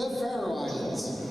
the Faroe Islands.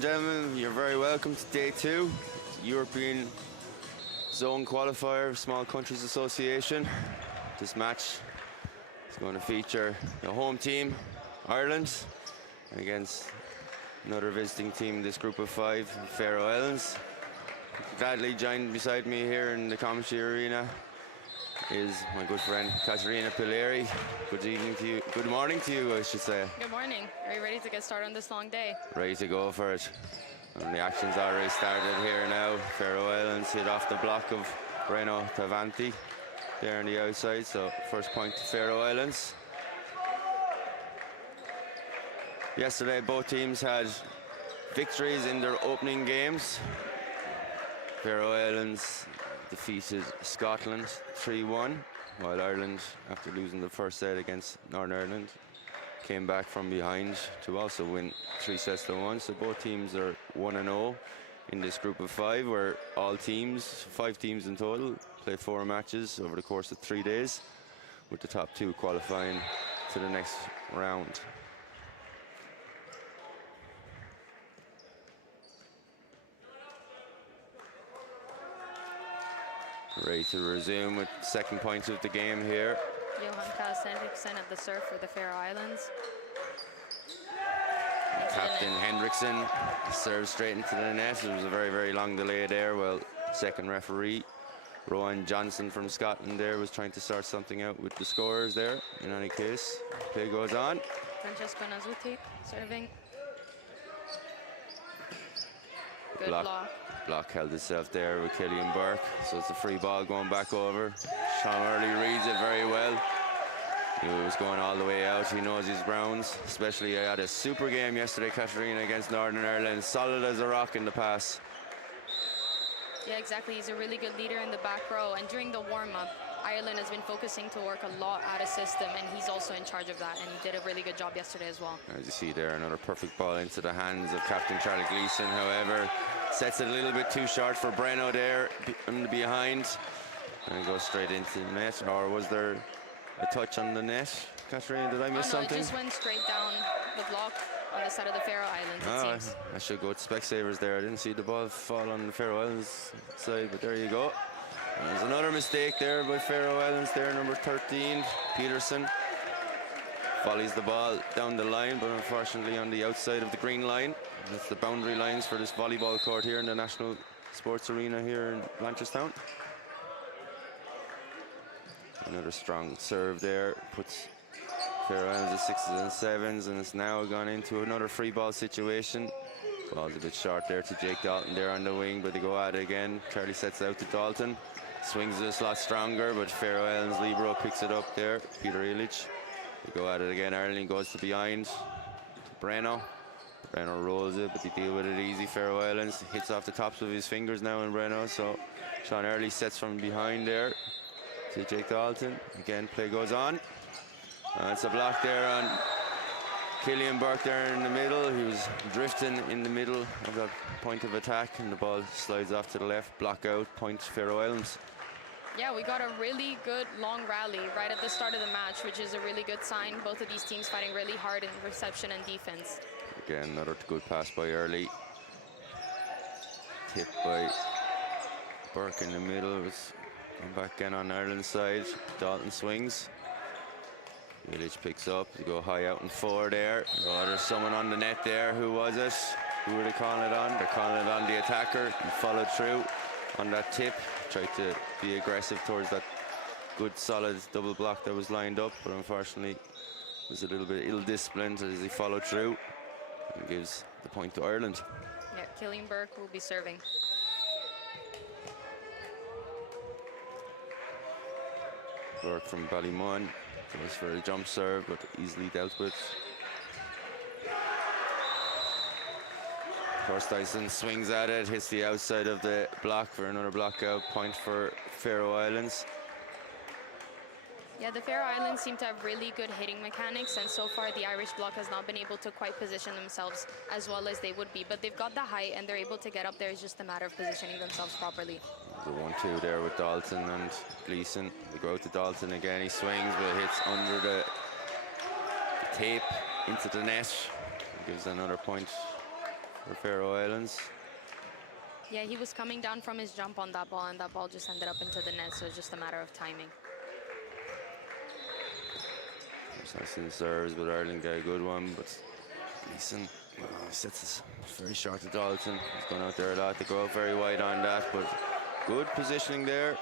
and gentlemen, you're very welcome to day 2, European Zone Qualifier, Small Countries Association. This match is going to feature the home team, Ireland, against another visiting team in this group of 5, Faroe Islands. Gladly joined beside me here in the commentary arena is my good friend Katarina Pileri. Good evening to you. Good morning to you, I should say. Good morning. Are you ready to get started on this long day? Ready to go for it. And the action's already started here now. Faroe Islands hit off the block of Reno Tavanti there on the outside. So first point to Faroe Islands. Yesterday both teams had victories in their opening games. Faroe Islands defeated Scotland 3-1, while Ireland, after losing the first set against Northern Ireland, came back from behind to also win 3-1. So both teams are 1-0 in this group of 5, where all teams, 5 teams in total, play 4 matches over the course of 3 days, with the top 2 qualifying to the next round. Ready to resume with second point of the game here. Johan Kaz Henriksen at the serve for the Faroe Islands. Captain Henriksen serves straight into the net. It was a very, very long delay there. Well, second referee, Rowan Johnson from Scotland there, was trying to sort something out with the scorers there. In any case, play goes on. Francesco Nazuti serving. Good block. Block held itself there with Killian Burke, so it's a free ball going back over. Sean Early reads it very well. He was going all the way out. He knows his grounds, especially he had a super game yesterday, Katarina, against Northern Ireland. Solid as a rock in the pass. Yeah, exactly. He's a really good leader in the back row, and during the warm-up, Ireland has been focusing to work a lot out of system, and he's also in charge of that, and he did a really good job yesterday as well. As you see there, another perfect ball into the hands of Captain Charlie Gleeson. However, sets it a little bit too short for Breno there in the behind, and goes straight into the net. Or was there a touch on the net? Katarina, did I miss something? It just went straight down the block on the side of the Faroe Islands, it seems. I should go to Specsavers there. I didn't see the ball fall on the Faroe Islands side, but there you go. There's another mistake there by Faroe Islands there, number 13, Peterson. Volleys the ball down the line, but unfortunately on the outside of the green line. That's the boundary lines for this volleyball court here in the National Sports Arena here in Blanchardstown. Another strong serve there, puts Faroe Islands at 6s and 7s, and it's now gone into another free ball situation. Ball's a bit short there to Jake Dalton there on the wing, but they go at it again. Charlie sets it out to Dalton. Swings it a lot stronger, but Faroe Islands libero picks it up there. Peter Illich. They go at it again. Ireland goes to behind. Breno. Breno rolls it, but they deal with it easy. Faroe Islands hits off the tops of his fingers now in Breno. So Sean Early sets from behind there to Jake Dalton. Again, play goes on. It's a block there on Killian Burke there in the middle. He was drifting in the middle of that point of attack, and the ball slides off to the left. Block out, point Faroe Islands. Yeah, we got a really good long rally right at the start of the match, which is a really good sign. Both of these teams fighting really hard in reception and defense. Again, another good pass by Early. Tipped by Burke in the middle. It was going back again on Ireland's side. Dalton swings. Village picks up. They go high out in 4 there. Oh, there's someone on the net there. Who was it? Who were they calling it on? They're calling it on the attacker. He followed through on that tip. Tried to be aggressive towards that good solid double block that was lined up, but unfortunately was a little bit ill-disciplined as he followed through and gives the point to Ireland. Yeah, Killian Burke will be serving. Burke from Ballymun goes for a jump serve, but easily dealt with. Dyson swings at it, hits the outside of the block for another block out, point for Faroe Islands. Yeah, the Faroe Islands seem to have really good hitting mechanics, and so far the Irish block has not been able to quite position themselves as well as they would be, but they've got the height and they're able to get up there. It's just a matter of positioning themselves properly. The 1-2 there with Dalton and Gleeson. They go to Dalton again, he swings, but hits under the tape into the net. Gives another point for Faroe Islands. Yeah, he was coming down from his jump on that ball, and that ball just ended up into the net, so it's just a matter of timing. Nice serves, but Ireland got a good one. But Gleeson sets this very short to Dalton. He's going out there a lot to go out very wide on that, but good positioning there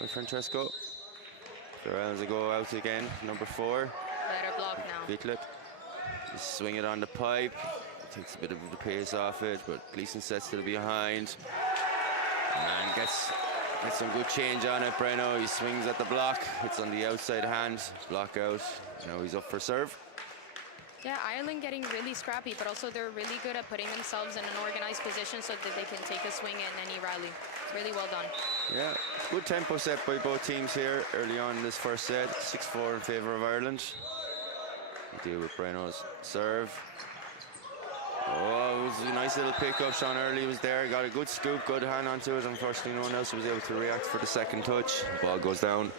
by Francesco. Faroe Islands will go out again, number 4. Better block now. Vitlet. Swing it on the pipe. Takes a bit of the pace off it, but Gleeson sets to the behind and gets some good change on it. Breno, he swings at the block. It's on the outside hand. Block out. Now he's up for serve. Yeah, Ireland getting really scrappy, but also they're really good at putting themselves in an organized position so that they can take a swing in any rally. Really well done. Yeah, good tempo set by both teams here early on in this first set. 6-4 in favour of Ireland. Deal with Breno's serve. Oh, it was a nice little pickup. Sean Early was there, got a good scoop, good hand onto it. Unfortunately, no one else was able to react for the second touch. The ball goes down.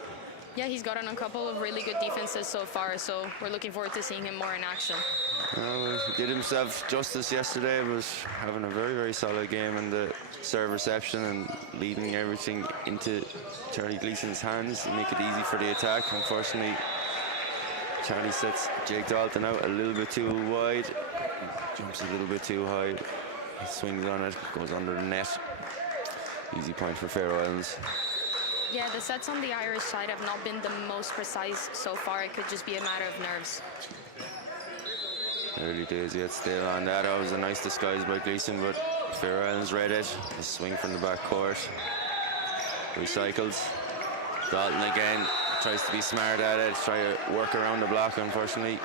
Yeah, he's gotten a couple of really good defenses so far, so we're looking forward to seeing him more in action. He did himself justice yesterday. Was having a very, very solid game in the serve reception and leading everything into Charlie Gleeson's hands to make it easy for the attack. Unfortunately, Charlie sets Jake Dalton out a little bit too wide. Jumps a little bit too high. He swings on it, goes under the net. Easy point for Faroe Islands. Yeah, the sets on the Irish side have not been the most precise so far. It could just be a matter of nerves. Early days yet still on that. That was a nice disguise by Gleeson, but Faroe Islands read it. A swing from the back court. Recycles. Dalton again tries to be smart at it, try to work around the block, unfortunately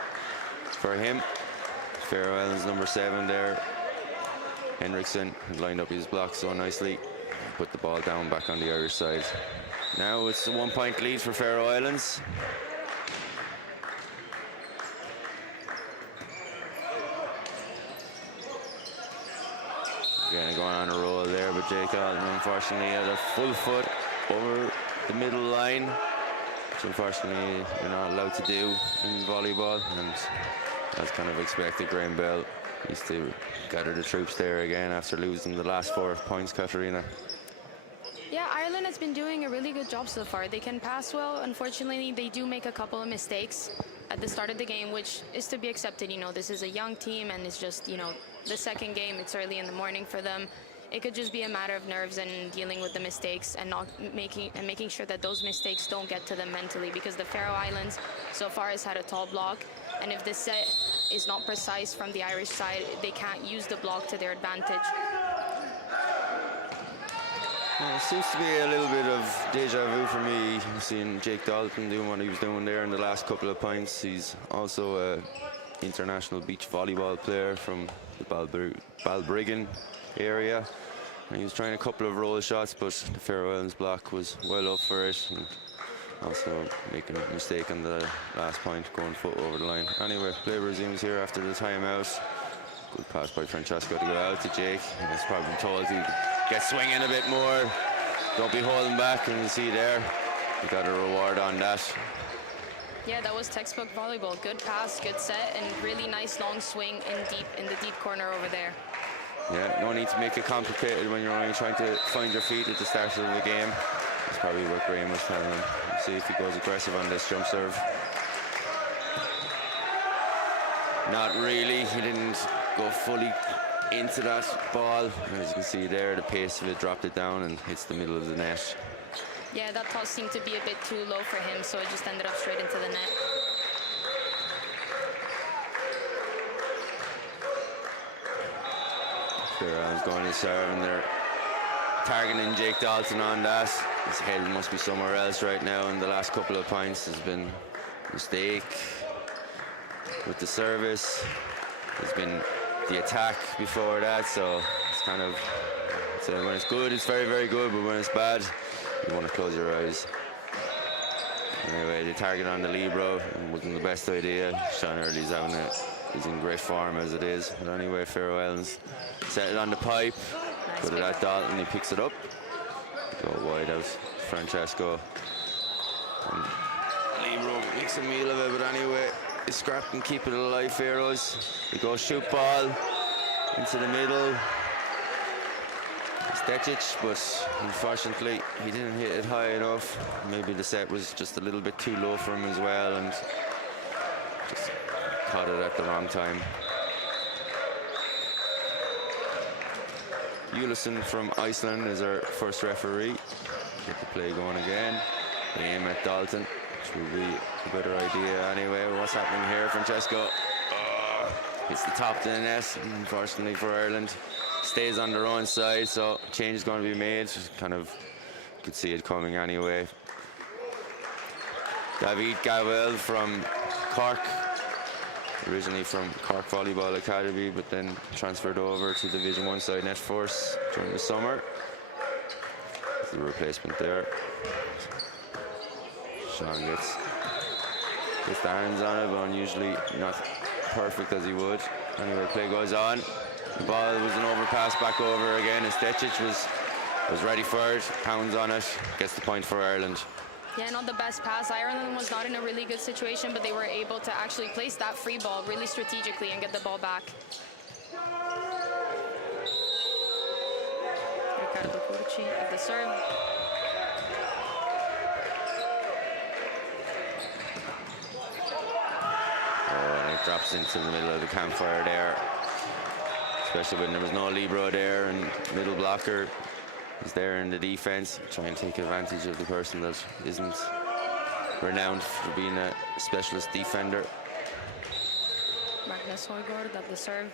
for him. Faroe Islands number 7 there. Henriksen lined up his block so nicely. Put the ball down back on the Irish side. Now it's a 1-point lead for Faroe Islands. Again, going on a roll there, but Jake Dalton unfortunately had a full foot over the middle line, which unfortunately you're not allowed to do in volleyball, and as kind of expected, Graham Bell used to gather the troops there again after losing the last 4 points, Katarina. Yeah, Ireland has been doing a really good job so far. They can pass well. Unfortunately, they do make a couple of mistakes at the start of the game, which is to be accepted. You know, this is a young team, and it's just, you know, the second game. It's early in the morning for them. It could just be a matter of nerves and dealing with the mistakes and not making sure that those mistakes don't get to them mentally, because the Faroe Islands so far has had a tall block, and if this set is not precise from the Irish side, they can't use the block to their advantage. It seems to be a little bit of deja vu for me, seeing Jake Dalton doing what he was doing there in the last couple of points. He's also an international beach volleyball player from the Balbriggan area. And he was trying a couple of roll shots, but the Faroe Islands block was well up for it. And also making a mistake on the last point, going foot over the line. Anyway, play resumes here after the timeout. Good pass by Francesco to go out to Jake. He's probably told to get swinging a bit more. Don't be holding back, and you see there, he got a reward on that. Yeah, that was textbook volleyball. Good pass, good set, and really nice long swing in the deep corner over there. Yeah, no need to make it complicated when you're only trying to find your feet at the start of the game. That's probably what Graham was telling him. Let's see if he goes aggressive on this jump serve. Not really. He didn't go fully into that ball. As you can see there, the pace of it dropped it down and hits the middle of the net. Yeah, that toss seemed to be a bit too low for him, so it just ended up straight into the net. Fairground's going to serve, and they're targeting Jake Dalton on that. His head must be somewhere else right now, and the last couple of points has been a mistake with the service. There's been the attack before that, so it's kind of, so when it's good, it's very, very good, but when it's bad, you want to close your eyes. Anyway, the target on the libero wasn't the best idea. Sean Early's he's in great form as it is. But anyway, Faroe Islands set it on the pipe. Nice Put it at Dalton, he picks it up. Go wide out, Francesco. And libero makes a meal of it, but anyway, they scrap and keep it alive, Faroes. They go shoot ball. into the middle. Stecic, but unfortunately he didn't hit it high enough. Maybe the set was just a little bit too low for him as well, and just caught it at the wrong time. U18 from Iceland is our first referee. Get the play going again. Aim at Dalton, which will be a better idea anyway. What's happening here? Francesco hits the top of the net, unfortunately for Ireland. Stays on their own side, so change is going to be made. Kind of could see it coming anyway. David Gavel from Cork, originally from Cork Volleyball Academy, but then transferred over to Division 1 side Net Force during the summer. That's the replacement there. Sean gets the hands on it, but unusually not perfect as he would. Anyway, play goes on. The ball was an overpass back over again, and Stecic was ready for it, pounds on it, gets the point for Ireland. Yeah, not the best pass. Ireland was not in a really good situation, but they were able to actually place that free ball really strategically and get the ball back. Ricardo Curci at the serve. Oh, and it drops into the middle of the campfire there. Especially when there was no libero there, and middle blocker is there in the defense. Try and take advantage of the person that isn't renowned for being a specialist defender. Magnus Højgaard at the serve.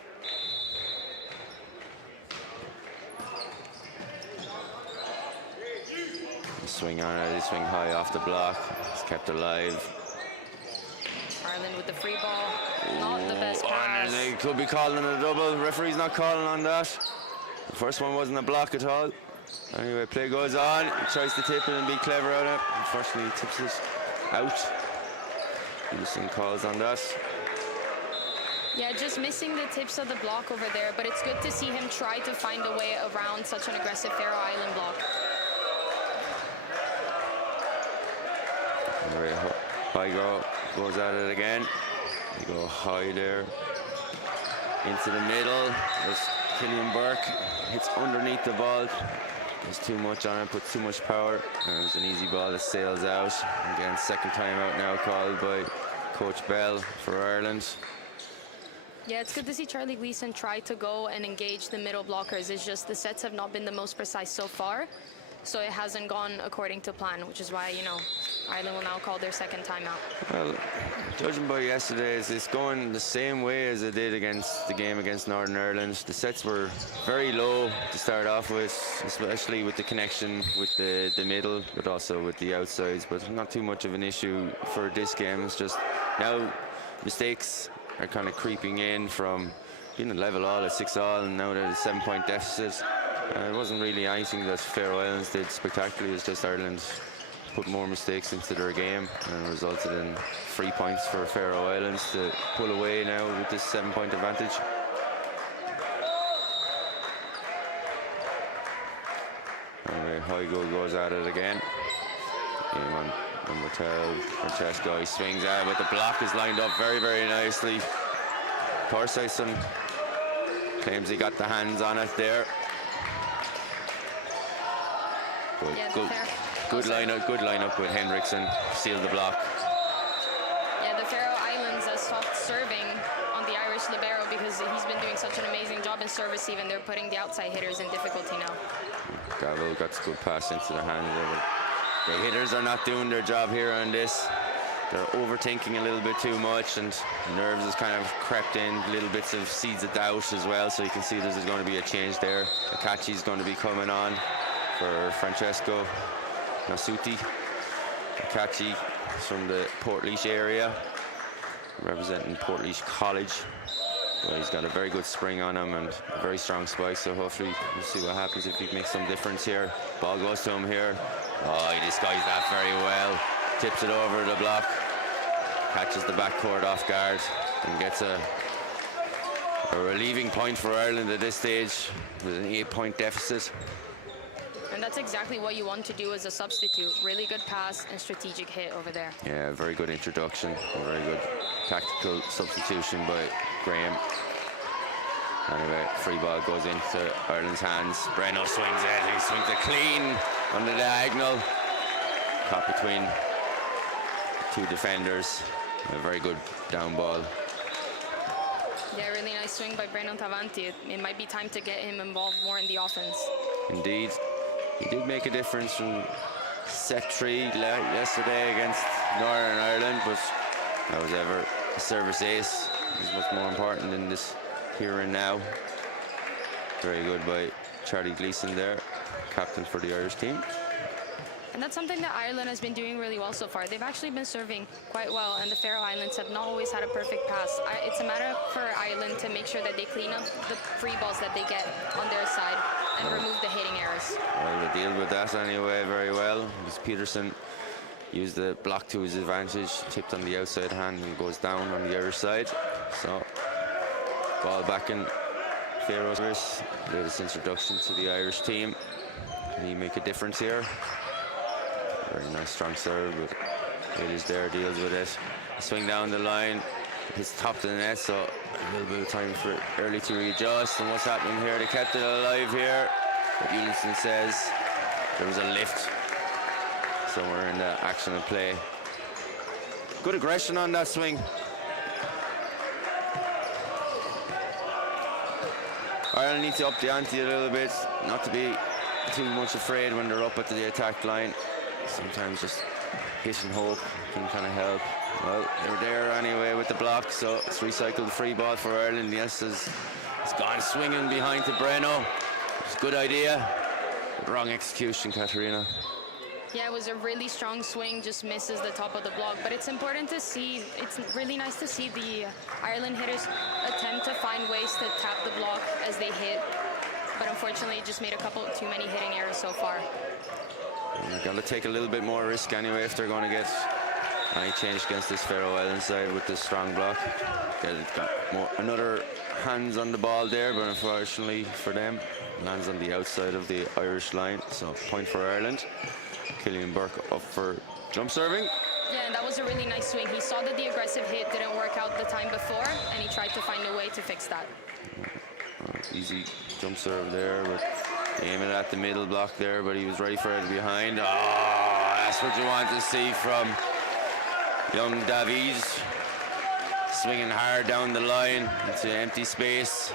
Swing on it, swing high off the block. It's kept alive. Ireland with the free ball. Not the best pass. They could be calling a double. The referee's not calling on that. The first one wasn't a block at all. Anyway, play goes on. He tries to tip it and be clever at it. Unfortunately, he tips it out. U18 calls on that. Yeah, just missing the tips of the block over there, but it's good to see him try to find a way around such an aggressive Faroe Island block. Anyway, Højgaard goes at it again. They go high there. Into the middle. There's Killian Burke. Hits underneath the ball. There's too much on it, puts too much power. And it's an easy ball that sails out. Again, second time out now called by Coach Bell for Ireland. Yeah, it's good to see Charlie Gleeson try to go and engage the middle blockers. It's just the sets have not been the most precise so far. So it hasn't gone according to plan, which is why, you know, Ireland will now call their second timeout. Well, judging by yesterday's, it's going the same way as it did against the game against Northern Ireland. The sets were very low to start off with, especially with the connection with the middle, but also with the outsides. But not too much of an issue for this game. It's just now mistakes are kind of creeping in from being a level all at 6-all, and now they're at a 7-point deficit. It wasn't really anything that Faroe Islands did spectacularly. It's just Ireland put more mistakes into their game and it resulted in 3 points for Faroe Islands to pull away now with this 7-point advantage. Anyway, Højgaard goes at it again. Game on number 12, Francesco. He swings out, but the block is lined up very, very nicely. Thorsteinsson claims he got the hands on it there. But yeah, good lineup with Henriksen, sealed the block. Yeah, the Faroe Islands stopped serving on the Irish libero because he's been doing such an amazing job in service even. They're putting the outside hitters in difficulty now. Gavel got a good pass into the hands of it. The hitters are not doing their job here on this. They're overthinking a little bit too much, and nerves has kind of crept in, little bits of seeds of doubt as well, so you can see there's going to be a change there. Akachi's going to be coming on for Francesco Nasuti. Akachi is from the Portlaoise area, representing Portlaoise College. Well, he's got a very good spring on him and a very strong spike, so hopefully we'll see what happens if he makes some difference here. Ball goes to him here. Oh, he disguised that very well. Tips it over the block. Catches the backcourt off guard and gets a relieving point for Ireland at this stage with an 8-point deficit. And that's exactly what you want to do as a substitute. Really good pass and strategic hit over there. Yeah, very good introduction. A very good tactical substitution by Graham. Anyway, free ball goes into Ireland's hands. Breno swings it. He swings it clean on the diagonal. Caught between two defenders. A very good down ball. Yeah, really nice swing by Breno Tavanti. It might be time to get him involved more in the offense. Indeed. He did make a difference from set 3 yesterday against Northern Ireland, but that was ever a service ace. It's much more important than this here and now. Very good by Charlie Gleeson there, captain for the Irish team. And that's something that Ireland has been doing really well so far. They've actually been serving quite well, and the Faroe Islands have not always had a perfect pass. It's a matter for Ireland to make sure that they clean up the free balls that they get on their side and remove the hitting errors. Well, they deal with that anyway very well. Because Peterson used the block to his advantage, tipped on the outside hand and goes down on the Irish side. So, ball back in Faroe's latest introduction to the Irish team. Can he make a difference here? Very nice strong serve, but Eilish there deals with it. Swing down the line, hits top of the net, so a little bit of time for early to readjust. And what's happening here? They kept it alive here. But U18 says there was a lift somewhere in the action and play. Good aggression on that swing. Ireland need to up the ante a little bit, not to be too much afraid when they're up at the attack line. Sometimes just hit and hope can kind of help. Well, they're there anyway with the block, so it's recycled free ball for Ireland. Yes, it's gone swinging behind to Breno. It's a good idea. Wrong execution, Katarina. Yeah, it was a really strong swing, just misses the top of the block. But it's important to see, it's really nice to see the Ireland hitters attempt to find ways to tap the block as they hit. But unfortunately, it just made a couple too many hitting errors so far. They've got to take a little bit more risk anyway if they're going to get any change against this Faroe Island side with this strong block. They've got another hands on the ball there, but unfortunately for them, lands on the outside of the Irish line. So point for Ireland. Killian Burke up for jump serving. Yeah, and that was a really nice swing. He saw that the aggressive hit didn't work out the time before, and he tried to find a way to fix that. Easy jump serve there, but aiming at the middle block there, but he was ready for it behind. Oh, that's what you want to see from young Davies. Swinging hard down the line into empty space.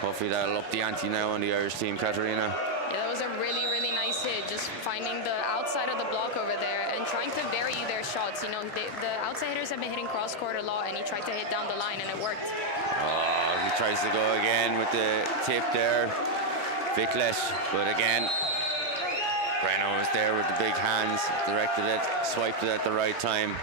Hopefully that'll up the ante now on the Irish team, Katarina. Yeah, that was a really, really nice hit. Just finding the outside of the block over there and trying to vary their shots. You know, the outside hitters have been hitting cross court a lot, and he tried to hit down the line, and it worked. Oh, he tries to go again with the tip there. Viklet, but again, Breno was there with the big hands, directed it, swiped it at the right time.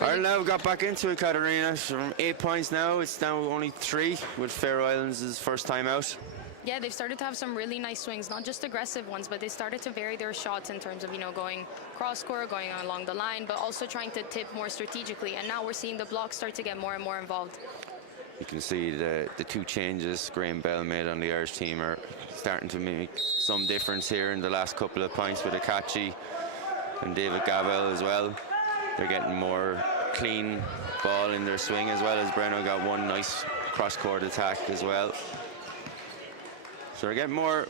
Ireland now got back into it, Katarina. So from 8 points now, it's now only 3 with Faroe Islands' first time out. Yeah, they've started to have some really nice swings, not just aggressive ones, but they started to vary their shots in terms of, you know, going cross-court, going along the line, but also trying to tip more strategically. And now we're seeing the blocks start to get more and more involved. You can see the 2 changes Graham Bell made on the Irish team are starting to make some difference here in the last couple of points with Akachi and David Gabel as well. They're getting more clean ball in their swing, as well as Breno got one nice cross-court attack as well. So they're getting more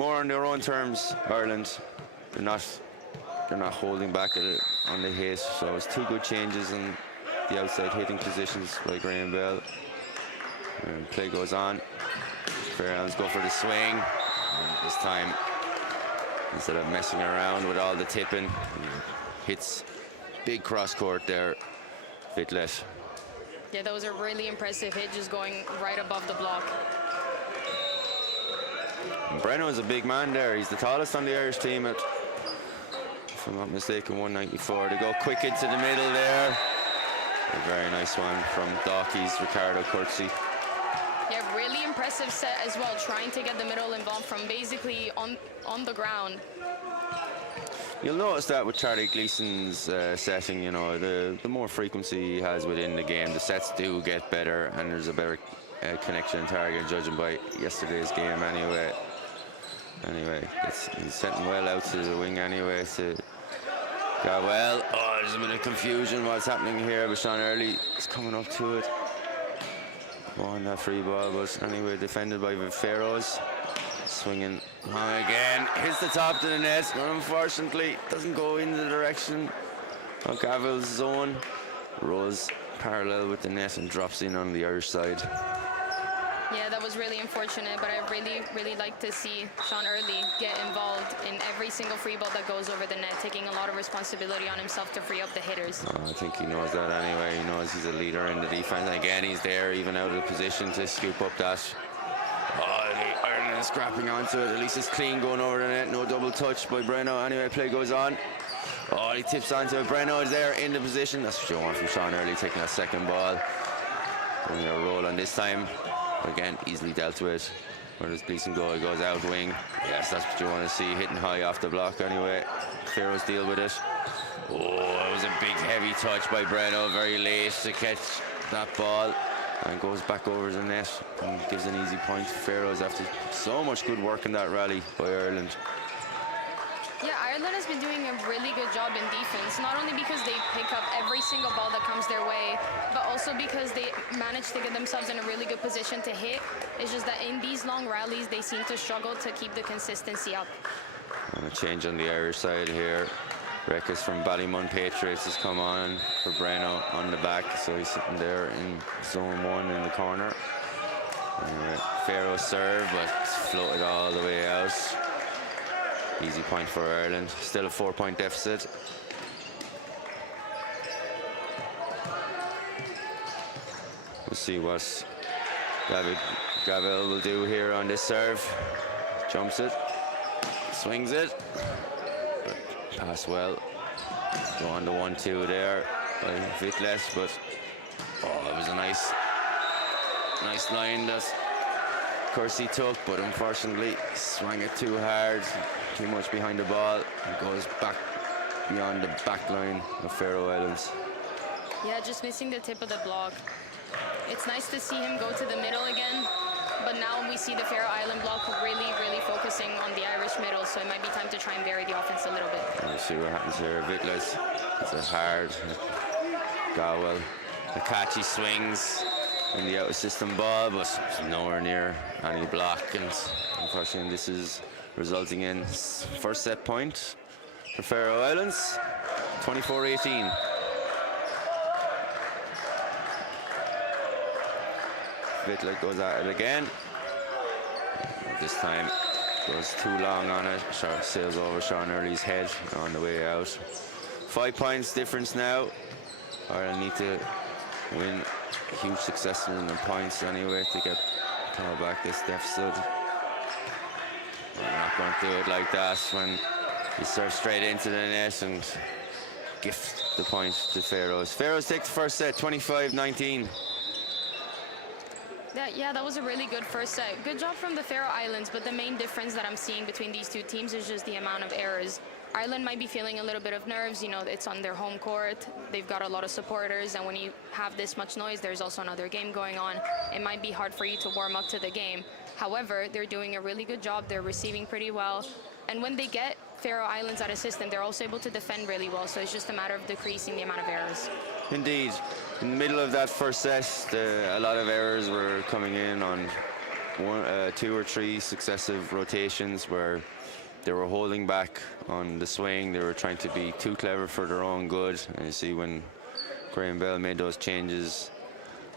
on their own terms, Ireland. They're not holding back on the hit. So it's 2 good changes in the outside hitting positions by Graham Bell. And play goes on. Faroe Islands go for the swing. And this time, instead of messing around with all the tipping, hits big cross court there, Viklet. Yeah, that was a really impressive hit, just going right above the block. And Breno is a big man there. He's the tallest on the Irish team at, if I'm not mistaken, 194. They go quick into the middle there. A very nice one from Dalkey's Ricardo Curtsy. Yeah, really impressive set as well, trying to get the middle involved from basically on the ground. You'll notice that with Charlie Gleeson's setting, you know, the more frequency he has within the game, the sets do get better, and there's a better connection and target, judging by yesterday's game anyway. He's setting well out to the wing anyway. To well, oh, there's a bit of confusion what's happening here, but Sean Early is coming up to it. won that free ball, but anyway, defended by the Faroes. Swinging on again, hits the top of the net, but unfortunately doesn't go in the direction of Gavel's zone. Rolls parallel with the net and drops in on the Irish side. Yeah, that was really unfortunate, but I really like to see Sean Early get involved in every single free ball that goes over the net, taking a lot of responsibility on himself to free up the hitters. I think he knows that anyway. He knows he's a leader in the defense. Again, he's there, even out of position to scoop up that. Oh, Ireland is scrapping onto it. At least it's clean going over the net. No double touch by Breno. Anyway, play goes on. Oh, he tips onto it. Breno is there in the position. That's what you want from Sean Early, taking that second ball. Only a roll on this time. Again, easily dealt with. Where does Gleason go? He goes out wing. Yes, that's what you want to see. Hitting high off the block anyway. Faroes deal with it. Oh, it was a big heavy touch by Breno. Very late to catch that ball. And goes back over the net and gives an easy point to Faroes after so much good work in that rally by Ireland. Yeah, Ireland has been doing a really good job in defense, not only because they pick up every single ball that comes their way, but also because they manage to get themselves in a really good position to hit. It's just that in these long rallies, they seem to struggle to keep the consistency up. And a change on the Irish side here. Rekas from Ballymun Patriots has come on for Breno on the back, so he's sitting there in zone 1 in the corner. Anyway, Faroe serve, but it's floated all the way out. Easy point for Ireland. Still a 4-point deficit. We'll see what Gavel will do here on this serve. Jumps it, swings it. Pass well. Go on to 1-2 there by Vitles, but oh, it was a nice line that Kersey took, but unfortunately swung it too hard, too much behind the ball, and goes back beyond the back line of Faroe Islands. Yeah, just missing the tip of the block. It's nice to see him go to the middle again, but now we see the Faroe Island block really focusing on the Irish middle, so it might be time to try and vary the offense a little bit. We'll see what happens here. Vitles, it's a hard Gowell. The catchy swings in the out-of-system ball, but nowhere near any block, and unfortunately this is resulting in first set point for Faroe Islands, 24-18. Vitler goes at it again. This time goes too long on it. Sails over Sean Early's head on the way out. 5 points difference now. Ireland need to win huge success in the points anyway to get call back this deficit. We're not going to do it like that when you serve straight into the net and gift the point to Faroes. Faroes take the first set, 25-19. Yeah, that was a really good first set. Good job from the Faroe Islands, but the main difference that I'm seeing between these two teams is just the amount of errors. Ireland might be feeling a little bit of nerves, you know, it's on their home court, they've got a lot of supporters, and when you have this much noise, there's also another game going on. It might be hard for you to warm up to the game. However, they're doing a really good job, they're receiving pretty well, and when they get Faroe Islands out of system, they're also able to defend really well, so it's just a matter of decreasing the amount of errors. Indeed. In the middle of that first set, a lot of errors were coming in on 2 or 3 successive rotations where they were holding back on the swing. They were trying to be too clever for their own good. And you see when Graham Bell made those changes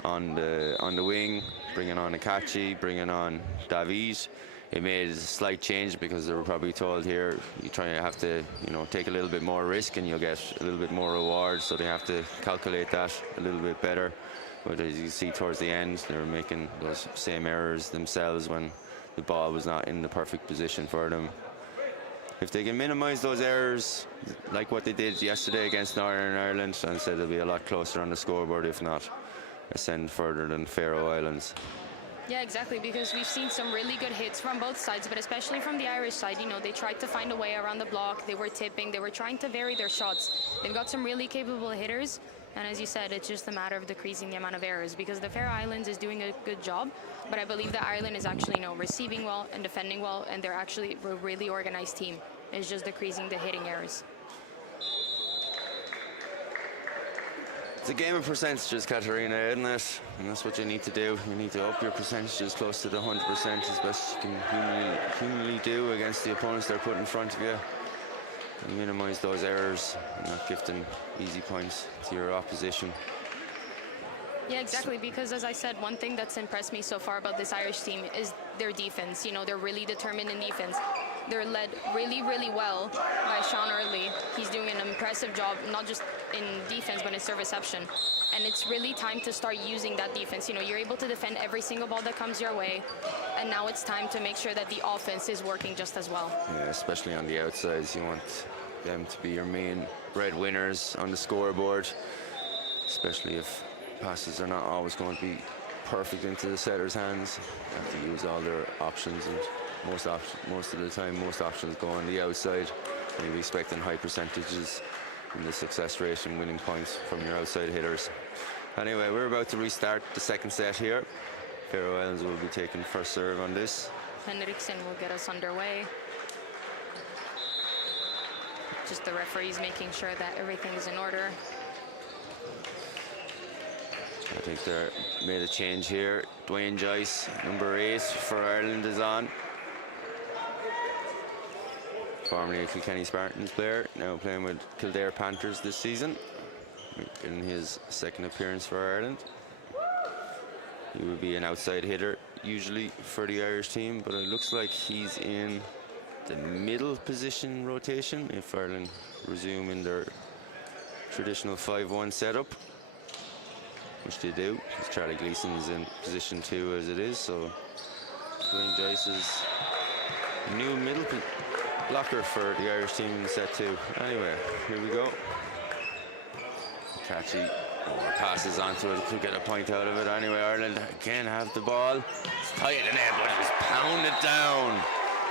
on the wing, bringing on Akachi, bringing on David, it made a slight change because they were probably told here, you have to, you know, take a little bit more risk and you'll get a little bit more reward. So they have to calculate that a little bit better. But as you see towards the end, they were making those same errors themselves when the ball was not in the perfect position for them. If they can minimize those errors, like what they did yesterday against Northern Ireland, and said they'll be a lot closer on the scoreboard, if not ascend further than Faroe Islands. Yeah, exactly, because we've seen some really good hits from both sides, but especially from the Irish side. You know, they tried to find a way around the block, they were tipping, they were trying to vary their shots. They've got some really capable hitters, and as you said, it's just a matter of decreasing the amount of errors, because the Faroe Islands is doing a good job, but I believe that Ireland is actually, you know, receiving well and defending well, and they're actually a really organized team. It's just decreasing the hitting errors. It's a game of percentages, Katarina, isn't it? And that's what you need to do. You need to up your percentages close to the 100% as best you can humanly do against the opponents they're put in front of you. And minimize those errors and not give them easy points to your opposition. Yeah, exactly, because as I said, one thing that's impressed me so far about this Irish team is their defense. You know, they're really determined in defense. They're led really, really well by Sean Early. He's doing an impressive job, not just in defense, but in serve reception. And it's really time to start using that defense. You know, you're able to defend every single ball that comes your way. And now it's time to make sure that the offense is working just as well. Yeah, especially on the outsides. You want them to be your main breadwinners on the scoreboard, especially if passes are not always going to be perfect into the setter's hands. You have to use all their options, and most of the time, most options go on the outside. And you'll be expecting high percentages in the success rate and winning points from your outside hitters. Anyway, we're about to restart the second set here. Faroe Islands will be taking first serve on this. Henriksen will get us underway. Just the referees making sure that everything is in order. I think they're made a change here. Dwayne Joyce, number 8 for Ireland, is on. Formerly a Kilkenny Spartans player, now playing with Kildare Panthers this season, in his second appearance for Ireland. He would be an outside hitter usually for the Irish team, but it looks like he's in the middle position rotation if Ireland resume in their traditional 5-1 setup, which they do, because Charlie Gleeson is in position 2 as it is. So Dwayne Joyce is new middle blocker for the Irish team in set 2. Anyway, here we go. Catchy passes onto it, could get a point out of it. Anyway, Ireland again have the ball. It's tight in there, but it was pounded down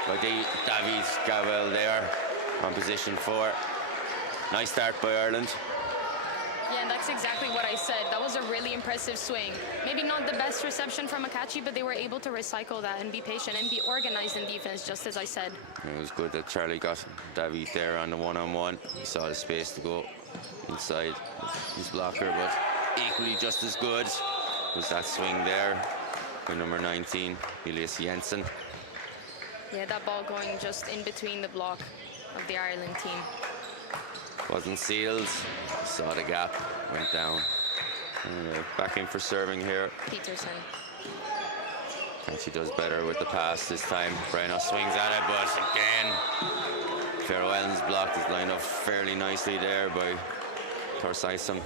by David Gavel there on position 4. Nice start by Ireland. Yeah, and that's exactly what I said. That was a really impressive swing. Maybe not the best reception from Akachi, but they were able to recycle that and be patient and be organized in defense, just as I said. It was good that Charlie got David there on the one-on-one. He saw the space to go inside his blocker, but equally just as good was that swing there by number 19, Elias Jensen. Yeah, that ball going just in between the block of the Ireland team. Wasn't sealed, saw the gap, went down. Anyway, back in for serving here. Peterson. And she does better with the pass this time. Breno swings at it, but again, Faroe Islands block is lined up fairly nicely there by Torsaison.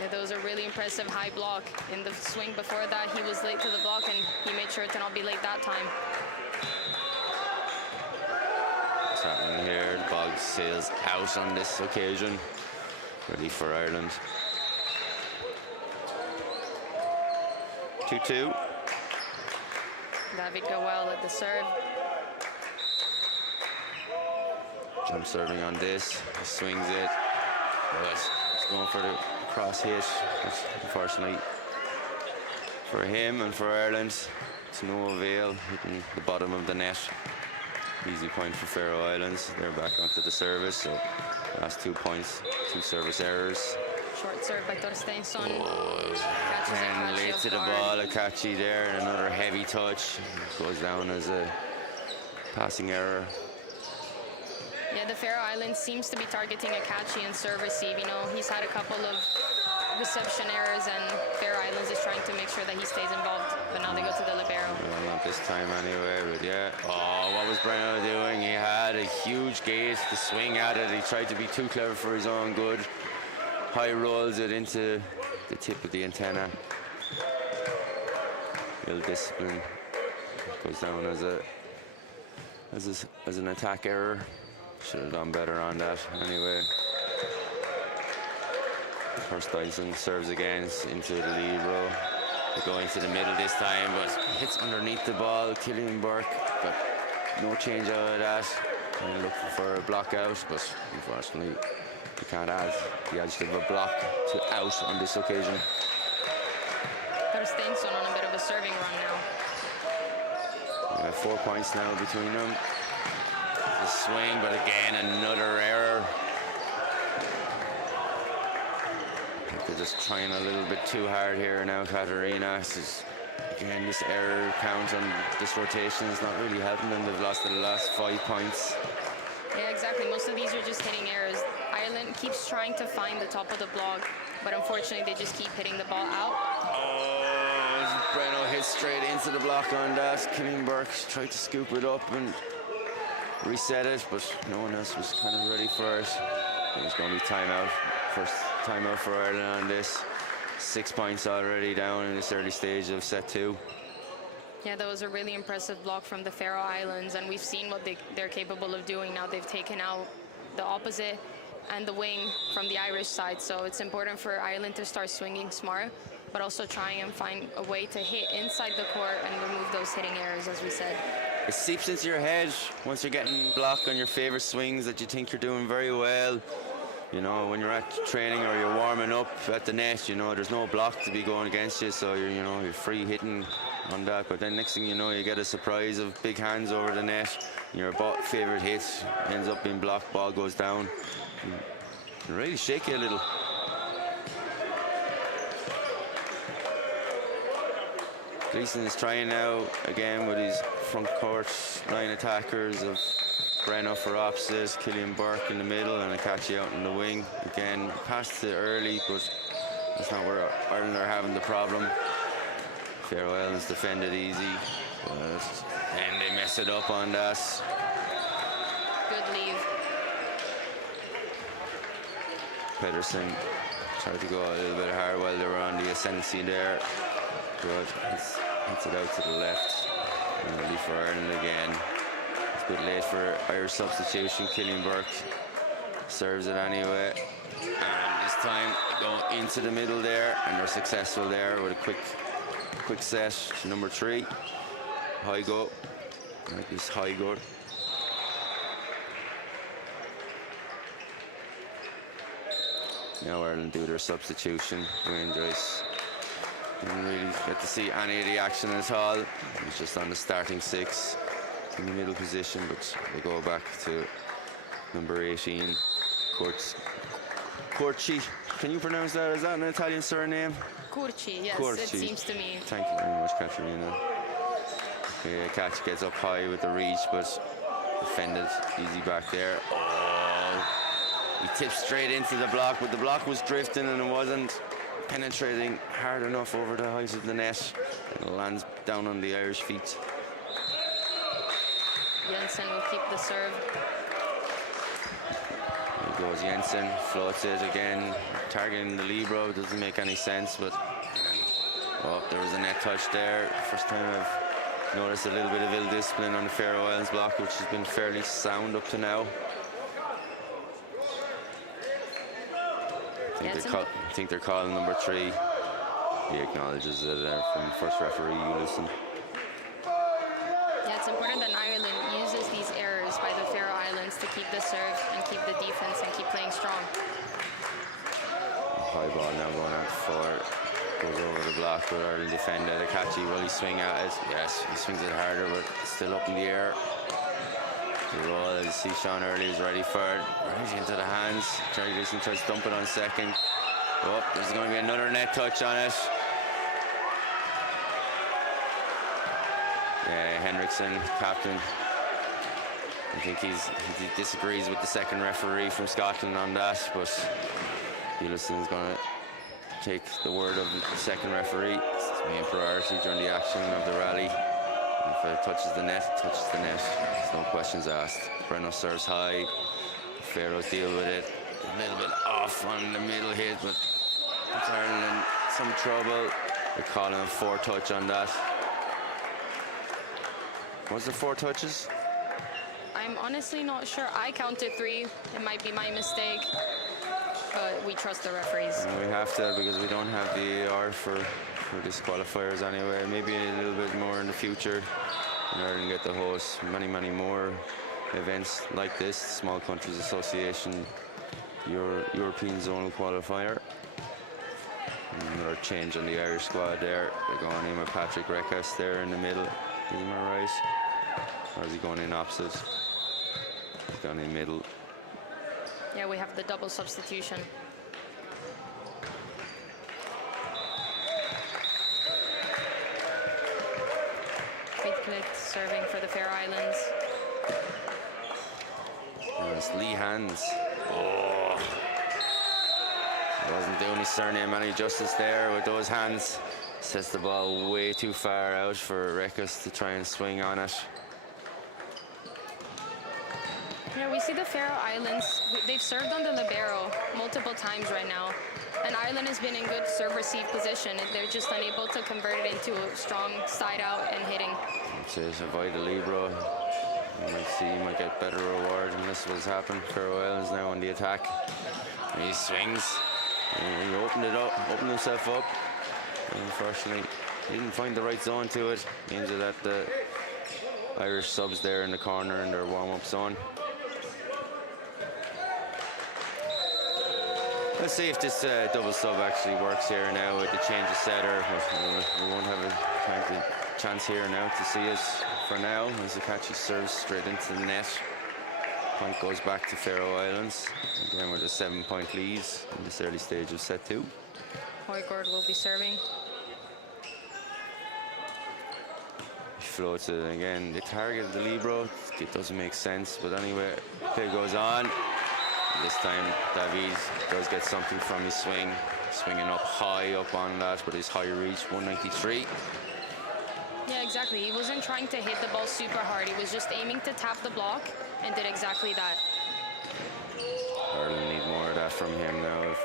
Yeah, that was a really impressive high block. In the swing before that, he was late to the block, and he made sure to not be late that time. What's happening here? The ball sails out on this occasion. Ready for Ireland. 2-2. David Gowell at the serve. Jump serving on this. He swings it. But it's going for the cross hit. But unfortunately for him and for Ireland, it's no avail, hitting the bottom of the net. Easy point for Faroe Islands. They're back onto the service. So last 2 points, 2 service errors. Short serve by Torsteinsson. And late to the ball, Akachi there, and another heavy touch. Goes down as a passing error. Yeah, the Faroe Islands seems to be targeting Akachi and serve receive. You know, he's had a couple of reception errors, and Faroe Islands is trying to make sure that he stays involved. But now they go to the libero. Well, not this time anyway, but yeah. Oh, what was Breno doing? He had a huge gate to swing at it. He tried to be too clever for his own good. High rolls it into the tip of the antenna. Ill discipline. Goes down as an attack error. Should have done better on that. Anyway, first Dyson serves again into the libero. They go into the middle this time, but hits underneath the ball. Killian Burke, but no change out of that. And looking for a block out, but unfortunately, you can't add the adjective of block to out on this occasion. Torsteinsson on a bit of a serving run now. 4 points now between them. The swing, but again, another error. They're just trying a little bit too hard here now, Katarina. Again, this error count on this rotation is not really helping them. They've lost the last 5 points. Yeah, exactly. Most of these are just hitting errors. Ireland keeps trying to find the top of the block, but unfortunately they just keep hitting the ball out. Oh, Breno hit straight into the block on that. Killian Burke tried to scoop it up and reset it, but no one else was kind of ready for it. It was going to be timeout. First timeout for Ireland on this. 6 points already down in this early stage of set 2. Yeah, that was a really impressive block from the Faroe Islands, and we've seen what they're capable of doing now. They've taken out the opposite and the wing from the Irish side, so it's important for Ireland to start swinging smart, but also trying and find a way to hit inside the court and remove those hitting errors, as we said. It seeps into your head once you're getting blocked on your favorite swings that you think you're doing very well. You know, when you're at training or you're warming up at the net, you know, there's no block to be going against you, so you're free hitting on that. But then next thing you know, you get a surprise of big hands over the net, and your favorite hit ends up being blocked, ball goes down. It really shake you a little. Gleason is trying now again with his front court line attackers of Breno for opposite, Killian Burke in the middle, and Akachi out in the wing. Again, passed it early, but that's not where Ireland are having the problem. Faroe Islands defended easy, and they mess it up on that. Good leave. Pedersen tried to go a little bit hard while they were on the ascendancy there. Good. Hits it out to the left. And relief for Ireland again. It's a bit late for Irish substitution. Killian Burke serves it anyway. And this time they go into the middle there, and they're successful there with a quick set. Number 3. High go. Like this high go. Now Ireland do their substitution. Dwayne Joyce didn't really get to see any of the action at all. He was just on the starting 6 in the middle position, but they go back to number 18, Corci. Can you pronounce that? Is that an Italian surname? Curci, yes, Curci. it seems to me. Thank you very much, Katerina. Okay, Catch gets up high with the reach, but defended easy back there. He tipped straight into the block, but the block was drifting and it wasn't penetrating hard enough over the height of the net. It lands down on the Irish feet. Jensen will keep the serve. There goes Jensen, floats it again, targeting the libero. Doesn't make any sense, but there was a net touch there. First time I've noticed a little bit of ill discipline on the Faroe Islands block, which has been fairly sound up to now. I think they're calling number 3. He acknowledges it from first referee U18. Yeah, it's important that Ireland uses these errors by the Faroe Islands to keep the serve and keep the defense and keep playing strong. High ball now going out for, goes over the block, but Ireland defended. Akachi, will he swing at it? Yes, he swings it harder, but still up in the air. The roll, as you see Sean Early is ready for it. Right into the hands. Jerry Gleason tries to dump it on second. There's going to be another net touch on it. Yeah, Henriksen, captain. I think he disagrees with the second referee from Scotland on that, but Ulyson is going to take the word of the second referee. It's the main priority during the action of the rally. If it touches the net, it touches the net. There's no questions asked. Breno serves high. Faroes deal with it. A little bit off on the middle hit, but puts Ireland in some trouble. They're calling a 4 touch on that. Was there 4 touches? I'm honestly not sure. I counted 3. It might be my mistake, but we trust the referees. And we have to, because we don't have the AR for disqualifiers anyway. Maybe a little bit more in the future. In order to get the host many more events like this. Small Countries Association European Zonal Qualifier. Another change on the Irish squad there. They're going in with Patrick Reckas there in the middle. Is he right? Or is he going in opposite? He's going in middle. Yeah, we have the double substitution. serving for the Faroe Islands. It's Lee Hands. Oh. Wasn't doing his surname any justice there with those hands. Sets the ball way too far out for Rekus to try and swing on it. Yeah, we see the Faroe Islands, they've served on the libero multiple times right now. And Ireland has been in good serve-receive position. They're just unable to convert it into a strong side-out and hitting. It's avoid the libero. You might see he might get better reward unless what's happened. Faroe Islands now on the attack. And he swings. And he opened himself up. And unfortunately, he didn't find the right zone to it. He ended at the Irish subs there in the corner in their warm-up zone. Let's see if this double sub actually works here now with the change of setter. We won't have a chance here now to see it for now as Akachi serves straight into the net. Point goes back to Faroe Islands. Again with a 7-point lead in this early stage of set 2. Højgaard will be serving. He floats it again. They target the libero. It doesn't make sense, but anyway, play goes on. This time, Davies does get something from his swing. Swinging up high up on that with his high reach, 193. Yeah, exactly. He wasn't trying to hit the ball super hard. He was just aiming to tap the block and did exactly that. Ireland need more of that from him now if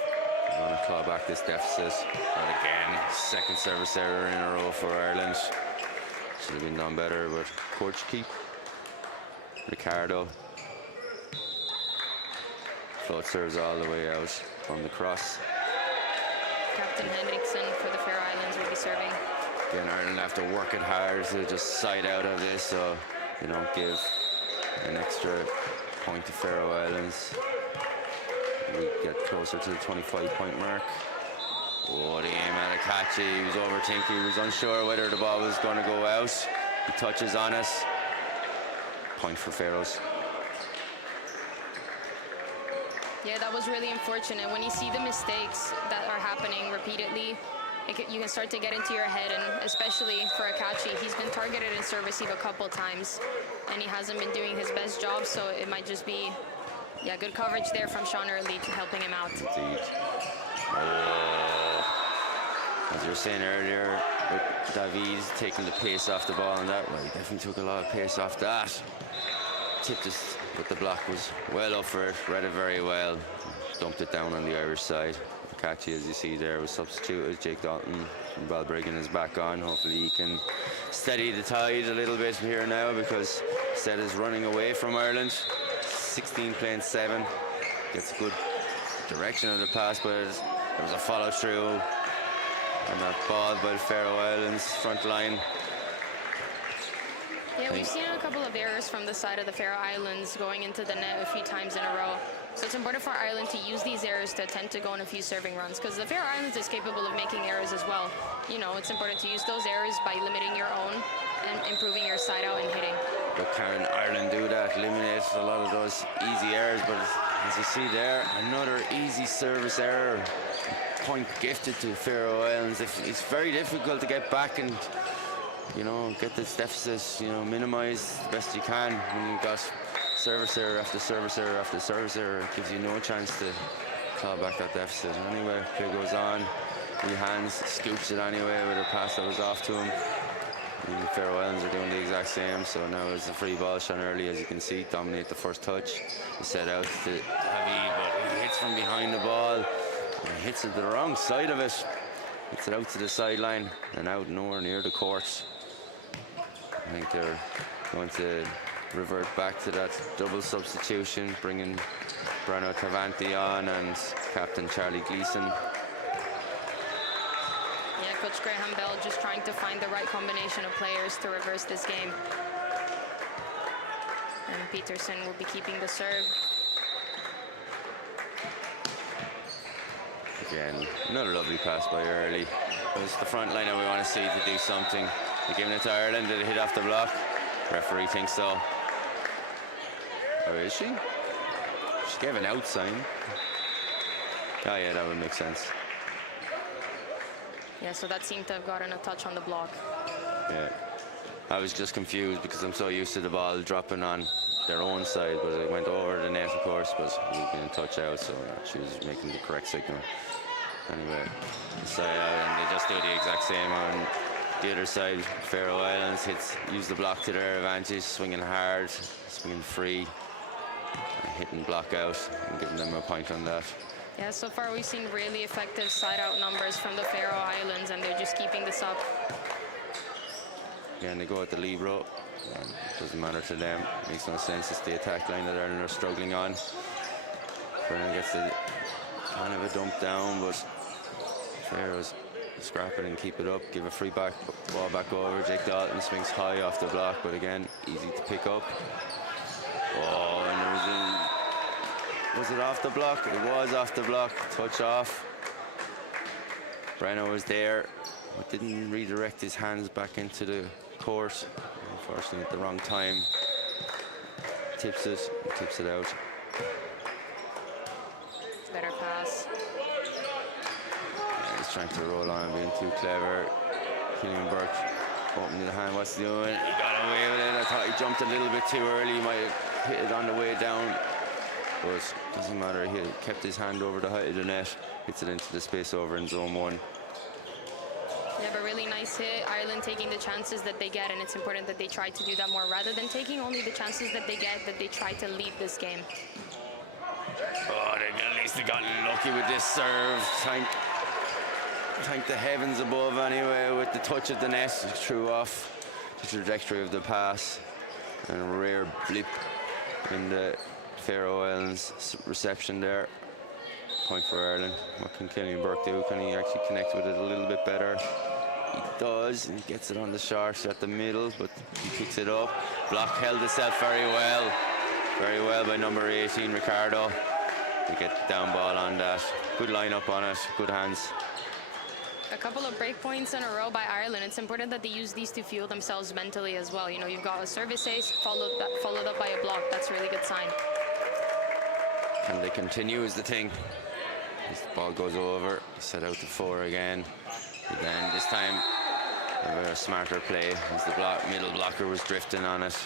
they want to claw back this deficit. But again, second service error in a row for Ireland. Should have been done better, but Korchke, Ricardo. Float serves all the way out from the cross. Captain Henriksen for the Faroe Islands will be serving. Again, Ireland have to work it hard to just side out of this so they don't give an extra point to Faroe Islands. We get closer to the 25-point mark. Oh, the aim at Akachi. He was overthinking. He was unsure whether the ball was going to go out. He touches on it. Point for Faroes. Yeah, that was really unfortunate. When you see the mistakes that are happening repeatedly, you can start to get into your head, and especially for Akachi, he's been targeted in serve receive a couple times, and he hasn't been doing his best job, so it might just be, yeah, good coverage there from Sean Early helping him out. Indeed. Oh. As you were saying earlier, with Davies taking the pace off the ball and that, well, he definitely took a lot of pace off that. Tipped it, but the block was well up for it, read it very well, dumped it down on the Irish side. Akachi, as you see there, was substituted. Jake Dalton from Balbriggan is back on. Hopefully he can steady the tide a little bit here now, because set is running away from Ireland. 16 playing 7. Gets good direction of the pass, but there was a follow through on that ball by the Faroe Islands front line. Yeah, we've seen a couple of errors from the side of the Faroe Islands going into the net a few times in a row. So it's important for Ireland to use these errors to attempt to go on a few serving runs, because the Faroe Islands is capable of making errors as well. You know, it's important to use those errors by limiting your own and improving your side out and hitting. But can Ireland do that? Eliminate a lot of those easy errors, but as you see there, another easy service error. Point gifted to Faroe Islands. It's very difficult to get back and, you know, get this deficit, you know, minimized the best you can when you've got service error after service error after service error. It gives you no chance to claw back that deficit. Anyway, play goes on. Lee Hands scoops it anyway with a pass that was off to him. And the Faroe Islands are doing the exact same. So now it's a free ball. Sean Early, as you can see, dominate the first touch. He set out to Heavy, but he hits from behind the ball. And he hits it to the wrong side of it. Hits it out to the sideline and out nowhere near the court. I think they're going to revert back to that double substitution, bringing Bruno Tavanti on and Captain Charlie Gleeson. Yeah, Coach Graham Bell just trying to find the right combination of players to reverse this game. And Peterson will be keeping the serve. Again, another lovely pass by Early. It's the front liner we want to see to do something. They're giving it to Ireland. Did it hit off the block? Referee thinks so. Or is she? She gave an out sign. Oh yeah, that would make sense. Yeah, so that seemed to have gotten a touch on the block. Yeah. I was just confused because I'm so used to the ball dropping on their own side, but it went over the net, of course, but we've been touch out, so she was making the correct signal. Anyway, side out, and they just do the exact same on the other side. Faroe Islands use the block to their advantage, swinging hard, swinging free, and hitting block out and giving them a point on that. Yeah, so far we've seen really effective side-out numbers from the Faroe Islands, and they're just keeping this up. Yeah, and they go at the libero. It doesn't matter to them. It makes no sense. It's the attack line that they're struggling on. Brennan gets the kind of a dump down, but Faroes scrap it and keep it up. Give a free ball back over. Jake Dalton swings high off the block, but again, easy to pick up. Oh, and was it off the block? It was off the block. Touch off. Brennan was there, but didn't redirect his hands back into the court. Unfortunately, at the wrong time. Tips it out. Better pass. Yeah, he's trying to roll on, being too clever. Killian Burke opening the hand. What's he doing? He got away with it. I thought he jumped a little bit too early. He might have hit it on the way down. But doesn't matter. He kept his hand over the height of the net. Hits it into the space over in zone 1. Yeah, but really nice hit. Ireland taking the chances that they get, and it's important that they try to do that more rather than taking only the chances that they get, that they try to lead this game. Oh, at least they got lucky with this serve. Thank the heavens above anyway with the touch of the net. Threw off the trajectory of the pass. And a rare blip in the Faroe Islands reception there. Point for Ireland. What can Killian Burke do? Can he actually connect with it a little bit better? He does, and he gets it on the short at the middle, but he picks it up. Block held itself very well. Very well by number 18, Ricardo. To get down ball on that. Good lineup on it, good hands. A couple of break points in a row by Ireland. It's important that they use these to fuel themselves mentally as well. You know, you've got a service ace followed up by a block. That's a really good sign. Can they continue is the thing. As the ball goes over, set out to 4 again. But then this time, a smarter play as the middle blocker was drifting on it.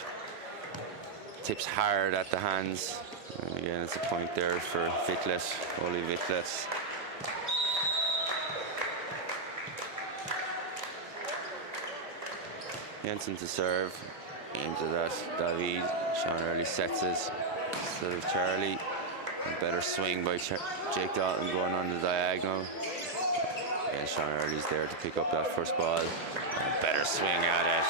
Tips hard at the hands. And again, it's a point there for Vitlet, Oli Vitlet. Jensen to serve. Aims at that. David. Sean Early sets it instead of Charlie. A better swing by Jake Dalton going on the diagonal. And Sean Early's there to pick up that first ball. And a better swing at it.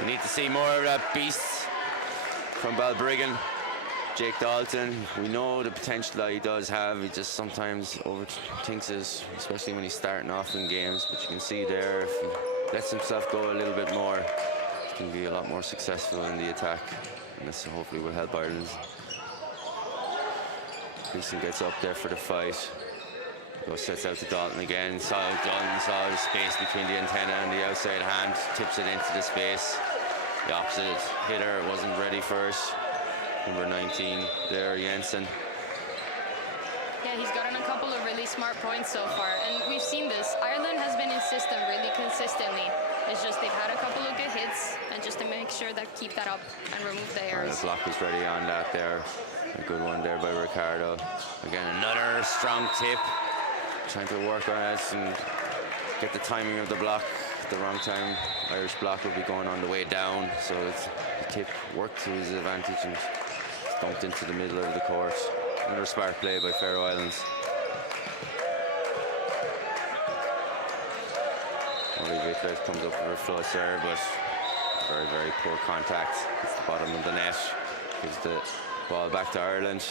We need to see more of that beast from Balbriggan. Jake Dalton, we know the potential that he does have. He just sometimes overthinks it, especially when he's starting off in games. But you can see there, if he lets himself go a little bit more, he can be a lot more successful in the attack. And this hopefully will help Ireland. Gleason gets up there for the fight. Sets out to Dalton again. Dalton saw the space between the antenna and the outside hand. Tips it into the space. The opposite hitter wasn't ready for it. Number 19 there, Jensen. Yeah, he's gotten a couple of really smart points so far. And we've seen this. Ireland has been in system really consistently. It's just they've had a couple of good hits, and just to make sure that keep that up and remove the errors. The block was ready on that there. A good one there by Ricardo. Again, another strong tip. Trying to work on it and get the timing of the block at the wrong time. Irish block will be going on the way down, so the tip worked to his advantage and dumped into the middle of the court. Another smart play by Faroe Islands. Oli Vitler comes up with a flow serve, but very, very poor contact. It's the bottom of the net. Gives the ball back to Ireland.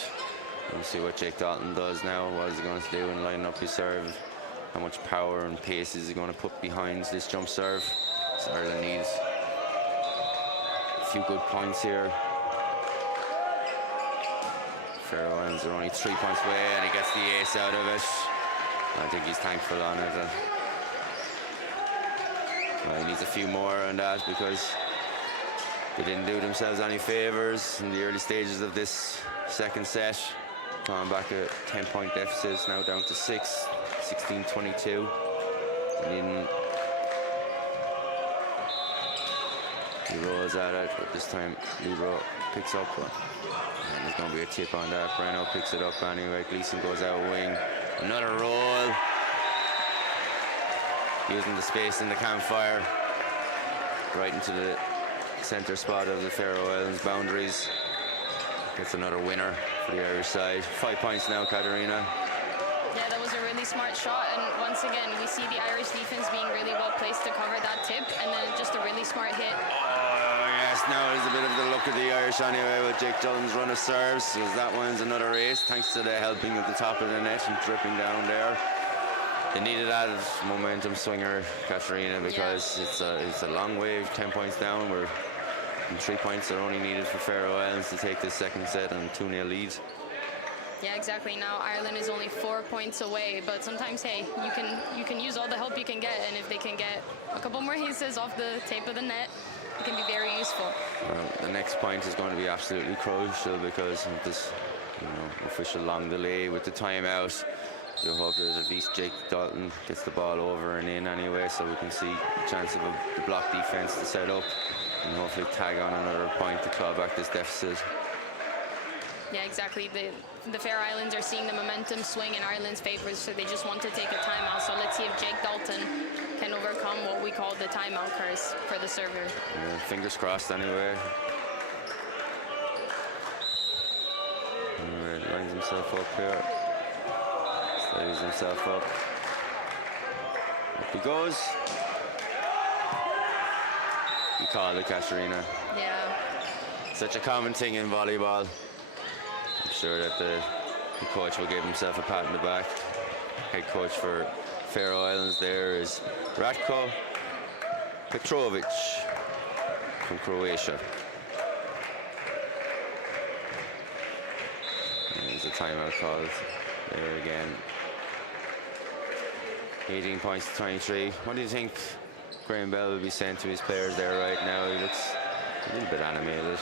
We'll see what Jake Dalton does now. What is he going to do and line up his serve? How much power and pace is he going to put behind this jump serve? So Ireland needs a few good points here. Faroe Islands are only 3 points away, and he gets the ace out of it. I think he's thankful on it. Well, he needs a few more on that because they didn't do themselves any favors in the early stages of this second set. Coming back a 10-point deficit, now down to 6, 16-22. He rolls at it, but this time Libro picks up one. And there's going to be a tip on that. Breno picks it up anyway. Gleason goes out wing. Another roll. Using the space in the campfire. Right into the centre spot of the Faroe Islands boundaries. Gets another winner for the Irish side. 5 points now, Katarina. Yeah, that was a really smart shot, and once again, we see the Irish defense being really well placed to cover that tip, and then just a really smart hit. Oh, yes, now is a bit of the luck of the Irish anyway with Jake Dutton's run of serves, because that one's another ace, thanks to the helping at the top of the net and dripping down there. They needed that momentum swinger, Katarina, because it's a long way, 10 points down, and 3 points are only needed for Faroe Islands to take this second set and 2-0 lead. Yeah, exactly. Now Ireland is only 4 points away, but sometimes, hey, you can use all the help you can get, and if they can get a couple more aces off the tape of the net, it can be very useful. The next point is going to be absolutely crucial because of this, official long delay with the timeout. You hope that at least Jake Dalton gets the ball over and in anyway, so we can see a chance of the block defense to set up and hopefully tag on another point to claw back this deficit. Yeah, exactly. The Faroe Islands are seeing the momentum swing in Ireland's favor, so they just want to take a timeout. So let's see if Jake Dalton can overcome what we call the timeout curse for the server. Yeah, fingers crossed anyway. Anyway, lines himself up here. Steadies himself up. Up he goes. You call it, Katarina. Yeah. Such a common thing in volleyball. I'm sure that the coach will give himself a pat on the back. Head coach for Faroe Islands there is Ratko Petrovic from Croatia. And there's a timeout called there again. 18 points to 23. What do you think Graham Bell will be saying to his players there right now? He looks a little bit animated.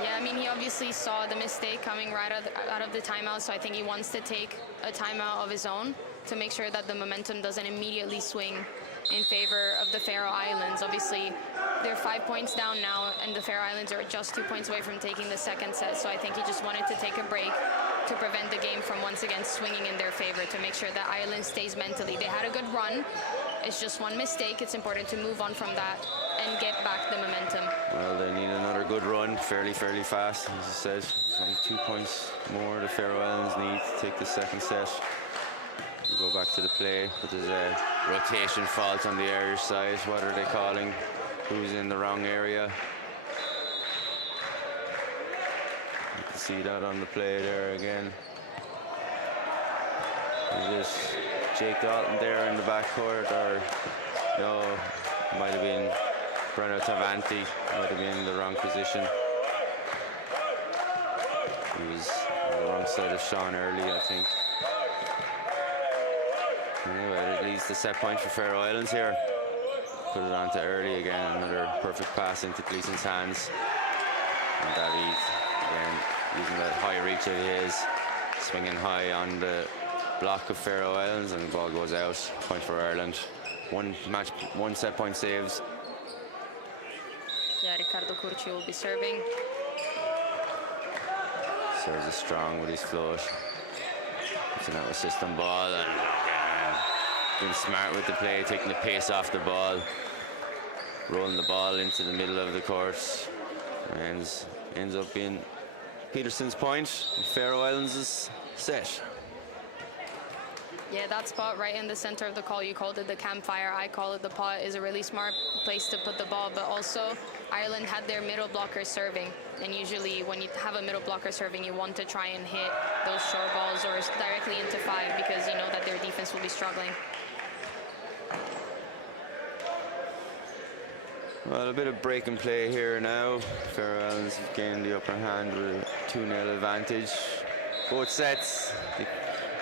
Yeah, I mean, he obviously saw the mistake coming right out of the timeout, so I think he wants to take a timeout of his own to make sure that the momentum doesn't immediately swing in favor of the Faroe Islands. Obviously, they're 5 points down now, and the Faroe Islands are just 2 points away from taking the second set, so I think he just wanted to take a break to prevent the game from once again swinging in their favor, to make sure that Ireland stays mentally. They had a good run. It's just one mistake. It's important to move on from that and get back the momentum. Well, they need another good run fairly fast. As I said, it's only 2 points more the Faroe Islands need to take the second set. We go back to the play, but there's a rotation fault on the Irish side. What are they calling? Who's in the wrong area? You can see that on the play there again. Is it Jake Dalton there in the backcourt, or no? Might have been Breno Tavanti. Might have been in the wrong position. He was on the wrong side of Sean Early, I think. Anyway, that leads the set point for Faroe Islands here. Put it on to Early again. Another perfect pass into Gleason's hands. And that he's, again, using that high reach of his, swinging high on the block of Faroe Islands, and the ball goes out. Point for Ireland. One set point saves. Yeah, Ricardo Curci will be serving. Serves is strong with his float. It's another system ball, and being smart with the play, taking the pace off the ball, rolling the ball into the middle of the court, and ends up being Peterson's point. Faroe Islands is set. Yeah, that spot right in the center of the call, you called it the campfire, I call it the pot, is a really smart place to put the ball. But also, Ireland had their middle blocker serving, and usually when you have a middle blocker serving, you want to try and hit those short balls or directly into five, because you know that their defense will be struggling. Well, a bit of break and play here now. Faroe Islands have gained the upper hand with a 2-0 advantage. Both sets, they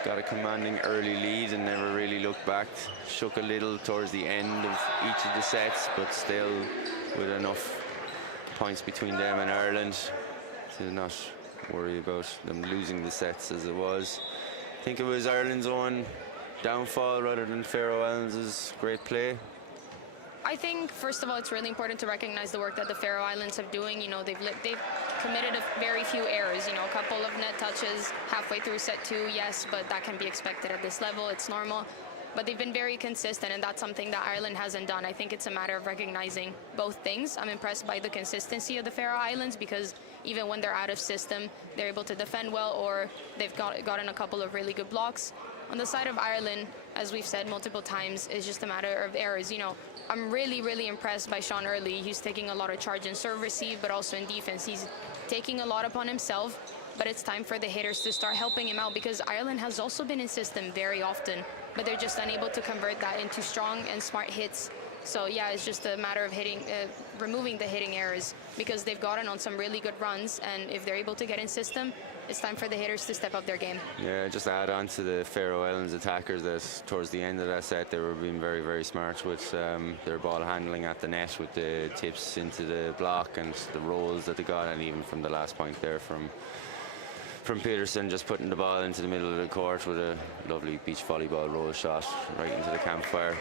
got a commanding early lead and never really looked back. Shook a little towards the end of each of the sets, but still with enough points between them and Ireland to not worry about them losing the sets as it was. I think it was Ireland's own downfall rather than Faroe Islands' great play. I think, first of all, it's really important to recognize the work that the Faroe Islands have doing. You know, they've committed a very few errors. You know, a couple of net touches halfway through set 2, yes, but that can be expected at this level. It's normal. But they've been very consistent, and that's something that Ireland hasn't done. I think it's a matter of recognizing both things. I'm impressed by the consistency of the Faroe Islands because even when they're out of system, they're able to defend well, or they've gotten a couple of really good blocks. On the side of Ireland, as we've said multiple times, it's just a matter of errors. You know, I'm really, really impressed by Sean Early. He's taking a lot of charge in serve receive, but also in defense. He's taking a lot upon himself, but it's time for the hitters to start helping him out because Ireland has also been in system very often, but they're just unable to convert that into strong and smart hits. So yeah, it's just a matter of removing the hitting errors because they've gotten on some really good runs, and if they're able to get in system, it's time for the hitters to step up their game. Yeah, just to add on to the Faroe Islands attackers, that towards the end of that set they were being very, very smart with their ball handling at the net, with the tips into the block and the rolls that they got, and even from the last point there from Peterson, just putting the ball into the middle of the court with a lovely beach volleyball roll shot right into the campfire.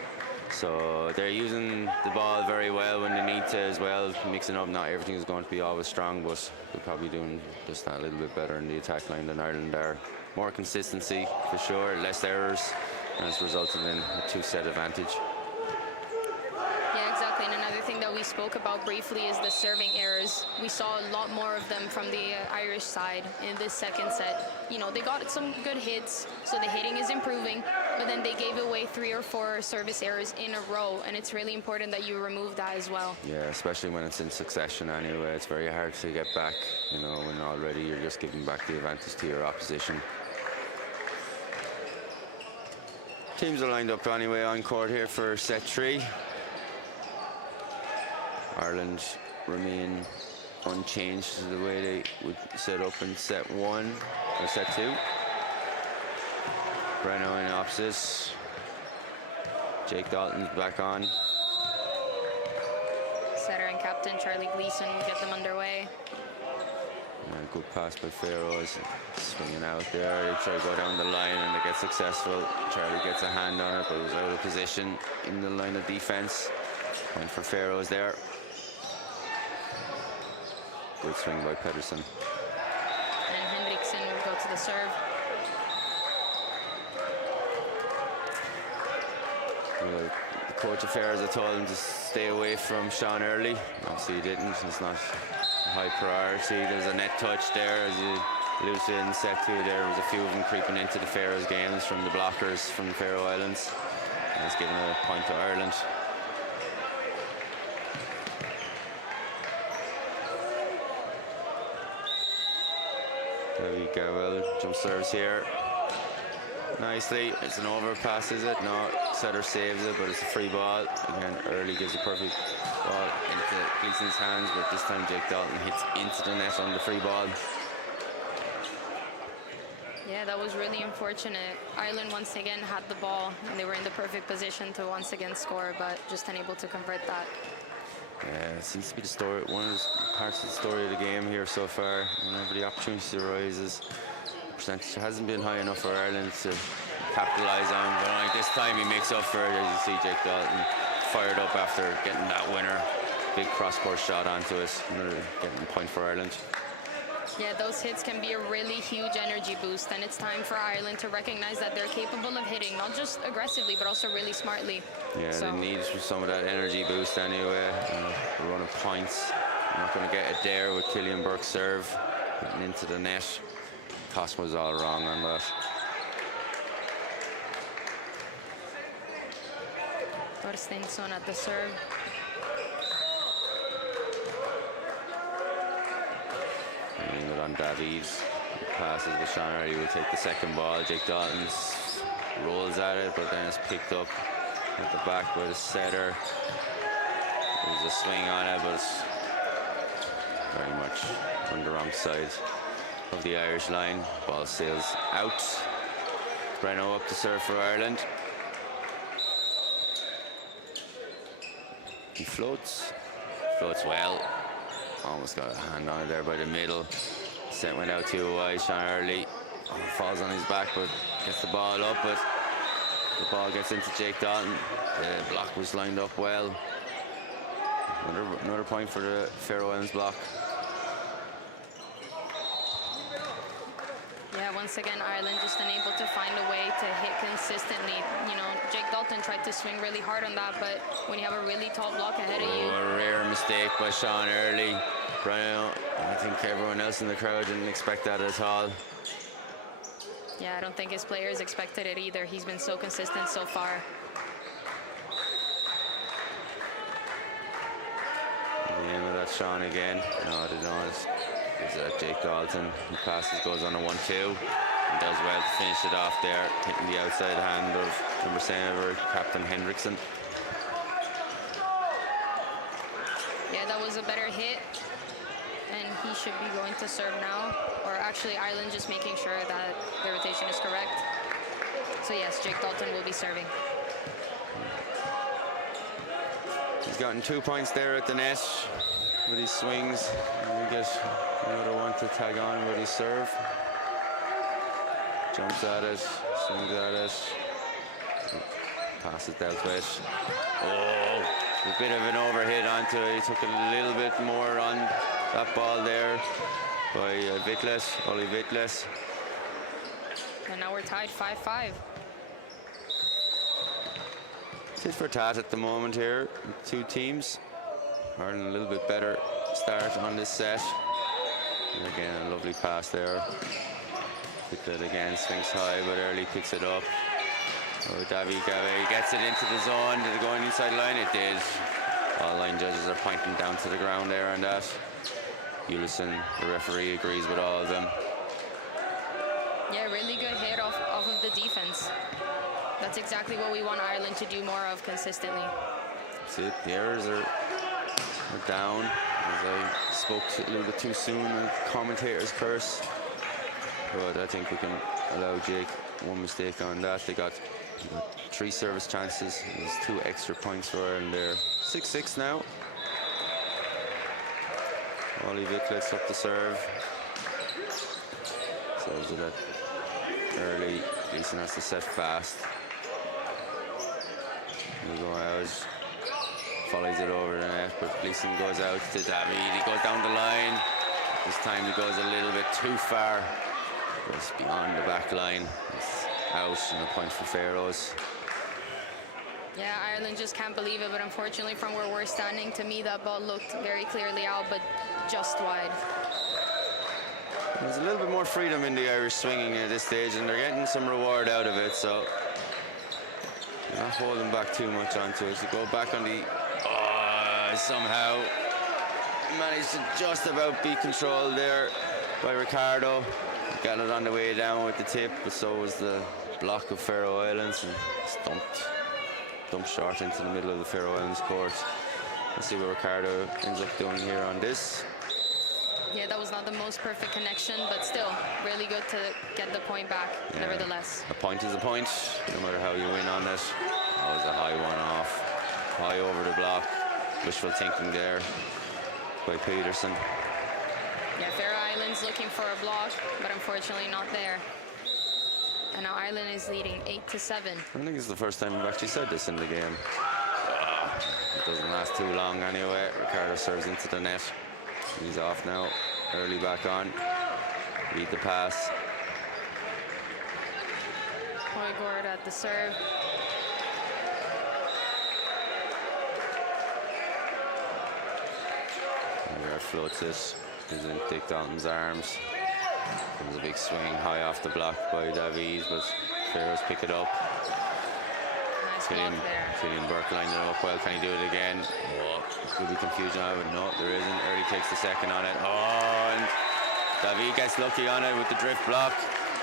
So they're using the ball very well when they need to as well, mixing up. Not everything is going to be always strong, but they're probably doing just that a little bit better in the attack line than Ireland are. More consistency for sure, less errors, and it's resulted in a 2-set advantage. Yeah, exactly. And another thing that we spoke about briefly is the serving errors. We saw a lot more of them from the Irish side in this second set. You know, they got some good hits, so the hitting is improving, but then they gave away 3 or 4 service errors in a row, and it's really important that you remove that as well. Yeah, especially when it's in succession anyway. It's very hard to get back, you know, when already you're just giving back the advantage to your opposition. Teams are lined up anyway on court here for set 3. Ireland remain unchanged to the way they would set up in set 1 or set 2. Breno in opposites. Jake Dalton's back on. Setter and captain Charlie Gleason will get them underway. And good pass by Faroes, swinging out there. They try to go down the line and they get successful. Charlie gets a hand on it, but he was out of position in the line of defense. Point for Faroes there. Good swing by Pedersen. And Henriksen will go to the serve. Well, the coach of Faroes had told him to stay away from Sean Early. Obviously he didn't. It's not a high priority. There's a net touch there, as you alluded to in set 2. There was a few of them creeping into the Faroes games from the blockers from the Faroe Islands. And it's given a point to Ireland. Debbie Gowell jump serves here nicely. It's an overpass, is it? No, Setter saves it, but it's a free ball. Again, Early gives a perfect ball into Gleason's hands, but this time Jake Dalton hits into the net on the free ball. Yeah, that was really unfortunate. Ireland once again had the ball, and they were in the perfect position to once again score, but just unable to convert that. Yeah, it seems to be the story, one of the parts of the story of the game here so far. Whenever the opportunity arises, the percentage hasn't been high enough for Ireland to capitalise on. But like this time, he makes up for it. As you see, Jake Dalton fired up after getting that winner. Big cross-court shot onto it. Another getting a point for Ireland. Yeah, those hits can be a really huge energy boost, and it's time for Ireland to recognize that they're capable of hitting, not just aggressively, but also really smartly. Yeah, so they need some of that energy boost anyway. The run of points. You're not going to get it there with Killian Burke's serve getting into the net. Toss was all wrong on that. Torstensson at the serve. Leaning it on Davies. Passes with Sean Early will take the second ball. Jake Dalton rolls at it, but then it's picked up at the back by the Setter. There's a swing on it, but it's very much on the wrong side of the Irish line. Ball sails out. Breno up to serve for Ireland. He floats well. Almost got a hand on it there by the middle. Set went out too wide. Sean Early falls on his back, but gets the ball up. But the ball gets into Jake Dalton. The block was lined up well. Another point for the Faroe Islands block. Yeah, once again, Ireland just unable to find a way to hit consistently. You know, Jake Dalton tried to swing really hard on that, but when you have a really tall block ahead of you. A rare mistake by Sean early. Brian, I think everyone else in the crowd didn't expect that at all. Yeah, I don't think his players expected it either. He's been so consistent so far. The end of that Sean again. No, they don't. It's Jake Dalton. He passes, goes on a 1-2. And does well to finish it off there, hitting the outside hand of number 7, Captain Hendrickson. Yeah, that was a better hit. And he should be going to serve now. Or actually, Ireland just making sure that the rotation is correct. So yes, Jake Dalton will be serving. He's gotten 2 points there at the net with his swings. And we get another one to tag on with his serve. Jumps at it, swings at it. Passes dealt with. Oh, a bit of an overhit onto it. He took a little bit more on that ball there by Oli Vitles. And now we're tied 5-5. Tit for tat at the moment here, two teams. Ireland a little bit better start on this set. And again, a lovely pass there. Vitles again swings high, but early picks it up. Oh, Davy Gave gets it into the zone. Did it go on inside line? It did. All line judges are pointing down to the ground there on that. Ulison, the referee, agrees with all of them. Yeah, really good hit off of the defense. That's exactly what we want Ireland to do more of consistently. That's it. The errors are down. As I spoke a little bit too soon, the commentator's curse. But I think we can allow Jake one mistake on that. They got 3 service chances. There's 2 extra points for Ireland there. 6-6 now. Oli Vitles up the serve. Serves it at early. Gleason has to set fast. He'll go out. Follows it over the net, but Gleason goes out to David. He goes down the line. This time he goes a little bit too far. Goes beyond the back line. It's out and a point for Faroes. Yeah, Ireland just can't believe it, but unfortunately from where we're standing, to me that ball looked very clearly out, but just wide. There's a little bit more freedom in the Irish swinging at this stage, and they're getting some reward out of it, so they're not holding back too much onto it. To go back on the... somehow managed to just about be controlled there by Ricardo. Got it on the way down with the tip, but so was the block of Faroe Islands, and dumped short into the middle of the Faroe Islands court. Let's see what Ricardo ends up doing here on this. Yeah, that was not the most perfect connection, but still really good to get the point back, nevertheless. A point is a point, no matter how you win on it. That was a high one off. High over the block. Wishful thinking there by Peterson. Yeah, Faroe Islands looking for a block, but unfortunately not there. And now Ireland is leading 8-7. I think it's the first time we've actually said this in the game. It doesn't last too long anyway. Ricardo serves into the net. He's off now. Early back on. Lead the pass. Højgaard at the serve. Højgaard floats it. Is in Dick Dalton's arms. There's a big swing high off the block by Davies, but Faroes pick it up. Nice block there. Killian Burke lined it up well. Can he do it again? Oh, could be confusion on it, but no, there isn't. Early takes the second on it. Oh, and David gets lucky on it with the drift block.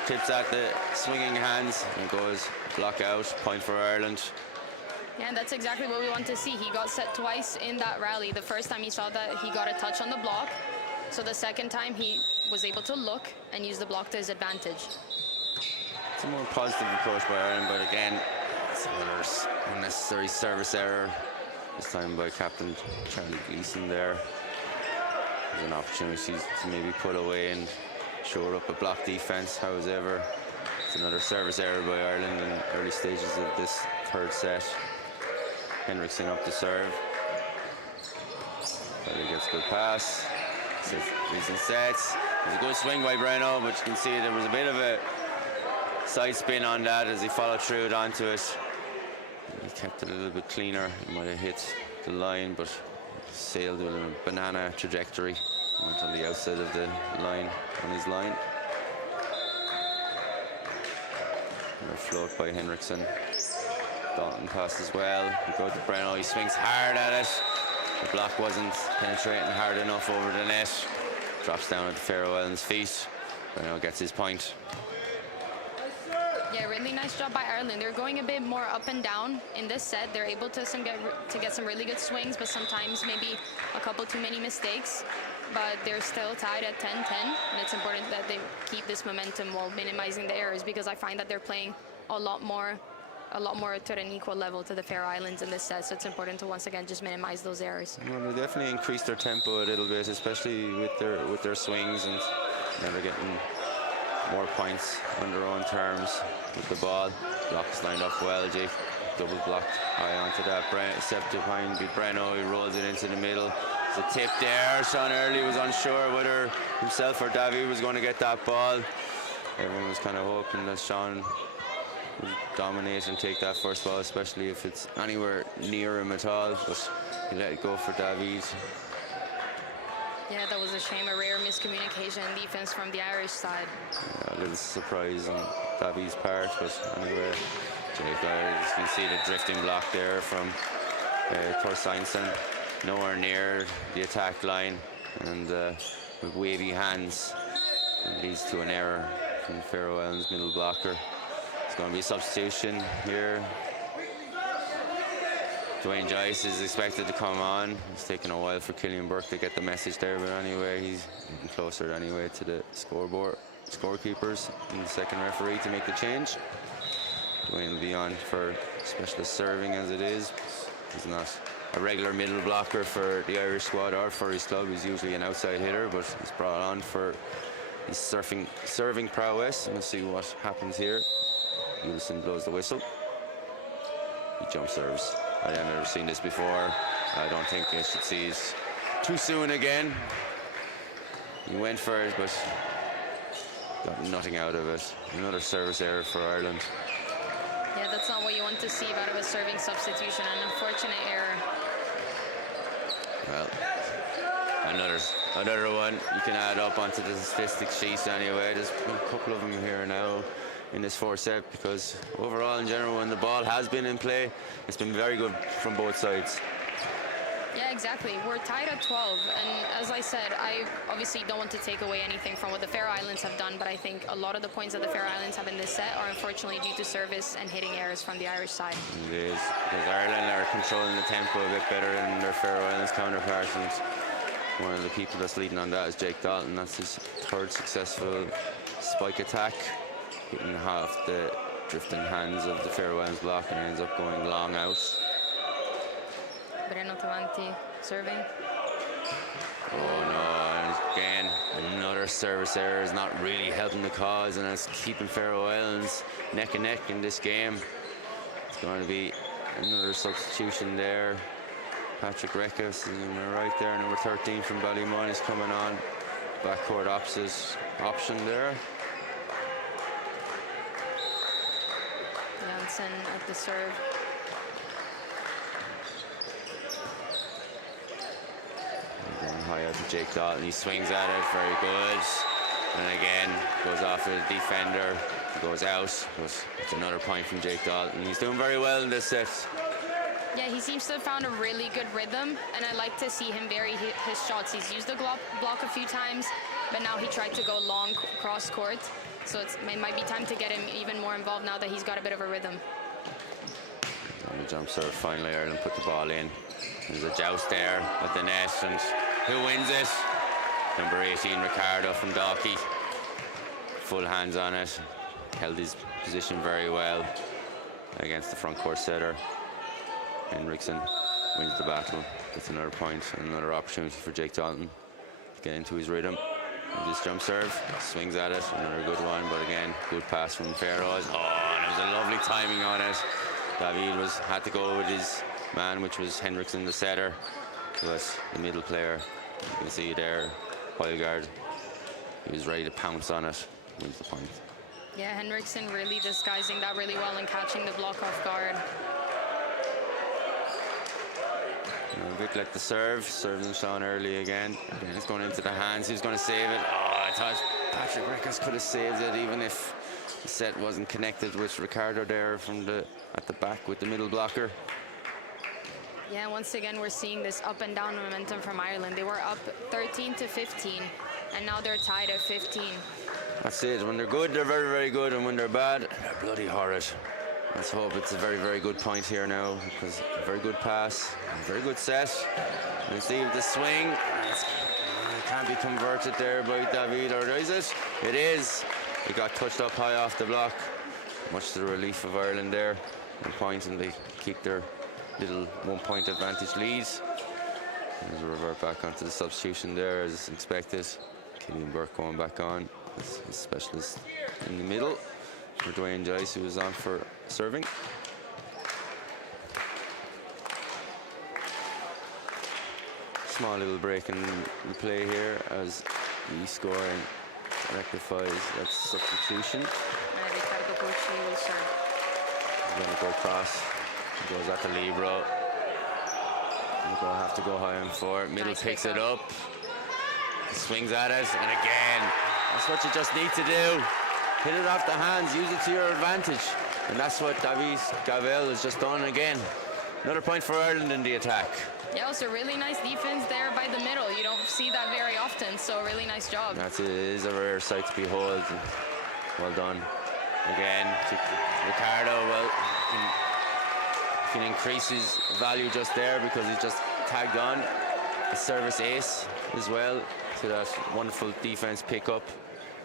Tips at the swinging hands and goes block out. Point for Ireland. Yeah, and that's exactly what we want to see. He got set twice in that rally. The first time he saw that, he got a touch on the block. So the second time he was able to look and use the block to his advantage. It's a more positive approach by Ireland, but again, it's another unnecessary service error. This time by Captain Charlie Gleason there. There's an opportunity to maybe put away and shore up a block defense. However, it's another service error by Ireland in early stages of this third set. Henriksen up to serve. He gets a good pass. Decent sets. There's a good swing by Breno, but you can see there was a bit of a side spin on that as he followed through it onto it. He kept it a little bit cleaner. He might have hit the line, but sailed with a banana trajectory. Went on the outside of the line, on his line. And a float by Henriksen. Dalton passed as well. We go to Breno. He swings hard at it. The block wasn't penetrating hard enough over the net. Drops down at the Faroe Islands' feet. Breno gets his point. Yeah, really nice job by Ireland. They're going a bit more up and down in this set. They're able to get some really good swings, but sometimes maybe a couple too many mistakes. But they're still tied at 10-10, and it's important that they keep this momentum while minimizing the errors, because I find that they're playing a lot more to an equal level to the Faroe Islands in this set. So it's important to once again just minimize those errors. Well, they definitely increased their tempo a little bit, especially with their swings, and now they're getting more points on their own terms with the ball. Blocks lined up well. Jake double blocked high onto that. Stepped behind Breno. He rolls it into the middle. It's a tip there. Sean Early was unsure whether himself or David was going to get that ball. Everyone was kind of hoping that Sean would dominate and take that first ball, especially if it's anywhere near him at all. But he let it go for David. Yeah, that was a shame. A rare miscommunication in defense from the Irish side. Yeah, a little surprise on David's part, but anyway, Jake, you can see the drifting block there from Thorsteinsson. Nowhere near the attack line, and with wavy hands, it leads to an error from Faroe Islands' middle blocker. It's going to be a substitution here. Dwayne Joyce is expected to come on. It's taken a while for Killian Burke to get the message there, but anyway, he's getting closer anyway to the scorekeepers and the second referee to make the change. Dwayne will be on for specialist serving as it is. He's not a regular middle blocker for the Irish squad or for his club. He's usually an outside hitter, but he's brought on for his serving prowess. And we'll see what happens here. U18 blows the whistle. He jump serves. I have never seen this before. I don't think I should see it too soon again. He went for it, but got nothing out of it. Another service error for Ireland. Yeah, that's not what you want to see out of a serving substitution. An unfortunate error. Well, another one you can add up onto the statistics sheet anyway. There's a couple of them here now in this fourth set, because overall in general, when the ball has been in play, it's been very good from both sides. Yeah, exactly. We're tied at 12, and as I said, I obviously don't want to take away anything from what the Faroe Islands have done, but I think a lot of the points that the Faroe Islands have in this set are unfortunately due to service and hitting errors from the Irish side. It is, because Ireland are controlling the tempo a bit better than their Faroe Islands counterparts, and one of the people that's leading on that is Jake Dalton. That's his third successful spike attack, hitting half the drifting hands of the Faroe Islands block, and ends up going long out. Breno Tavanti serving. Oh no, and again, another service error is not really helping the cause, and it's keeping Faroe Islands neck and neck in this game. It's going to be another substitution there. Patrick Rekas, right there, number 13 from Ballymun is coming on. Backcourt option there. Janssen at the serve. Going high out to Jake Dalton. He swings at it, very good. And again, goes off the defender, goes out. But it's another point from Jake Dalton. He's doing very well in this set. Yeah, he seems to have found a really good rhythm, and I like to see him vary his shots. He's used the block a few times, but now he tried to go long cross court. So it might be time to get him even more involved now that he's got a bit of a rhythm. On the jump serve, finally Ireland put the ball in. There's a joust there at the net, and who wins it? Number 18, Ricardo from Dalkey. Full hands on it. Held his position very well against the front court setter. Henriksen wins the battle. Gets another point and another opportunity for Jake Dalton to get into his rhythm. And this jump serve, swings at it, another good one, but again, good pass from Faroes. Oh, and there was a lovely timing on it. David had to go with his man, which was Henriksen, the setter, But the middle player, you can see there, Højgaard, he was ready to pounce on it. Wins the point. Yeah, Henriksen really disguising that really well and catching the block off guard. A bit like the serving Sean early again. It's going into the hands. Who's going to save it? Oh, I thought Patrick Rickers could have saved it, even if the set wasn't connected with Ricardo there from at the back with the middle blocker. Yeah, once again we're seeing this up and down momentum from Ireland. They were up 13-15, and now they're tied at 15. That's it. When they're good, they're very, very good, and when they're bad, they're bloody horrid. Let's hope it's a very, very good point here now, because a very good pass, a very good set. Let's see if the swing can't be converted there by David, or is it? It is. It got touched up high off the block. Much to the relief of Ireland there. 1 point, and they keep their little 1 point advantage lead. As we revert back onto the substitution there as expected. Killian Burke going back on as a specialist in the middle for Dwayne Joyce, who was on for serving. Small little break in the play here as the scoring rectifies that substitution. He's going to go across. He goes at the libero. He's going to have to go high and four. Middle picks it up. Swings at it, and again, that's what you just need to do. Hit it off the hands, use it to your advantage. And that's what David Gavel has just done again. Another point for Ireland in the attack. Yeah, also really nice defense there by the middle. You don't see that very often, so really nice job. That's it. It is a rare sight to behold. Well done. Again, to Ricardo. Well, can increase his value just there because he's just tagged on a service ace as well to that wonderful defense pickup.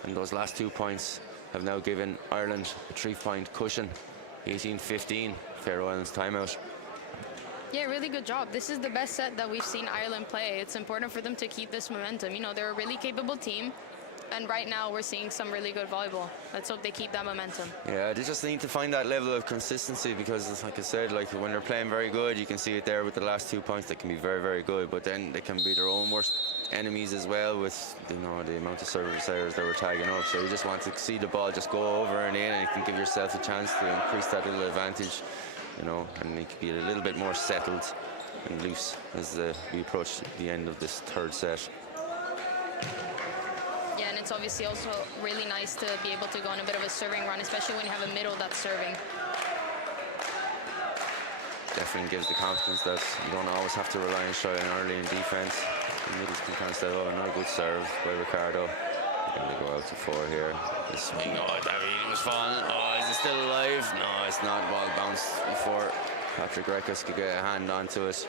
And those last 2 points have now given Ireland a 3-point cushion. 18-15, Faroe Islands timeout. Yeah, really good job. This is the best set that we've seen Ireland play. It's important for them to keep this momentum. You know, they're a really capable team, and right now we're seeing some really good volleyball. Let's hope they keep that momentum. Yeah, they just need to find that level of consistency because, like I said, like when they're playing very good, you can see it there with the last 2 points. They can be very, very good, but then they can be their own worst enemies as well with, you know, the amount of service errors that were tagging up. So you just want to see the ball just go over and in, and you can give yourself a chance to increase that little advantage, you know, and it can be a little bit more settled and loose as we approach the end of this third set. Yeah, and it's obviously also really nice to be able to go on a bit of a serving run, especially when you have a middle that's serving. Definitely gives the confidence that you don't always have to rely on shot early in defense. The middles can kind of step up. Another good serve by Ricardo. Going to go out to four here. The swing. Oh, David was falling. Oh, is it still alive? No, it's not. Ball bounced before Patrick Rickers could get a hand onto it.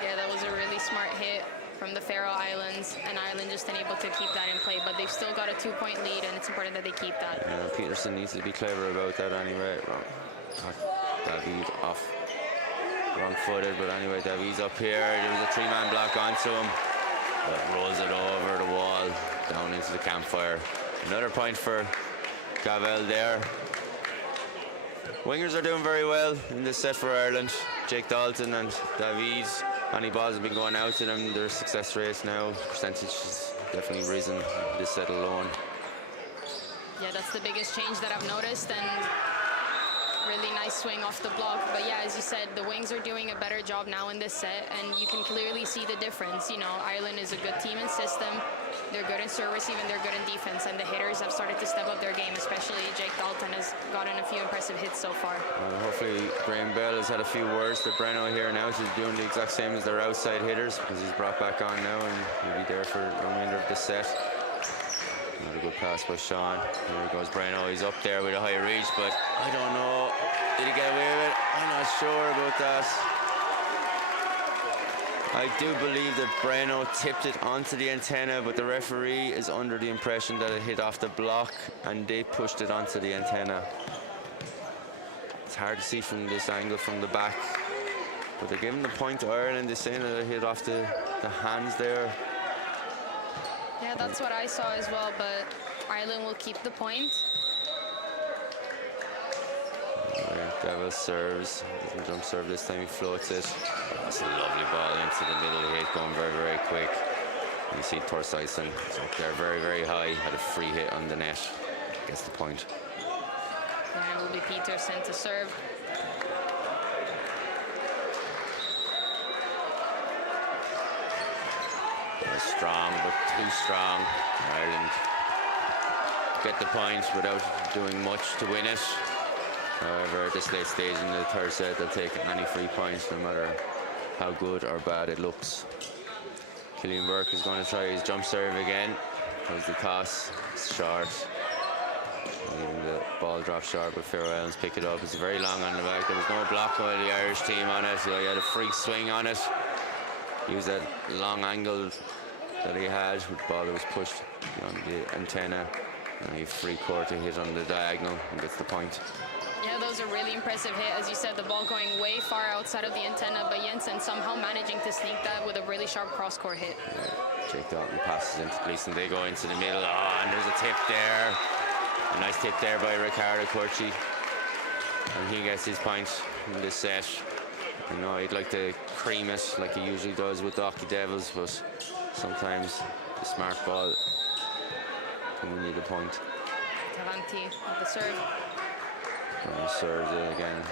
Yeah, that was a really smart hit from the Faroe Islands, and Ireland just unable to keep that in play, but they've still got a 2-point lead, and it's important that they keep that. Yeah, Peterson needs to be clever about that anyway. David off wrong-footed, but anyway, David's up here. There was a 3-man block onto him, but rolls it over the wall, down into the campfire. Another point for Gavel there. Wingers are doing very well in this set for Ireland. Jake Dalton and David. Any balls have been going out to them. Their success rate now, percentage has definitely risen this set alone. Yeah, that's the biggest change that I've noticed, and really nice swing off the block. But yeah, as you said, the wings are doing a better job now in this set, and you can clearly see the difference. You know, Ireland is a good team in system. They're good in service, even they're good in defense, and the hitters have started to step up their game, especially Jake Dalton has gotten a few impressive hits so far. Hopefully Graham Bell has had a few words to Breno here now. He's doing the exact same as their outside hitters because he's brought back on now and he'll be there for the remainder of the set. Another good pass by Sean. Here goes Breno. He's up there with a high reach, but I don't know. Did he get away with it? I'm not sure about that. I do believe that Breno tipped it onto the antenna, but the referee is under the impression that it hit off the block and they pushed it onto the antenna. It's hard to see from this angle from the back, but they're giving the point to Ireland. They're saying that it hit off the hands there. Yeah, that's what I saw as well, but Ireland will keep the point. Gavel serves. Doesn't jump serve this time, he floats it. That's a lovely ball into the middle hit, going very, very quick. You see Torsaisen up there very, very high. Had a free hit on the net. Gets the point. And it will be Peterson to serve. Strong, but too strong. Ireland get the point without doing much to win it. However, at this late stage in the third set, they'll take any free points, no matter how good or bad it looks. Killian Burke is going to try his jump serve again. There's the toss. It's short. Even the ball drops short, but Faroe Islands pick it up. It's very long on the back. There was no block by the Irish team on it. So he had a freak swing on it. Used that long angle that he had with the ball that was pushed on the antenna. And he free court to hit on the diagonal and gets the point. Yeah, that was a really impressive hit. As you said, the ball going way far outside of the antenna, but Jensen somehow managing to sneak that with a really sharp cross-court hit. Yeah, Jake Dalton passes into Gleason. They go into the middle. Oh, and there's a tip there. A nice tip there by Ricardo Curci. And he gets his point in this set. You know, he'd like to cream it like he usually does with the Hockey Devils, but sometimes the smart ball can win you the point. Taranti with the serve. Serves it again.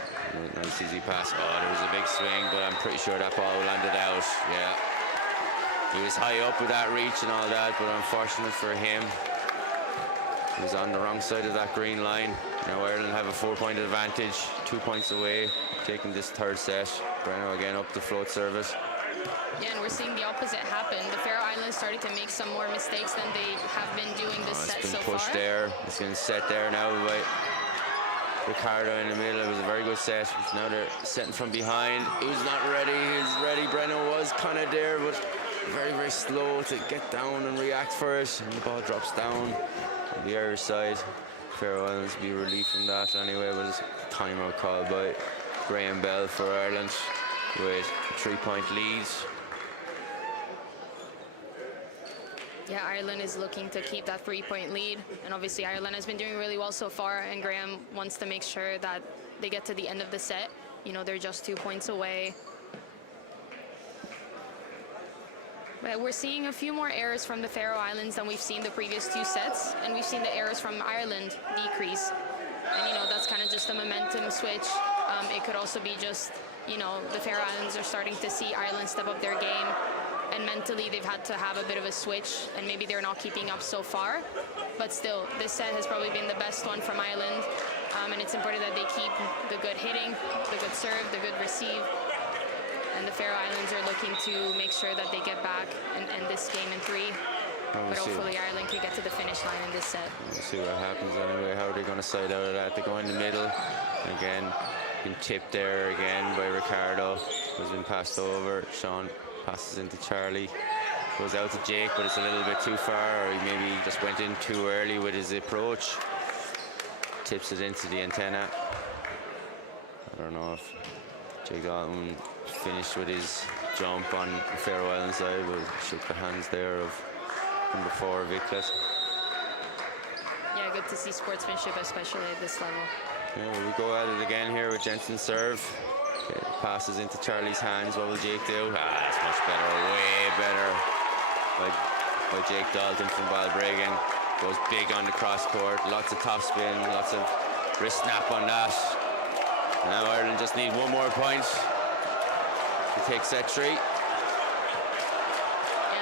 Nice easy pass. Oh, there was a big swing, but I'm pretty sure that ball landed out. Yeah. He was high up with that reach and all that, but unfortunate for him, he was on the wrong side of that green line. Now Ireland have a 4-point advantage, 2 points away, taking this third set. Breno again up the float service. Yeah, and we're seeing the opposite happen. The Faroe Islands started to make some more mistakes than they have been doing this set so far. It's been pushed there. It's going to set there now by Ricardo in the middle. It was a very good set. Now they're setting from behind. He was not ready. He was ready. Breno was kind of there, but very, very slow to get down and react for it. And the ball drops down on the Irish side. Faroe Islands will be relieved from that anyway, but it's a timeout call by Graham Bell for Ireland with a 3-point lead. Yeah, Ireland is looking to keep that 3-point lead, and obviously Ireland has been doing really well so far, and Graham wants to make sure that they get to the end of the set. You know, they're just 2 points away. But we're seeing a few more errors from the Faroe Islands than we've seen the previous 2 sets, and we've seen the errors from Ireland decrease. And, you know, that's kind of just a momentum switch. It could also be just, you know, the Faroe Islands are starting to see Ireland step up their game, and mentally they've had to have a bit of a switch, and maybe they're not keeping up so far. But still, this set has probably been the best one from Ireland, and it's important that they keep the good hitting, the good serve, the good receive. And the Faroe Islands are looking to make sure that they get back and end this game in 3. But hopefully Ireland can get to the finish line in this set. We'll see what happens anyway. How are they going to side out of that? They go in the middle. Again, been tipped there again by Ricardo. Has been passed over. Sean passes into Charlie. Goes out to Jake, but it's a little bit too far, or he maybe just went in too early with his approach. Tips it into the antenna. I don't know if Jake Dalton finished with his jump on the Faroe Island side, but shook the hands there of number 4, Viklet. Yeah, good to see sportsmanship, especially at this level. Yeah, well, we go at it again here with Jensen's serve. Okay, passes into Charlie's hands. What will Jake do? That's much better, way better by Jake Dalton from Balbriggan. Goes big on the cross court. Lots of top spin, lots of wrist snap on that. Now Ireland just need 1 more point to take set 3. Yeah,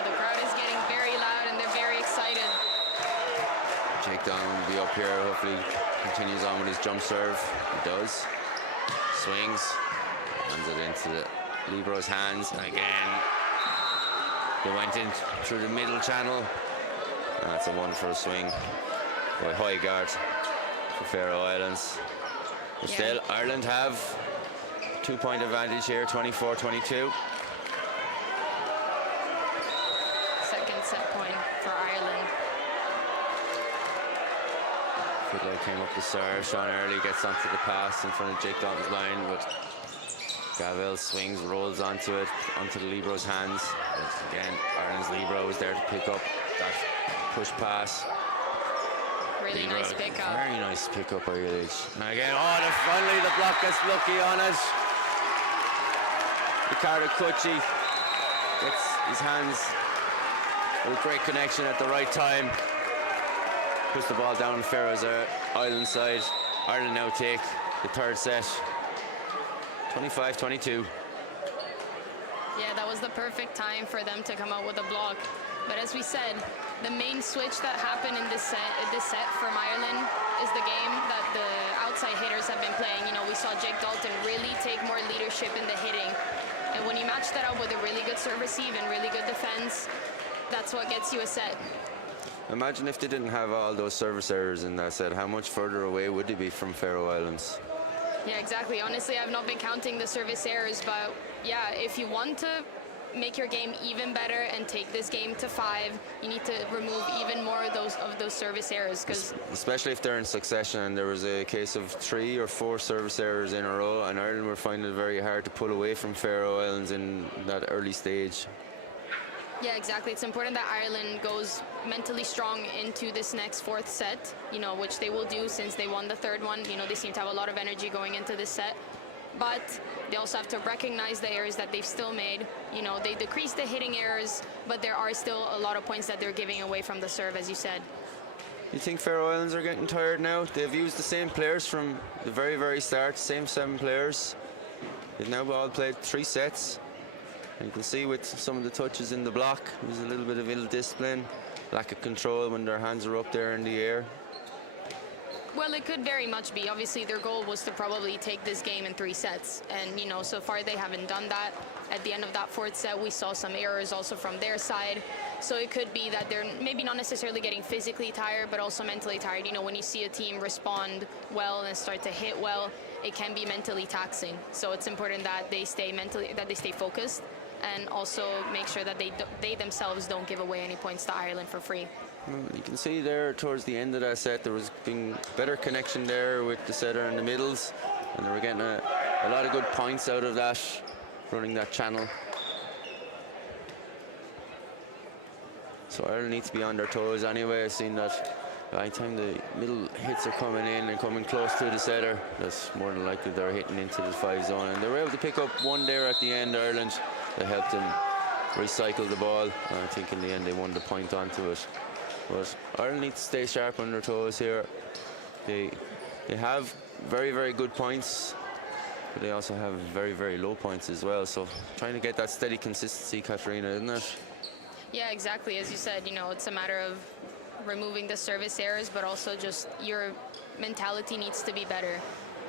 the crowd is getting very loud and they're very excited. Jake Dalton will be up here. Hopefully continues on with his jump serve. He does. Swings. Hands it into the Libro's hands. And again, they went in through the middle channel. That's a wonderful swing by Højgaard for Faroe Islands. But still, Ireland have 2-point advantage here, 24-22. Second set point for Ireland. Fiddler came up the serve. Sean Early gets onto the pass in front of Jake Dalton's line, but Gavel swings, rolls onto it, onto the Libro's hands. But again, Ireland's Libro was there to pick up that push pass. Really nice pickup. Very nice pickup by UH. And again, finally the block gets lucky on it. Ricardo Cucci gets his hands with a great connection at the right time. Puts the ball down Faroe's island side. Ireland now take the third set. 25-22. Yeah, that was the perfect time for them to come out with a block. But as we said, the main switch that happened in this set from Ireland is the game that the outside hitters have been playing. You know, we saw Jake Dalton really take more leadership in the hitting. And when you match that up with a really good serve receive and really good defense, that's what gets you a set. Imagine if they didn't have all those service errors in that set. How much further away would they be from Faroe Islands? Yeah, exactly. Honestly, I've not been counting the service errors, but yeah, if you want to make your game even better and take this game to 5, you need to remove even more of those service errors. Especially if they're in succession, and there was a case of 3 or 4 service errors in a row, and Ireland were finding it very hard to pull away from Faroe Islands in that early stage. Yeah, exactly. It's important that Ireland goes mentally strong into this next 4th set, you know, which they will do since they won the 3rd one. You know, they seem to have a lot of energy going into this set. But they also have to recognize the errors that they've still made. You know, they decreased the hitting errors, but there are still a lot of points that they're giving away from the serve, as you said. You think Faroe Islands are getting tired now? They've used the same players from the very, very start, same 7 players. They've now all played 3 sets. And you can see with some of the touches in the block, there's a little bit of ill discipline, lack of control when their hands are up there in the air. Well, it could very much be. Obviously, their goal was to probably take this game in 3 sets. And, you know, so far they haven't done that. At the end of that 4th set, we saw some errors also from their side. So it could be that they're maybe not necessarily getting physically tired, but also mentally tired. You know, when you see a team respond well and start to hit well, it can be mentally taxing. So it's important that they stay focused, and also make sure that they themselves don't give away any points to Ireland for free. You can see there towards the end of that set, there was being better connection there with the setter and the middles, and they were getting a lot of good points out of that, running that channel. So Ireland needs to be on their toes anyway. I've seen that by the time the middle hits are coming in and coming close to the setter, that's more than likely they're hitting into the 5 zone. And they were able to pick up one there at the end, Ireland, that helped them recycle the ball. And I think in the end they won the point onto it. But Ireland needs to stay sharp on their toes here. They have very, very good points, but they also have very, very low points as well. So trying to get that steady consistency, Katarina, isn't it? Yeah, exactly. As you said, you know, it's a matter of removing the service errors, but also just your mentality needs to be better,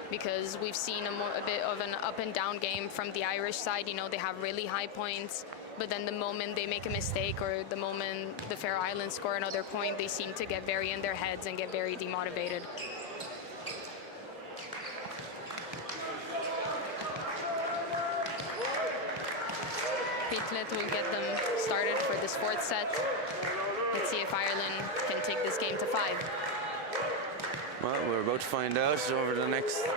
because we've seen a bit of an up and down game from the Irish side. You know, they have really high points, but then the moment they make a mistake or the moment the Faroe Islands score another point, they seem to get very in their heads and get very demotivated. Pitlet will get them started for this 4th set. Let's see if Ireland can take this game to 5. Well, we're about to find out over the next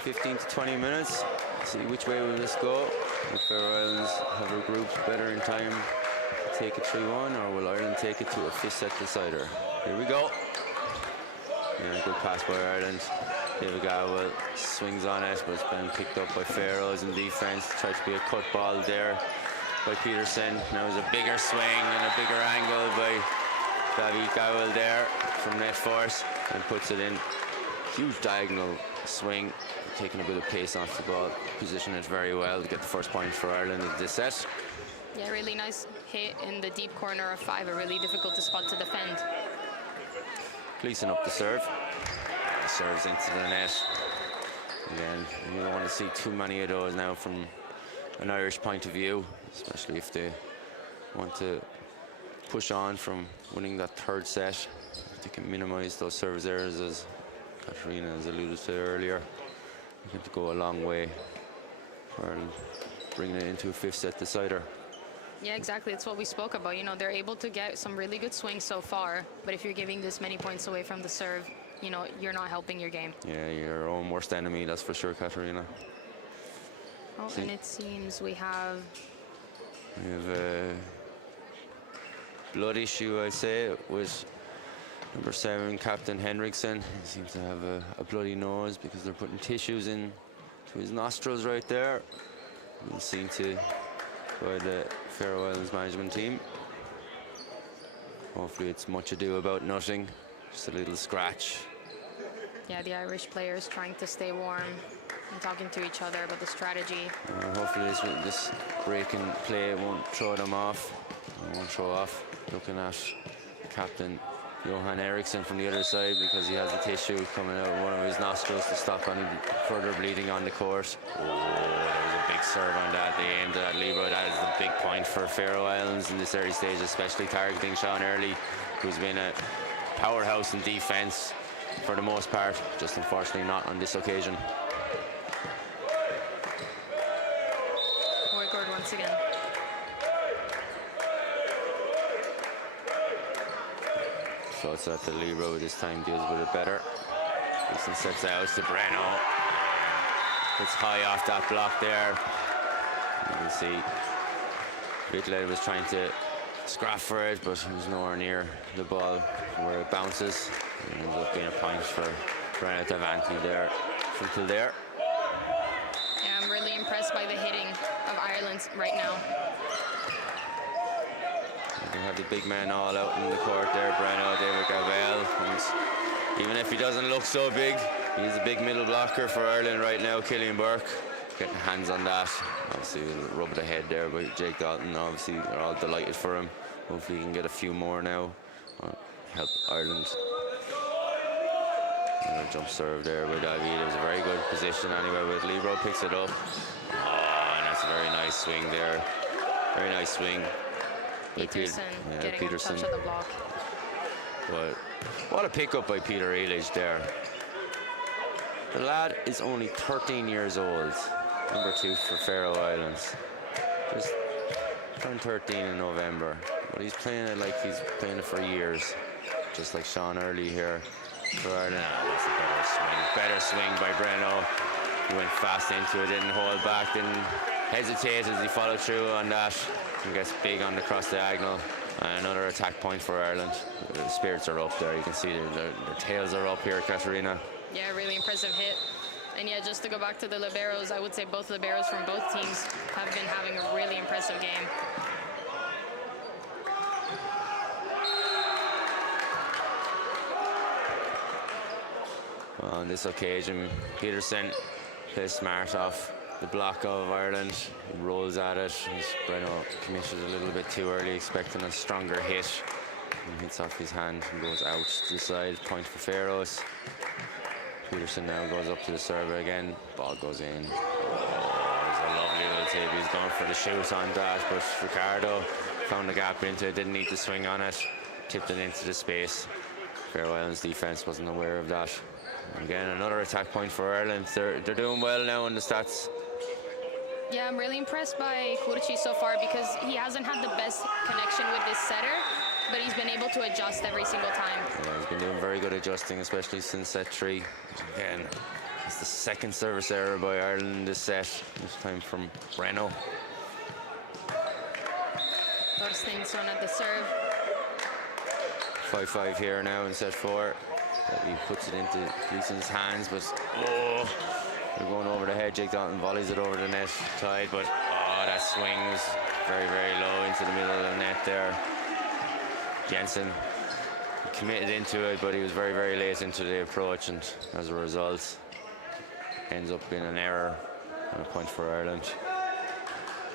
15 to 20 minutes. See which way will this go. Will Faroe Islands have regrouped better in time to take it 3-1, or will Ireland take it to a 5th set decider? Here we go. Yeah, good pass by Ireland. David Galwell swings on it, but it's been picked up by Faroes in defence. Tried to be a cut ball there by Peterson. Now there's a bigger swing and a bigger angle by David Galwell there from net force, and puts it in. Huge diagonal swing, taking a bit of pace off the ball, position it very well to get the first point for Ireland in this set. Yeah, really nice hit in the deep corner of 5, a really difficult spot to defend. Gleason up the serve. Serves into the net. Again, you don't want to see too many of those now from an Irish point of view, especially if they want to push on from winning that 3rd set. They can minimize those service errors, as Katarina has alluded to earlier. They can go a long way for bringing it into a 5th set decider. Yeah, exactly. It's what we spoke about. You know, they're able to get some really good swings so far, but if you're giving this many points away from the serve, you know, you're not helping your game. Yeah, your own worst enemy, that's for sure, Katarina. Oh, and it seems we have a blood issue, I say, with Number 7, Captain Henriksen. He seems to have a bloody nose because they're putting tissues in to his nostrils right there. He's seen to by the Faroe Islands management team. Hopefully it's much ado about nothing, just a little scratch. Yeah, the Irish players trying to stay warm and talking to each other about the strategy. Hopefully this break in play won't throw them off. Won't throw off. Looking at Captain Johan Eriksson from the other side because he has a tissue coming out of one of his nostrils to stop any further bleeding on the court. Oh, there was a big serve on that. They aimed at Libro. That is the big point for Faroe Islands in this early stage, especially targeting Sean Early, who's been a powerhouse in defense for the most part, just unfortunately not on this occasion. Record once again. So it's that the Libro this time deals with it better. Gleeson sets out to Breno. It's high off that block there. You can see Whitler was trying to scrap for it, but he was nowhere near the ball where it bounces. It ends up being a point for Breno Tavanti there from Kildare. Yeah, I'm really impressed by the hitting of Ireland right now. We have the big man all out in the court there, Breno, David Gavel. Even if he doesn't look so big, he's a big middle blocker for Ireland right now. Killian Burke getting hands on that. Obviously, a rub of the head there by Jake Dalton. Obviously, they're all delighted for him. Hopefully, he can get a few more now. Help Ireland. Another jump serve there by David. It was a very good position anyway, but Libro picks it up. Oh, and that's a very nice swing there. Very nice swing. Peterson getting Peterson. a touch of the block. But what a pickup by Peter Eilidge there. The lad is only 13 years old, number 2 for Faroe Islands. Just turned 13 in November, but he's playing it like he's playing it for years, just like Sean Early here for Ireland. That's a better swing by Breno. He went fast into it, didn't hold back, didn't hesitate as he followed through on that and gets big on the cross diagonal. And another attack point for Ireland. The spirits are up there. You can see their tails are up here, Katarina. Yeah, really impressive hit. And yeah, just to go back to the liberos, I would say both liberos from both teams have been having a really impressive game. Well, on this occasion, Peterson plays smart off the block of Ireland. He rolls at it. Breno committed a little bit too early, expecting a stronger hit. He hits off his hand and goes out to the side. Point for Faroes. Peterson now goes up to the server again. Ball goes in. Oh, it's a lovely little tip. He's going for the shoot on that, but Ricardo found the gap into it. Didn't need to swing on it. Tipped it into the space. Faroe Islands defense wasn't aware of that. Again, another attack point for Ireland. They're doing well now in the stats. Yeah, I'm really impressed by Kurci so far because he hasn't had the best connection with this setter, but he's been able to adjust every single time. Yeah, he's been doing very good adjusting, especially since set 3. Again, it's the second service error by Ireland in this set, this time from Breno. Thorsteinsson at the serve. 5-5 here now in set 4. He puts it into Gleeson's hands, but they're going over the head. Jake Dalton volleys it over the net side, but that swing was very, very low into the middle of the net there. Jensen committed into it, but he was very, very late into the approach, and as a result, ends up being an error and a point for Ireland.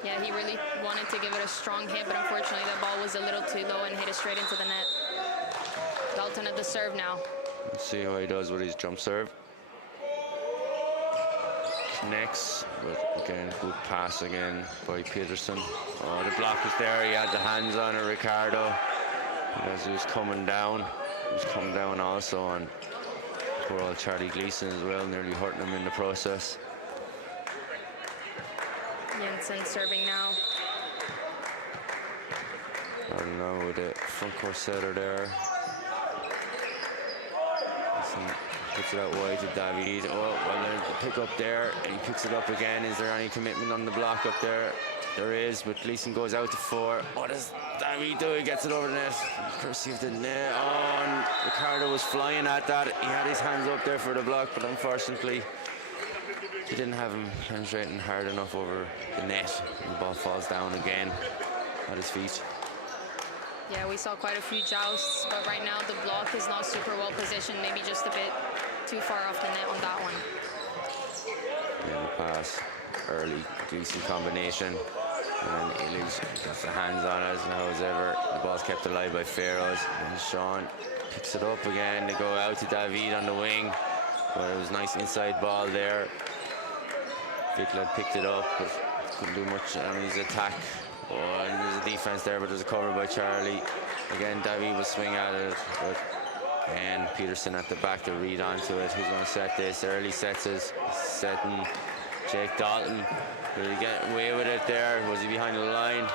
Yeah, he really wanted to give it a strong hit, but unfortunately the ball was a little too low and hit it straight into the net. Dalton at the serve now. Let's see how he does with his jump serve. Connects, but again, good pass again by Peterson. Oh, the block was there. He had the hands on it, Ricardo. As he was coming down, he was coming down also on poor old Charlie Gleeson as well, nearly hurting him in the process. Jensen serving now. I don't know, with the front court setter there. Puts it out wide to David. Oh, well, there's the pick up there, and he picks it up again. Is there any commitment on the block up there? There is, but Gleeson goes out to 4. What does David Dewey gets it over the net. Perceived the net. Oh, and Ricardo was flying at that. He had his hands up there for the block, but unfortunately he didn't have him penetrating hard enough over the net. And the ball falls down again at his feet. Yeah, we saw quite a few jousts, but right now the block is not super well positioned. Maybe just a bit too far off the net on that one. Yeah, the pass early, decent combination. And then Illich gets the hands on it, and however, the ball's kept alive by FAROE. And Sean picks it up again. They go out to David on the wing, but it was a nice inside ball there. Vikla picked it up, but couldn't do much on his attack. Oh, and there's a defense there, but there's a cover by Charlie. Again, David will swing at it, but again, Peterson at the back to read onto it. Who's going to set this? Early sets it. Setting Jake Dalton. Did he get away with it there? Was he behind the line?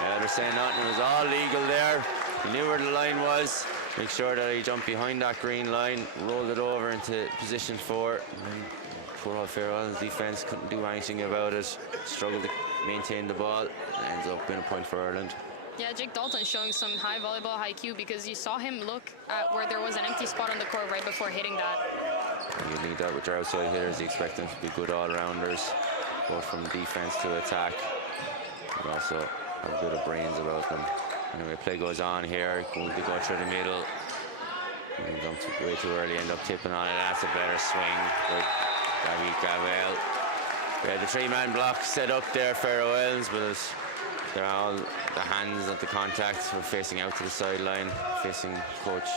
Yeah, they're saying nothing. It was all legal there. He knew where the line was. Make sure that he jumped behind that green line, rolled it over into position 4. Poor old FAROE Islands defense couldn't do anything about it. Struggled to maintain the ball. It ends up being a point for Ireland. Yeah, Jake Dalton showing some high volleyball IQ, because you saw him look at where there was an empty spot on the court right before hitting that. You need that with your outside hitters. You expect them to be good all-rounders, both from defense to attack. But also have a bit of brains about them. Anyway, play goes on here. Going to go through the middle. And dumped way too early, end up tipping on it. That's a better swing for David Gavel. Yeah, the 3-man block set up there, FAROE Islands, but they're all the hands at the contact. We're facing out to the sideline, facing coach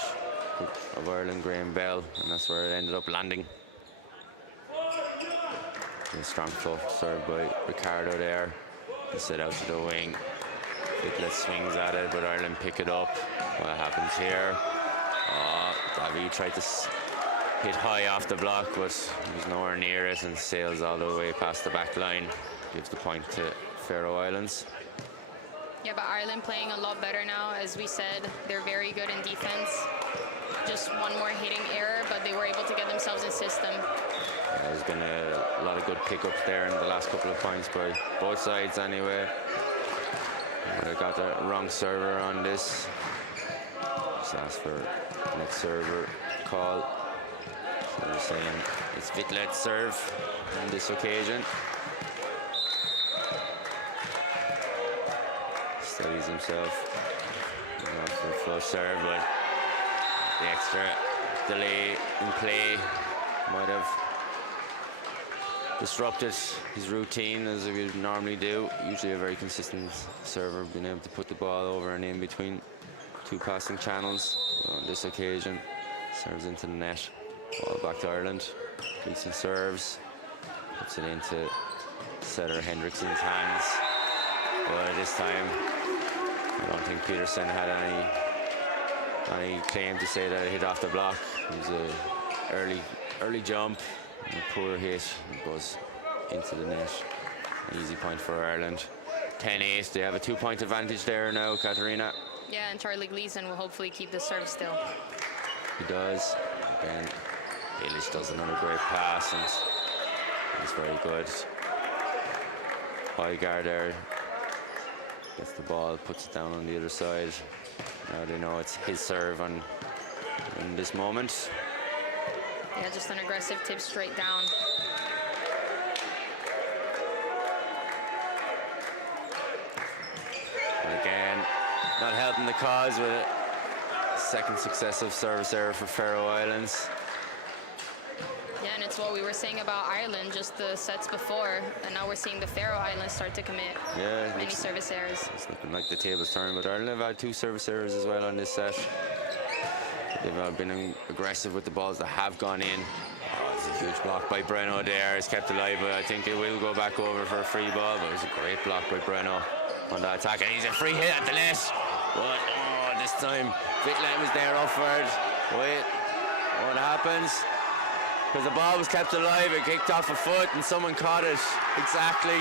of Ireland, Graham Bell, and that's where it ended up landing. A strong fluff served by Ricardo there. He set out to the wing. Vikla swings at it, but Ireland pick it up. What happens here? David tried to hit high off the block, but he was nowhere near it and sails all the way past the back line. Gives the point to FAROE Islands. Yeah, but Ireland playing a lot better now. As we said, they're very good in defense. Just one more hitting error, but they were able to get themselves in system. Yeah, there's been a lot of good pickups there in the last couple of points by both sides anyway. But I got the wrong server on this. Just asked for next server call. So they're saying it's Viklet's serve on this occasion. Steadies himself. Going for a flush serve, but the extra delay in play might have disrupted his routine as he would normally do. Usually a very consistent server, being able to put the ball over and in between two passing channels. But on this occasion, serves into the net. Ball back to Ireland. Decent serves. Puts it into setter Hendrickson's hands. But this time, I don't think Peterson had any claim to say that it hit off the block. It was an early jump, and a poor hit. It goes into the net. An easy point for Ireland. 10-8. They have a 2-point advantage there now, Katarina. Yeah, and Charlie Gleason will hopefully keep the serve still. He does. Again, Illich does another great pass, and he's very good. High guard there. Gets the ball, puts it down on the other side. Now they know it's his serve in this moment. Yeah, just an aggressive tip straight down. And again, not helping the cause with a second successive service error for FAROE Islands. Yeah, and it's what we were saying about Ireland just the sets before, and now we're seeing the FAROE Islands start to commit many service errors. It's looking like the table's turning, but Ireland have had 2 service errors as well on this set. They've been aggressive with the balls that have gone in. Oh, it's a huge block by Breno there. It's kept alive, but I think it will go back over for a free ball, but it's a great block by Breno on that attack, and he's a free hit at the net. But this time, Viklet was there upward. Wait, what happens? Because the ball was kept alive, it kicked off a foot and someone caught it. Exactly.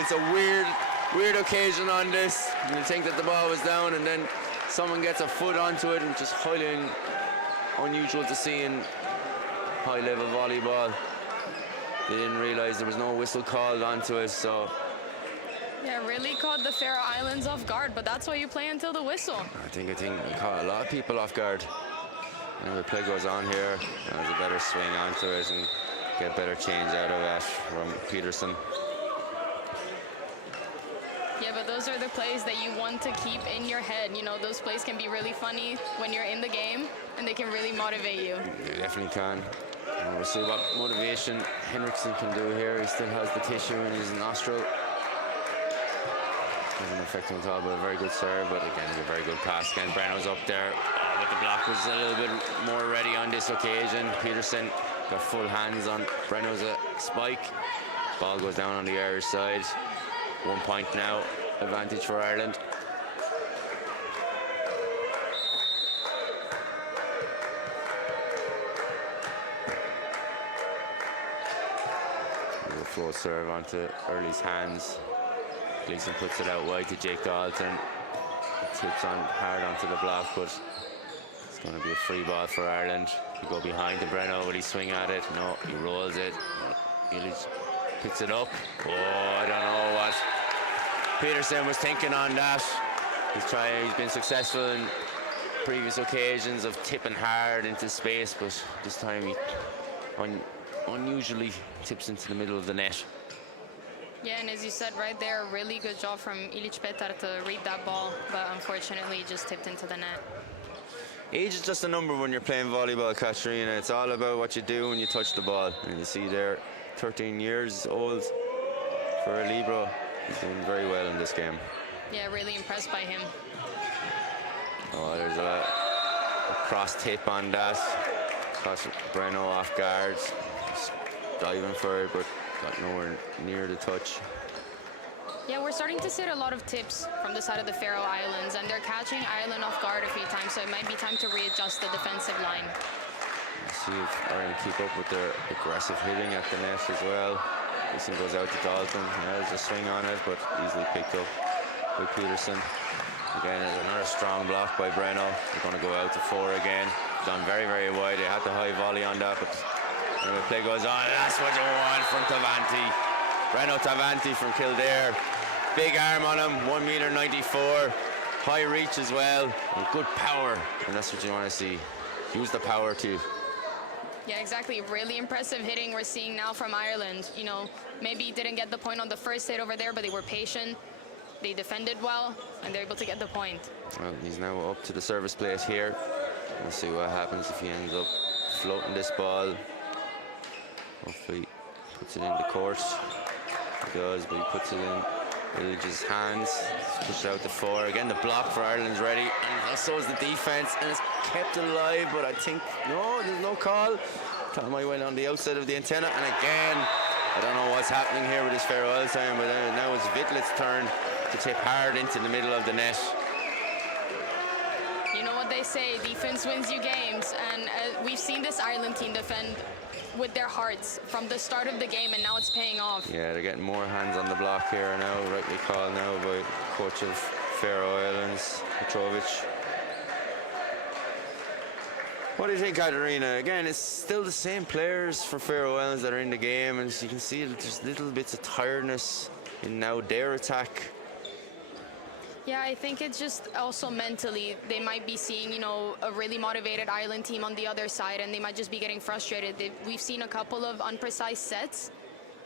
It's a weird occasion on this. You think that the ball was down and then someone gets a foot onto it, and just highly unusual to see in high-level volleyball. They didn't realize there was no whistle called onto it, so Yeah, really caught the Faroe Islands off guard, but that's why you play until the whistle. I think it caught a lot of people off guard. And the play goes on here. There's a better swing onto it and get better change out of that from Peterson. Yeah, but those are the plays that you want to keep in your head. You know, those plays can be really funny when you're in the game, and they can really motivate you. They definitely can. And we'll see what motivation Henriksen can do here. He still has the tissue in his nostril. Doesn't affect him at all, but a very good serve. But again, a very good pass. Again, Breno's up there. Oh, but the block was a little bit more ready on this occasion. Peterson got full hands on Breno's spike. Ball goes down on the Irish side. 1 point now, advantage for Ireland. A flow serve onto Early's hands. Gleason puts it out wide to Jake Dalton. It tips on hard onto the block, but it's going to be a free ball for Ireland. He go behind to Breno, will he swing at it? No, he rolls it. Illich picks it up. Oh, I don't know what Peterson was thinking on that. He's been successful in previous occasions of tipping hard into space, but this time he unusually tips into the middle of the net. Yeah, and as you said right there, a really good job from Illich Petar to read that ball, but unfortunately just tipped into the net. Age is just a number when you're playing volleyball, Katarina. It's all about what you do when you touch the ball. And you see there, 13 years old for a libero. He's doing very well in this game. Yeah, really impressed by him. Oh, there's a cross tip on that. Caught Breno off guard. Just diving for it, but got nowhere near the touch. Yeah, we're starting to see a lot of tips from the side of the Faroe Islands, and they're catching Ireland off guard a few times, so it might be time to readjust the defensive line. Let's see if Ireland keep up with their aggressive hitting at the net as well. This one goes out to Dalton. There's a swing on it, but easily picked up by Peterson. Again, there's another strong block by Breno. They're going to go out to 4 again. Done very, very wide. They had the high volley on that, but the play goes on. That's what you want from Tavanti. Breno Tavanti from Kildare. Big arm on him, 1.94 m. High reach as well, and good power. And that's what you want to see. Use the power too. Yeah, exactly. Really impressive hitting we're seeing now from Ireland. You know, maybe didn't get the point on the first hit over there, but they were patient. They defended well, and they're able to get the point. Well, he's now up to the service plate here. We'll see what happens if he ends up floating this ball. Hopefully puts it in the court. He does, but he puts it in Illich's hands. Pushed out to 4. Again, the block for Ireland's ready, and so is the defense, and it's kept alive, but I think, no, there's no call. Thought I might went on the outside of the antenna, and again, I don't know what's happening here with this Faroe Isles time, but now it's Vitlet's turn to tip hard into the middle of the net. You know what they say, defense wins you games, and we've seen this Ireland team defend with their hearts from the start of the game, and now it's paying off. Yeah, they're getting more hands on the block here now, rightly called now by coach of Faroe Islands, Petrovic. What do you think, Katarina? Again, it's still the same players for Faroe Islands that are in the game, and as you can see, there's little bits of tiredness in now their attack. Yeah, I think it's just also mentally, they might be seeing, you know, a really motivated Ireland team on the other side, and they might just be getting frustrated. We've seen a couple of unprecise sets,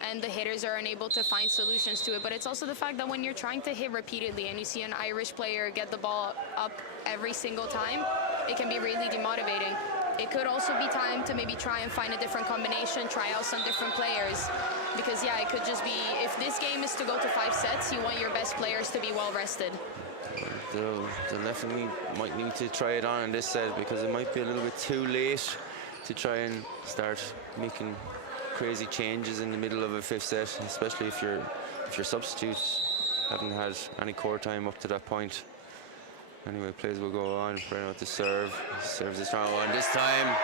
and the hitters are unable to find solutions to it. But it's also the fact that when you're trying to hit repeatedly and you see an Irish player get the ball up every single time, it can be really demotivating. It could also be time to maybe try and find a different combination, try out some different players. Because, yeah, it could just be, if this game is to go to 5 sets, you want your best players to be well rested. They'll definitely might need to try it on in this set, because it might be a little bit too late to try and start making crazy changes in the middle of a 5th set, especially if your substitutes haven't had any court time up to that point. Anyway, plays will go on. Breno to serve. Serves a strong one. This time,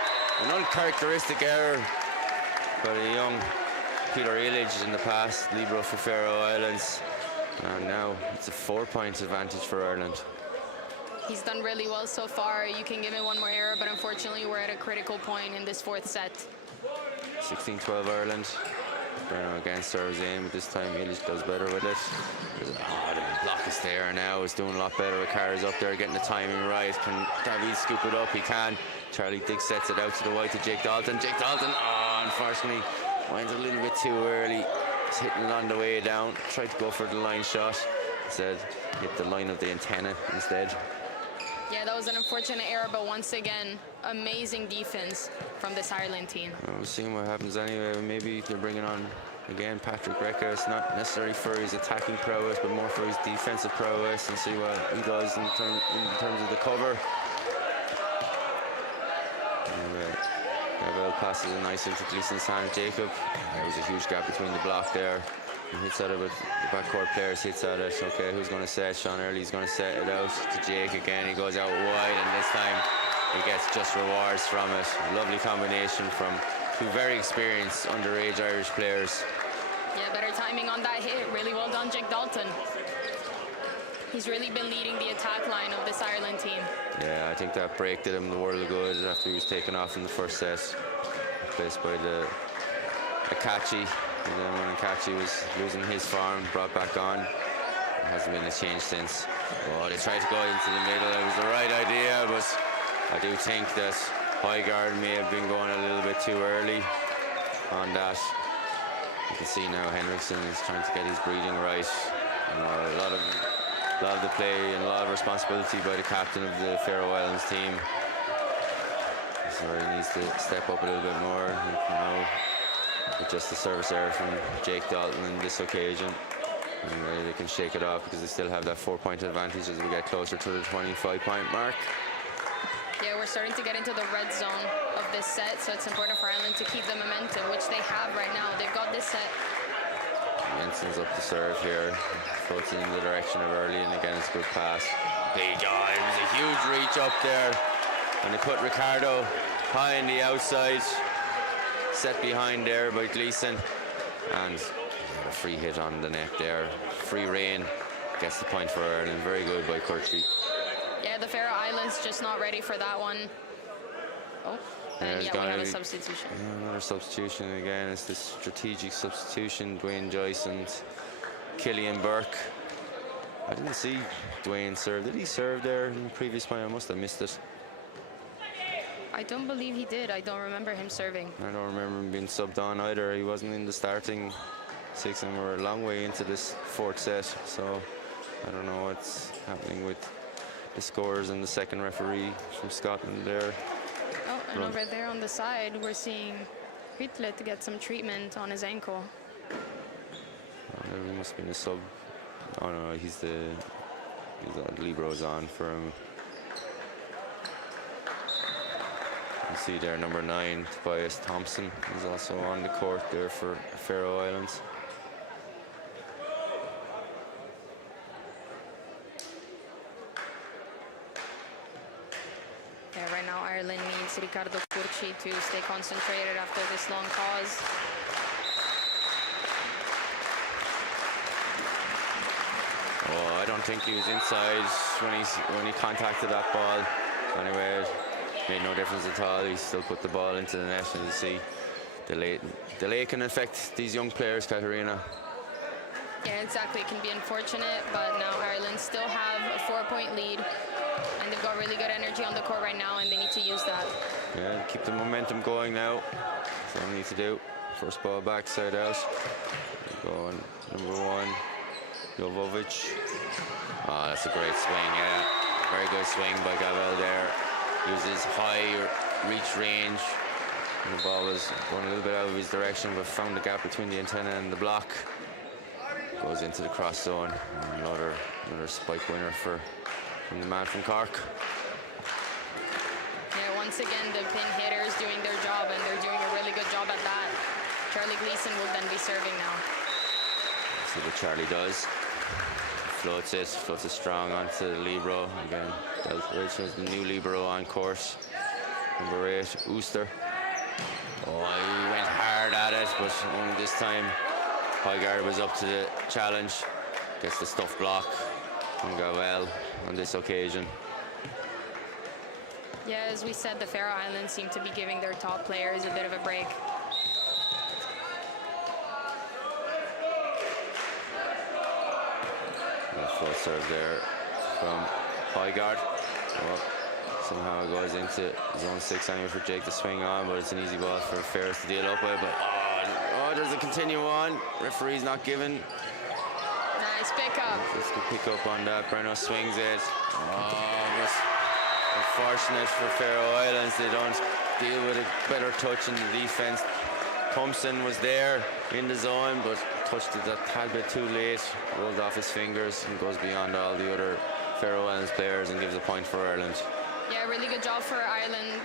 an uncharacteristic error by the young Peter Illich in the past, libero for Faroe Islands. And now it's a 4-point advantage for Ireland. He's done really well so far. You can give him one more error, but unfortunately we're at a critical point in this 4th set. 16-12 Ireland. Breno again serves in, but this time Illich does better with it. Oh, the block is there now. It's doing a lot better. Ricard's up there getting the timing right. Can David scoop it up? He can. Charlie Dick sets it out to the white to Jake Dalton. Jake Dalton, oh, unfortunately, went a little bit too early. He's hitting it on the way down. Tried to go for the line shot. Instead, hit the line of the antenna instead. Yeah, that was an unfortunate error, but once again, amazing defense from this Ireland team. We'll see what happens anyway. Maybe they're bringing on, again, Patrick Recca. It's not necessarily for his attacking prowess, but more for his defensive prowess, and see what he does in terms of the cover. Gavel passes it nice into Gleason's hand. Jacob, there was a huge gap between the block there. He hits at it, but the backcourt players hits at it. Okay, who's going to set? Sean Early's going to set it out to Jake again. He goes out wide, and this time he gets just rewards from it. Lovely combination from two very experienced underage Irish players. Yeah, better timing on that hit. Really well done, Jake Dalton. He's really been leading the attack line of this Ireland team. Yeah, I think that break did him the world of good after he was taken off in the first set. Replaced by the Akachi. And then when Akachi was losing his form, brought back on. There hasn't been a change since. Oh, they tried to go into the middle. It was the right idea, but I do think that Highgard may have been going a little bit too early on that. You can see now Henriksen is trying to get his breathing right. You know, a lot of the play and a lot of responsibility by the captain of the Faroe Islands team. So he needs to step up a little bit more. You know, with just the service error from Jake Dalton in this occasion. And they can shake it off because they still have that 4-point advantage as we get closer to the 25-point mark. Yeah, we're starting to get into the red zone of this set, so it's important for Ireland to keep the momentum, which they have right now. They've got this set. Jensen's up to serve here. Floats in the direction of Early, and again, it's a good pass. Big guy, it was a huge reach up there. And they put Ricardo high on the outside. Set behind there by Gleason. And a free hit on the net there. Free rein. Gets the point for Ireland. Very good by Kurtri. Yeah, the Faroe Islands just not ready for that one. Oh, and yeah, we have a substitution. Another substitution again. It's this strategic substitution. Dwayne Joyce and Killian Burke. I didn't see Dwayne serve. Did he serve there in the previous point? I must have missed it. I don't believe he did. I don't remember him serving. I don't remember him being subbed on either. He wasn't in the starting six, and we're a long way into this fourth set. So I don't know what's happening with the scores and the second referee from Scotland there. Oh, and over there on the side, we're seeing Hytlet get some treatment on his ankle. Oh, there must have been a sub. Oh no, he's Libro's on for him. You see there, number 9, Tobias Thompson is also on the court there for Faroe Islands. Yeah, right now Ireland needs Ricardo Curci to stay concentrated after this long pause. Oh, I don't think he was inside when he contacted that ball. Anyway, it made no difference at all. He still put the ball into the net, and you see delay can affect these young players, Katarina. Yeah, exactly. It can be unfortunate, but now Ireland still have a 4-point lead, and they've got really good energy on the court right now, and they need to use that. Yeah, keep the momentum going now. That's all we need to do. First ball back, side out. Going number 1, Jovovic. Oh, that's a great swing, yeah. Very good swing by Gavel there. Uses high reach range. And the ball was going a little bit out of his direction, but found the gap between the antenna and the block. Goes into the cross zone. Another spike winner from the man from Cork. Yeah, once again, the pin hitters doing their job, and they're doing a really good job at that. Charlie Gleason will then be serving now. See what Charlie does. Floats it strong onto the libero. Again, Delta is the new libero on course. Number 8, Ooster. Oh, he went hard at it, but only this time Highgard was up to the challenge. Gets the stuff block from Gavel on this occasion. Yeah, as we said, the Faroe Islands seem to be giving their top players a bit of a break. Full serve there from Højgaard. Well, somehow it goes into zone 6 anyway for Jake to swing on, but it's an easy ball for Ferris to deal up with. But there's a continue on. Referee's not giving. Nice pickup. Let's go pick up on that. Breno swings it. But unfortunate for Faroe Islands, they don't deal with a better touch in the defense. Thompson was there in the zone, but touched it a tad bit too late, rolled off his fingers and goes beyond all the other Faroe Islands players and gives a point for Ireland. Yeah, really good job for Ireland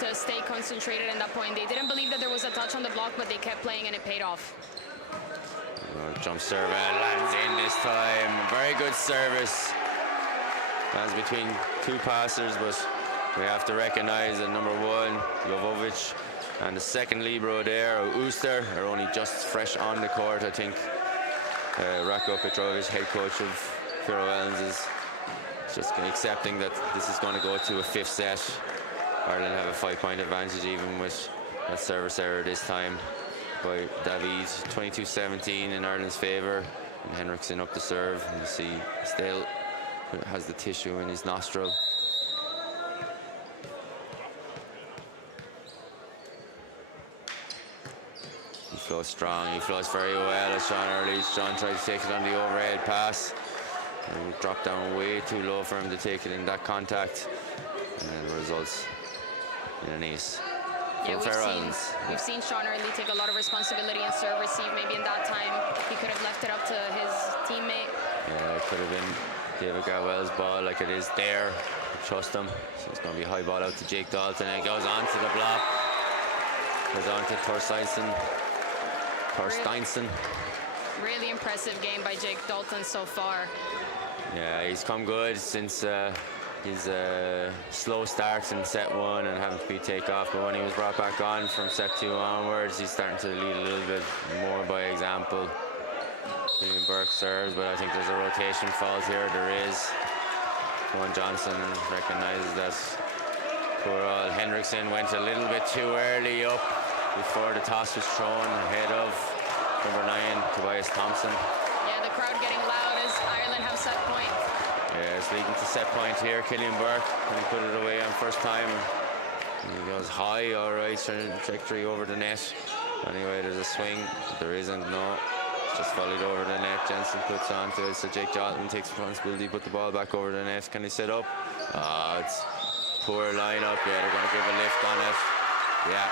to stay concentrated in that point. They didn't believe that there was a touch on the block, but they kept playing and it paid off. Jump serve lands in this time. Very good service. Lands between two passers, but we have to recognize that number 1, Jovovic, and the second libero there, Ooster, are only just fresh on the court. I think Rako Petrovic, head coach of Faroe Islands, is just accepting that this is going to go to a 5th set. Ireland have a 5-point advantage even with that service error this time by David. 22-17 in Ireland's favour. And Henriksen up the serve. And you see still has the tissue in his nostril. He flows strong. He flows very well as Sean Early. Sean tried to take it on the overhead pass. And it dropped down way too low for him to take it in that contact. And then it results in an ace. Yeah, we've seen Sean Early take a lot of responsibility and serve receive. Maybe in that time he could have left it up to his teammate. Yeah, it could have been David Garwell's ball like it is there. Trust him. So it's going to be a high ball out to Jake Dalton, and it goes on to the block. Goes on to Torsteinson. Really impressive game by Jake Dalton so far. Yeah, he's come good since his slow starts in set 1 and having to be take off, but when he was brought back on from set 2 onwards, he's starting to lead a little bit more by example. William Burke serves, but I think there's a rotation fault here. There is. Owen Johnson recognises that poor old Henriksen went a little bit too early up before the toss was thrown ahead of number 9, Tobias Thompson. Yeah, the crowd getting loud as Ireland have set point. Yeah, it's leading to set point here. Killian Burke, and he put it away on first time. And he goes high, all right, turning the trajectory over the net. Anyway, there's a swing. There isn't, no. It's just volleyed over the net. Jensen puts onto it, so Jake Dalton takes responsibility, put the ball back over the net. Can he set up? It's poor lineup. Yeah, they're going to give a lift on it. Yeah,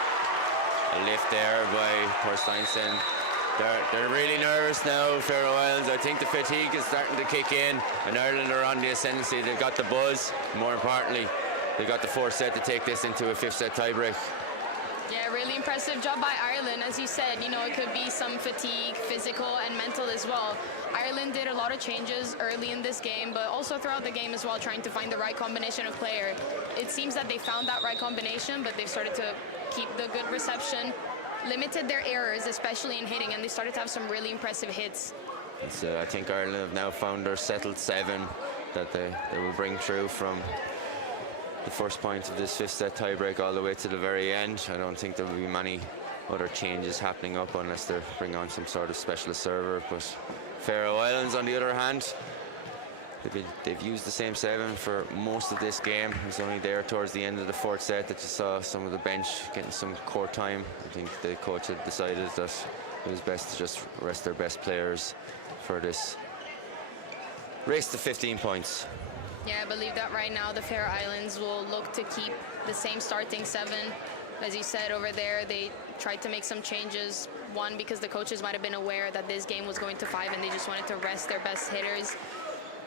a lift there by Torsteinson. They're really nervous now, Faroe Islands. I think the fatigue is starting to kick in, and Ireland are on the ascendancy. They've got the buzz. More importantly, they got the 4th set to take this into a 5th set tiebreak. Yeah, really impressive job by Ireland. As you said, you know, it could be some fatigue, physical and mental as well. Ireland did a lot of changes early in this game, but also throughout the game as well, trying to find the right combination of player. It seems that they found that right combination, but they've started to keep the good reception, limited their errors, especially in hitting, and they started to have some really impressive hits. So I think Ireland have now found their settled 7 that they will bring through from the first point of this 5th set tiebreak all the way to the very end. I don't think there will be many other changes happening up unless they bring on some sort of specialist server. But Faroe Islands, on the other hand, they've used the same 7 for most of this game. It was only there towards the end of the 4th set that you saw some of the bench getting some court time. I think the coach had decided that it was best to just rest their best players for this race to 15 points. Yeah, I believe that right now the Faroe Islands will look to keep the same starting 7. As you said over there, they tried to make some changes. One, because the coaches might have been aware that this game was going to 5 and they just wanted to rest their best hitters.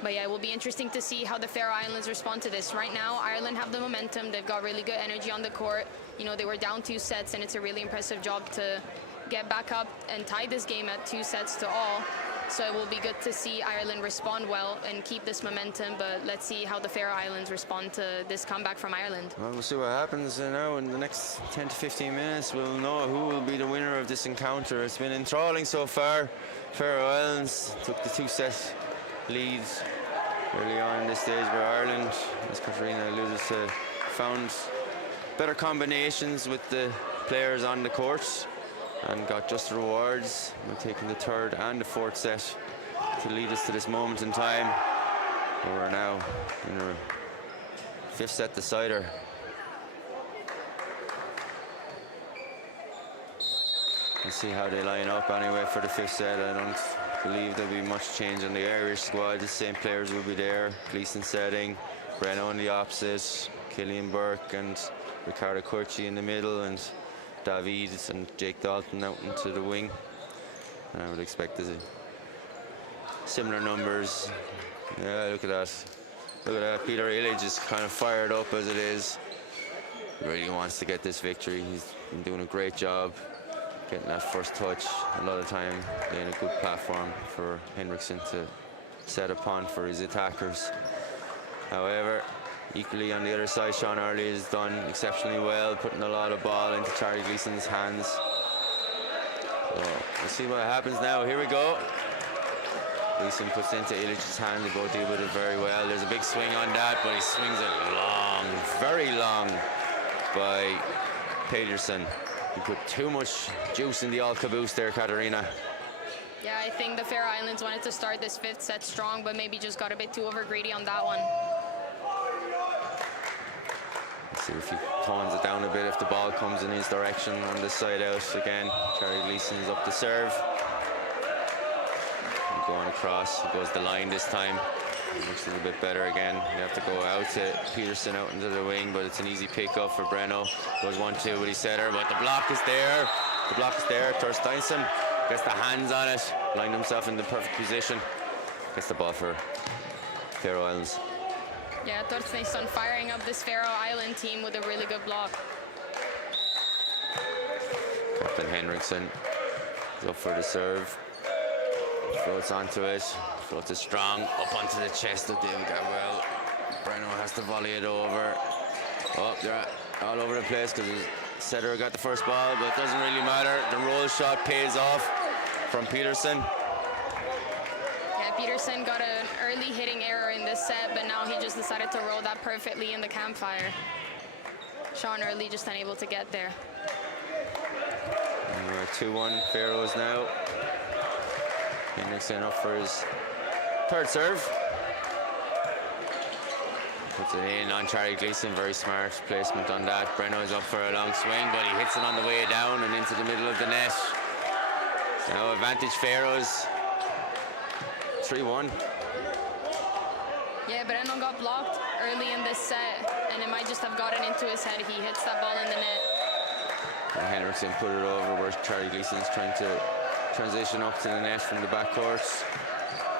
But yeah, it will be interesting to see how the Faroe Islands respond to this. Right now, Ireland have the momentum. They've got really good energy on the court. You know, they were down 2 sets, and it's a really impressive job to get back up and tie this game at 2 sets to all. So it will be good to see Ireland respond well and keep this momentum, but let's see how the Faroe Islands respond to this comeback from Ireland. Well, we'll see what happens now in the next 10 to 15 minutes. We'll know who will be the winner of this encounter. It's been enthralling so far. Faroe Islands took the 2-set leads early on in this stage, where Ireland, as Katarina alluded to, found better combinations with the players on the court and got just rewards by taking the 3rd and the 4th set to lead us to this moment in time. We're now in our 5th set decider. Let's see how they line up anyway for the 5th set. I don't believe there'll be much change in the Irish squad. The same players will be there. Gleeson setting, Breno on the opposite, Killian Burke and Ricardo Curci in the middle, and David and Jake Dalton out into the wing. And I would expect similar numbers. Yeah, look at that. Look at that. Peter Illich is kind of fired up as it is. He really wants to get this victory. He's been doing a great job getting that first touch. A lot of time laying a good platform for Henriksen to set upon for his attackers. However, equally on the other side, Sean Early has done exceptionally well, putting a lot of ball into Charlie Gleeson's hands. So we'll see what happens now. Here we go. Gleeson puts it into Illich's hand. They both deal with it very well. There's a big swing on that, but he swings it long, very long by Pedersen. He put too much juice in the all caboose there, Katarina. Yeah, I think the Faroe Islands wanted to start this 5th set strong, but maybe just got a bit too over greedy on that one. Let's see if he tones it down a bit if the ball comes in his direction on this side out again. Charlie Gleeson's up to serve. Going across, he goes the line this time. Looks a little bit better again. You have to go out to Peterson out into the wing, but it's an easy pick-up for Breno. Goes 1-2 with his setter, but the block is there. The block is there. Torsteinsson gets the hands on it, lined himself in the perfect position. Gets the ball for Faroe Islands. Yeah, Torsteinsson firing up this Faroe Island team with a really good block. Captain Henriksen is up for the serve. Floats onto it. Floats it strong up onto the chest of David Gabriel. Breno has to volley it over. Oh, they're all over the place because the setter got the first ball, but it doesn't really matter. The roll shot pays off from Peterson. Yeah, Peterson got an early hitting error in this set, but now he just decided to roll that perfectly in the campfire. Sean Early just unable to get there. And we're 2-1 Faroes now. Henriksen up for his 3rd serve. Puts it in on Charlie Gleeson. Very smart placement on that. Breno is up for a long swing, but he hits it on the way down and into the middle of the net. Now advantage Faroes. 3-1. Yeah, Breno got blocked early in this set, and it might just have gotten into his head. He hits that ball in the net. And Henriksen put it over where Charlie Gleeson is trying to transition up to the net from the backcourt.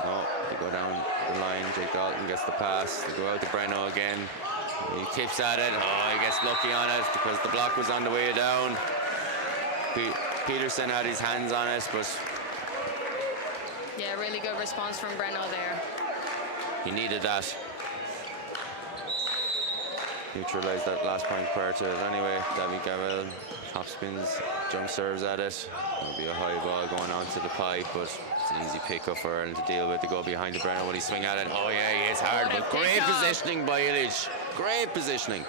Oh, they go down the line. Jake Dalton gets the pass. They go out to Breno again. He tips at it. Oh, he gets lucky on it because the block was on the way down. Peterson had his hands on it, but yeah, really good response from Breno there. he needed that. Neutralized that last point prior to it. Anyway, David Gabriel top spins, jump serves at it. There'll be a high ball going on to the pipe, but it's an easy pickup for Ireland to deal with. To go behind the Breno when he swing at it. Oh yeah, he hits hard, but great positioning by Illich. Great positioning.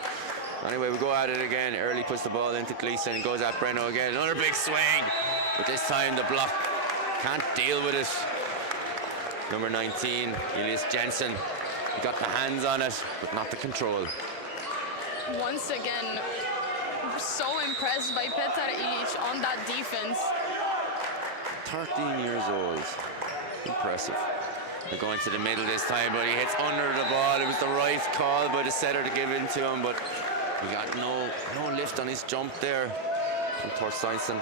Anyway, we go at it again. Early puts the ball into Gleeson and goes at Breno again. Another big swing, but this time the block can't deal with it. Number 19, Elias Jensen. He got the hands on it, but not the control. Once again, so impressed by Petar Ilic on that defense. 13 years old. Impressive. They're going to the middle this time, but he hits under the ball. It was the right call by the setter to give in to him, but he got no lift on his jump there from Torsteinsson.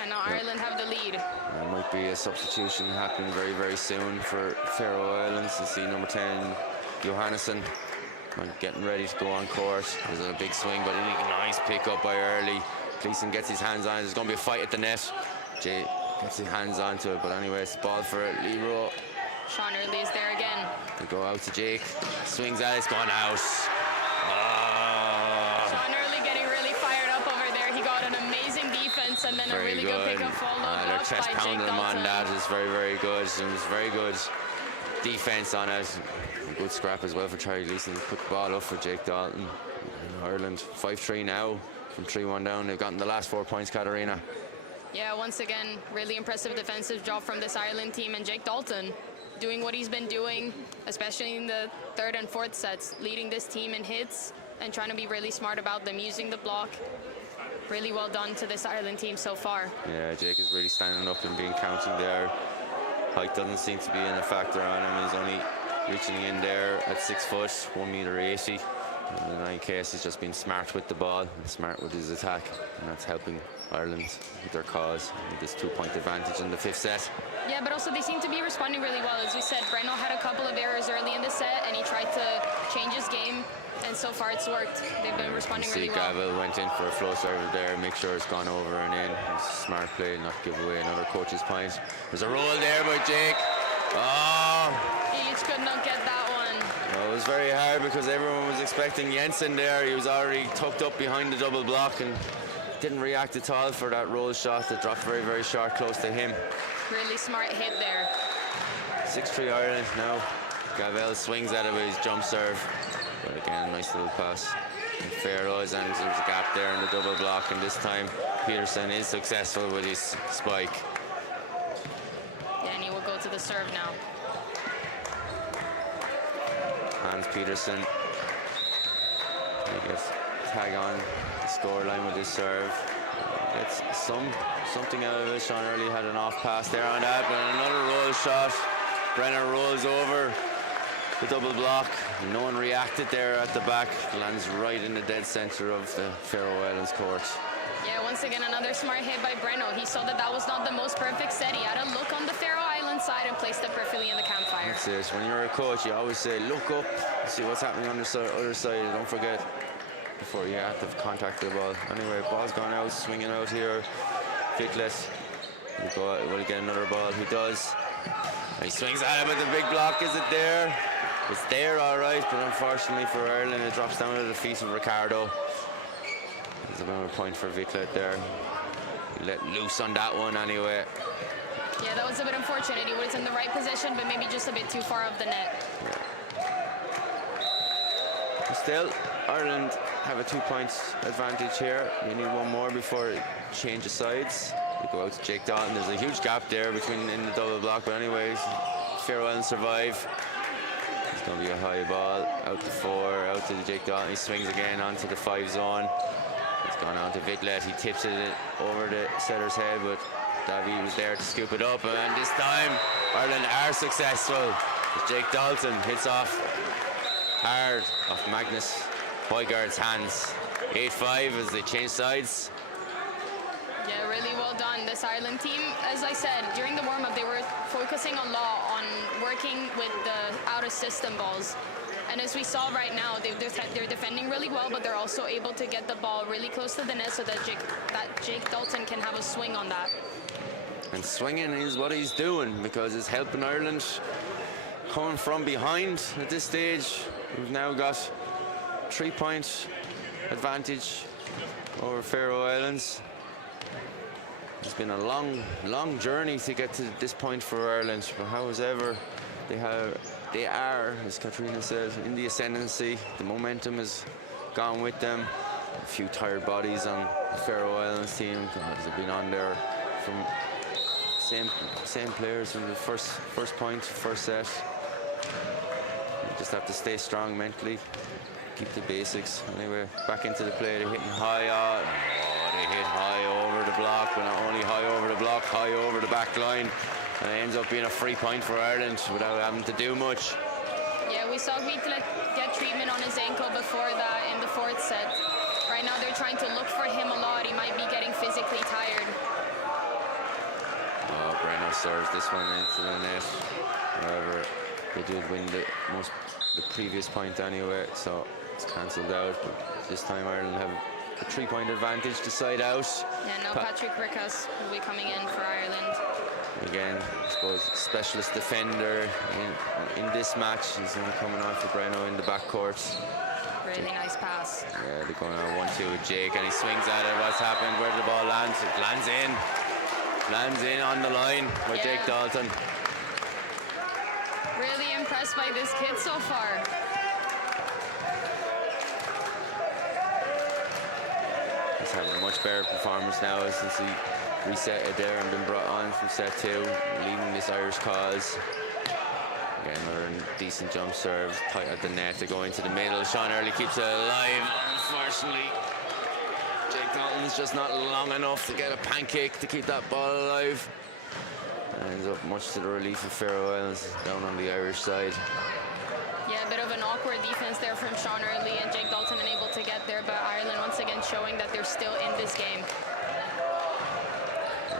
And now Ireland have the lead. There might be a substitution happening very, very soon for Faroe Islands. You see number 10, Johannesson, getting ready to go on court. There's a big swing, but a nice pick up by Early. Gleeson gets his hands on it. There's going to be a fight at the net. Jay gets his hands onto it, but anyway, it's the ball for it. Leroy. Sean Early is there again. They go out to Jake. Swings at it. It's gone out. Sean Early getting really fired up over there. He got an amazing defense and then a really good pickup followed up they're chest by pounding Jake him on Dalton. that. It's very, very good. It was very good defense on it. Good scrap as well for Charlie Gleeson. Put the ball up for Jake Dalton. And Ireland 5-3 now from 3-1 down. They've gotten the last 4 points, Yeah, once again, really impressive defensive job from this Ireland team, and Jake Dalton doing what he's been doing, especially in the third and fourth sets, leading this team in hits and trying to be really smart about them, using the block. Really well done to this Ireland team so far. Yeah, Jake is really standing up and being counting there. Height doesn't seem to be a factor on him. He's only reaching in there at 6 foot, 1.80 meters. And in any case, he's just been smart with the ball and smart with his attack, and that's helping Ireland with their cause with this 2-point advantage in the 5th set. Yeah, but also they seem to be responding really well. As we said, Breno had a couple of errors early in the set, and he tried to change his game, and so far it's worked. They've been responding really well. Gavel went in for a flow serve there, make sure it's gone over and in. It's a smart play, not give away another coach's point. There's a roll there by Jake. Oh! Ilic could not get that one. Well, it was very hard because everyone was expecting Jensen there. He was already tucked up behind the double block and didn't react at all for that roll shot that dropped very, very short close to him. Really smart hit there. 6-3 Ireland now. Gavel swings at it with his jump serve. But again, nice little pass. And FAROE, and there's a gap there in the double block, and this time Peterson is successful with his spike. Yeah, and he will go to the serve now. Hans Peterson. He gets tag on the scoreline with his serve. Gets something out of it. Sean Early had an off pass there on that, but another roll shot. Brenner rolls over the double block. No one reacted there at the back. Lands right in the dead center of the Faroe Islands court. Yeah, once again, another smart hit by Breno. He saw that that was not the most perfect set. He had a look on the Faroe Islands side and placed it perfectly in the campfire. That's it. When you're a coach, you always say, look up, see what's happening on the other side. Don't forget before you have to contact the ball. Anyway, ball's gone out, swinging out here. Vicklet will get another ball. He does. And he swings at it with the big block. Is it there? It's there, all right, but unfortunately for Ireland, it drops down to the feet of Ricardo. There's another point for Vicklet there. He let loose on that one anyway. Yeah, that was a bit unfortunate. He was in the right position, but maybe just a bit too far off the net. Yeah. Still, Ireland have a 2-point advantage here. You need one more before it changes sides. You go out to Jake Dalton. There's a huge gap there between in the double block, but anyways, Faroe Islands survive. It's going to be a high ball out to 4, out to Jake Dalton. He swings again onto the 5 zone. It's gone on to Vicklet. He tips it over the setter's head, but Davy was there to scoop it up, and this time Ireland are successful. Jake Dalton hits off hard off Magnus Højgaard's hands. 8-5 as they change sides. Yeah, really well done. This Ireland team, as I said, during the warm-up, they were focusing a lot on working with the out-of-system balls. And as we saw right now, they're defending really well, but they're also able to get the ball really close to the net so that Jake Dalton can have a swing on that. And swinging is what he's doing because it's helping Ireland coming from behind at this stage. We've now got 3-point advantage over Faroe Islands. It's been a long journey to get to this point for Ireland, but however, they are, as Katrina said, in the ascendancy. The momentum has gone with them. A few tired bodies on the Faroe Islands team. They've been on there from same players from the first point, first set. You just have to stay strong mentally, keep the basics. Anyway, back into the play. They're hitting high. They hit high over the block, but not only high over the block, high over the back line. And it ends up being a free point for Ireland without having to do much. Yeah, we saw Vicklet get treatment on his ankle before that in the 4th set. Right now they're trying to look for him a lot. He might be getting physically tired. Oh, Breno serves this one into the net. However, they did win the previous point anyway, so it's cancelled out. But this time Ireland have a 3-point advantage to side out. Yeah, no, Patrick Rickas will be coming in for Ireland. Again, I suppose specialist defender in this match. He's only coming on for Breno in the backcourt. Really nice pass. Yeah, they're going on 1-2 with Jake, and he swings at it. What's happened? Where did the ball land? It lands in. Lands in on the line by Jake Dalton. Really impressed by this kid so far. He's having a much better performance now since he reset it there and been brought on from set 2, leading this Irish cause. Again, another decent jump serve, tight at the net to go into the middle. Sean Early keeps it alive. Unfortunately, Jake Dalton's just not long enough to get a pancake to keep that ball alive. Ends up much to the relief of Faroe Islands down on the Irish side. Yeah, a bit of an awkward defense there from Sean Early, and Jake Dalton unable to get there, but Ireland once again showing that they're still in this game.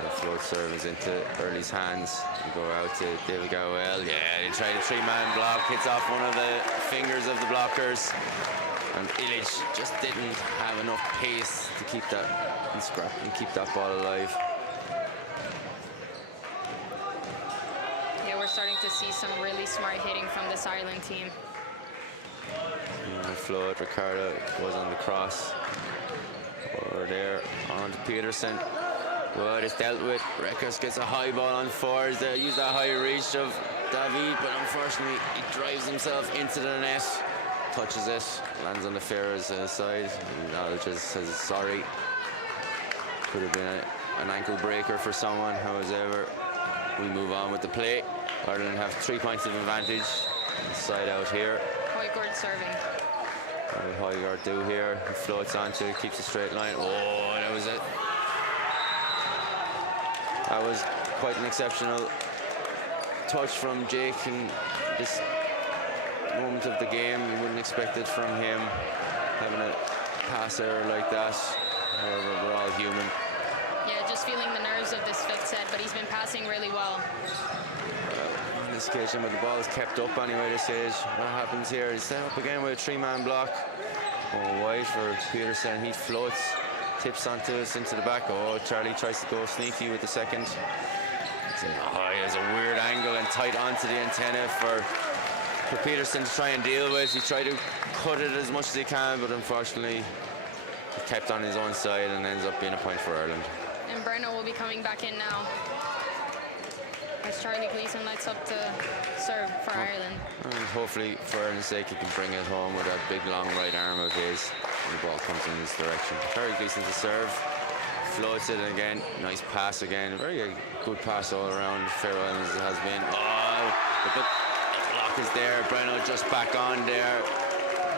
The float serve is into Early's hands. We go out to David Gowell. Yeah, they try the three-man block, hits off one of the fingers of the blockers. And Illich just didn't have enough pace to keep that and scrap and keep that ball alive. Yeah, we're starting to see some really smart hitting from this Ireland team. Float, Ricardo goes on the cross. Over there, on to Peterson. But it's dealt with. Rekas gets a high ball on fours. They use that high reach of David, but unfortunately he drives himself into the net. Touches it, lands on the Faroes side. Acknowledges, says sorry. Could have been an ankle breaker for someone. However, we move on with the play. Ireland have 3 points of advantage. Side out here. Højgaard serving. What Højgaard do here? He floats onto it, keeps a straight line. Oh, that was it. That was quite an exceptional touch from Jake in this moment of the game. You wouldn't expect it from him, having a pass error like that. However, we're all human. Yeah, just feeling the nerves of this fifth set, but he's been passing really well. On this occasion, but the ball is kept up anyway this stage. What happens here? He's set up again with a three-man block. Oh, wide for Peterson. He floats, tips onto us into the back. Oh, Charlie tries to go sneaky with the second. Oh, he has a weird angle and tight onto the antenna for Peterson to try and deal with. He tried to cut it as much as he can, but unfortunately he kept on his own side and ends up being a point for Ireland. And Breno will be coming back in now, as Charlie Gleeson lights up to serve for Ireland. And hopefully, for Ireland's sake, he can bring it home with that big long right arm of his when the ball comes in his direction. Charlie Gleeson to serve. Floats it again. Nice pass again. Very good pass all around. Faroe Islands has been. Oh, the block is there. Breno just back on there.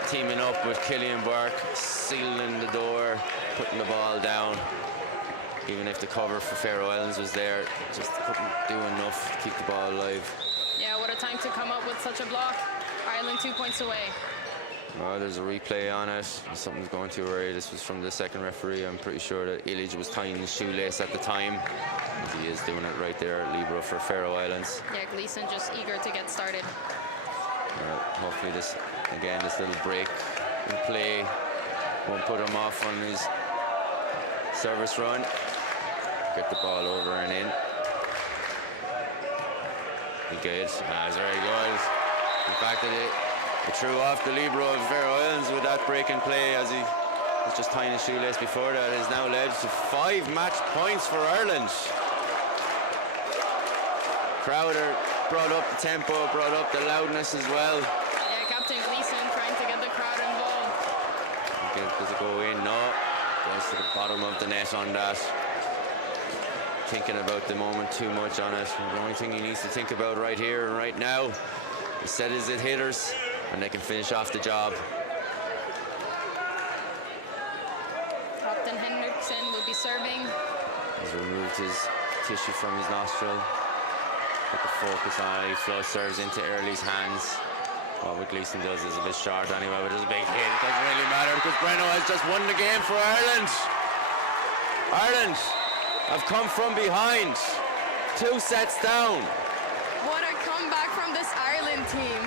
Teaming up with Killian Burke. Sealing the door. Putting the ball down. Even if the cover for Faroe Islands was there, just couldn't do enough to keep the ball alive. Yeah, what a time to come up with such a block. Ireland 2 points away. Oh, there's a replay on it. Something's going too early. This was from the second referee. I'm pretty sure that Illich was tying his shoelace at the time. He is doing it right there, Libero for Faroe Islands. Yeah, Gleeson just eager to get started. Hopefully this little break in play won't put him off on his service run. Get the ball over and in. He good. That's very good. The fact that it threw off the libero of Faroe Islands with that break in play as he was just tying his shoelace before that has now led to 5 match points for Ireland. Crowder brought up the tempo, brought up the loudness as well. Yeah, Captain Gleeson trying to get the crowd involved. Does it go in? No. Goes to the bottom of the net on that. Thinking about the moment too much on it. The only thing he needs to think about right here and right now is set his hitters and they can finish off the job. Captain Henriksen will be serving. He's removed his tissue from his nostril. Put the focus on it. He flow serves into Early's hands. What Gleeson does is a bit short anyway, but there's a big hit. It doesn't really matter because Breno has just won the game for Ireland. Ireland have come from behind. 2 sets down. What a comeback from this Ireland team.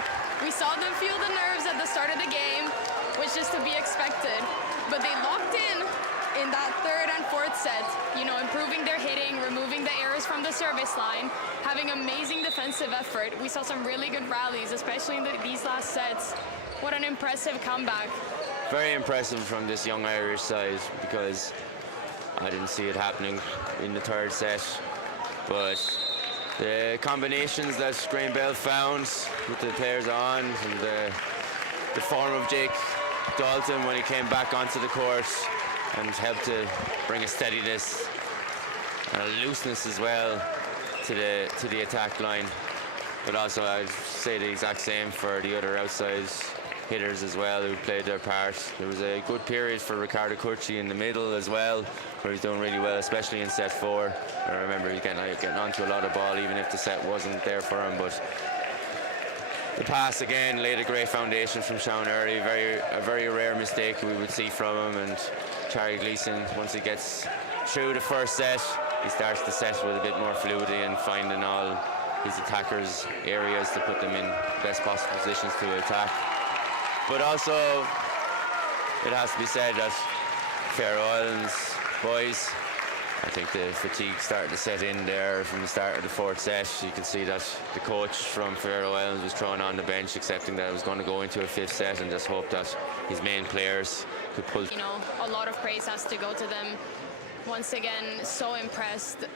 We saw them feel the nerves at the start of the game, which is to be expected. But they locked in that 3rd and 4th set, you know, improving their hitting, removing the errors from the service line, having amazing defensive effort. We saw some really good rallies, especially in these last sets. What an impressive comeback. Very impressive from this young Irish side because I didn't see it happening in the 3rd set. But the combinations that Graham Bell found with the players on and the form of Jake Dalton when he came back onto the court and helped to bring a steadiness and a looseness as well to the attack line. But also I'd say the exact same for the other outside hitters as well who played their part. There was a good period for Ricardo Curci in the middle as well, where he's doing really well, especially in set 4. I remember he's getting onto a lot of ball even if the set wasn't there for him. But the pass again laid a great foundation from Sean Early. A very rare mistake we would see from him. And Charlie Gleason, once he gets through the first set, he starts the set with a bit more fluidity and finding all his attackers' areas to put them in best possible positions to attack. But also, it has to be said that Faroe Islands boys, I think the fatigue started to set in there from the start of the 4th set. You can see that the coach from Faroe Islands was thrown on the bench, accepting that it was going to go into a 5th set, and just hoped that his main players could pull. You know, a lot of praise has to go to them. Once again, so impressed.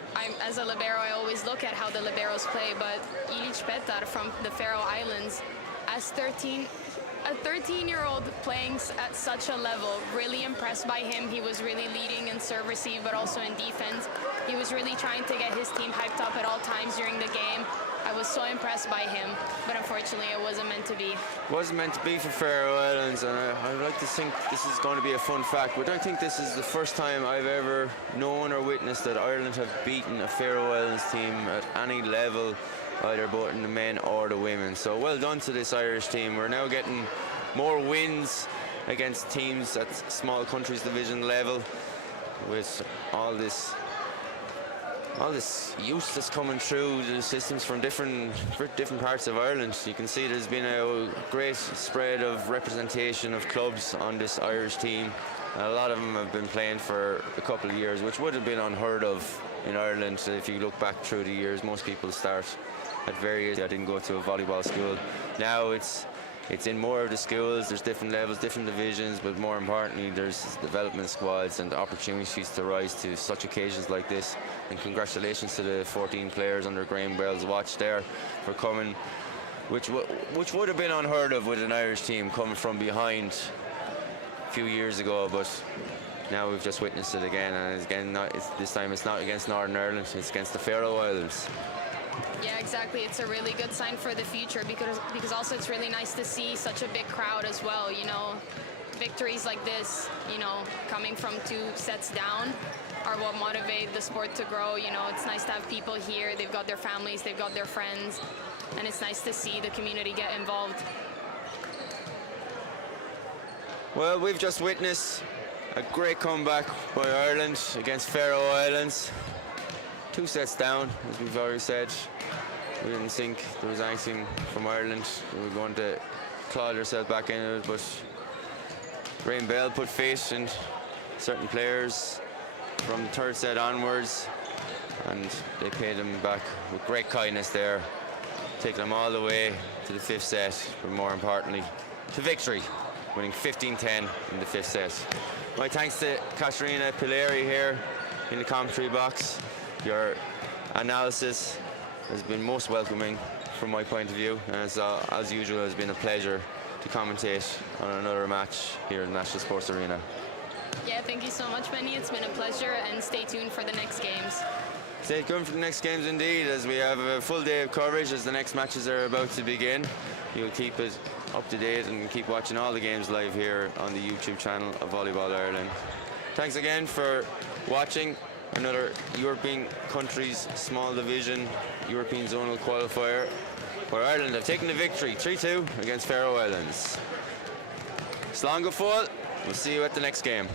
As a libero, I always look at how the liberos play, but Ilic Petar from the Faroe Islands, as a 13-year-old playing at such a level, really impressed by him. He was really leading in serve receive, but also in defense. He was really trying to get his team hyped up at all times during the game. I was so impressed by him, but unfortunately it wasn't meant to be. It wasn't meant to be for Faroe Islands, and I'd like to think this is going to be a fun fact, but I don't think this is the first time I've ever known or witnessed that Ireland have beaten a Faroe Islands team at any level, either both in the men or the women. So well done to this Irish team. We're now getting more wins against teams at small countries division level with all this youth that's coming through the systems from different parts of Ireland. You can see there's been a great spread of representation of clubs on this Irish team. And a lot of them have been playing for a couple of years, which would have been unheard of in Ireland. If you look back through the years, most people start at various. I didn't go to a volleyball school. Now it's in more of the schools. There's different levels, different divisions, but more importantly, there's development squads and opportunities to rise to such occasions like this. And congratulations to the 14 players under Graham Bell's watch there for coming, which would have been unheard of with an Irish team coming from behind a few years ago. But now we've just witnessed it again, and this time it's not against Northern Ireland, it's against the Faroe Islands. Yeah, exactly. It's a really good sign for the future because also it's really nice to see such a big crowd as well. You know, victories like this, you know, coming from 2 sets down are what motivate the sport to grow. You know, it's nice to have people here. They've got their families, they've got their friends, and it's nice to see the community get involved. Well, we've just witnessed a great comeback by Ireland against Faroe Islands. 2 sets down, as we've already said. We didn't think there was anything from Ireland. We were going to claw ourselves back in it, but Graham Bell put faith in certain players from the 3rd set onwards, and they paid them back with great kindness there, taking them all the way to the 5th set, but more importantly, to victory, winning 15-10 in the 5th set. My thanks to Katarina Pileri here in the commentary box. Your analysis has been most welcoming from my point of view, and as usual, it's been a pleasure to commentate on another match here in the National Sports Arena. Yeah, thank you so much, Benny. It's been a pleasure, and stay tuned for the next games. Stay tuned for the next games indeed, as we have a full day of coverage as the next matches are about to begin. You'll keep it up to date and keep watching all the games live here on the YouTube channel of Volleyball Ireland. Thanks again for watching another European countries small division European zonal qualifier, where Ireland have taken the victory 3-2 against Faroe Islands. Slán go full. We'll see you at the next game.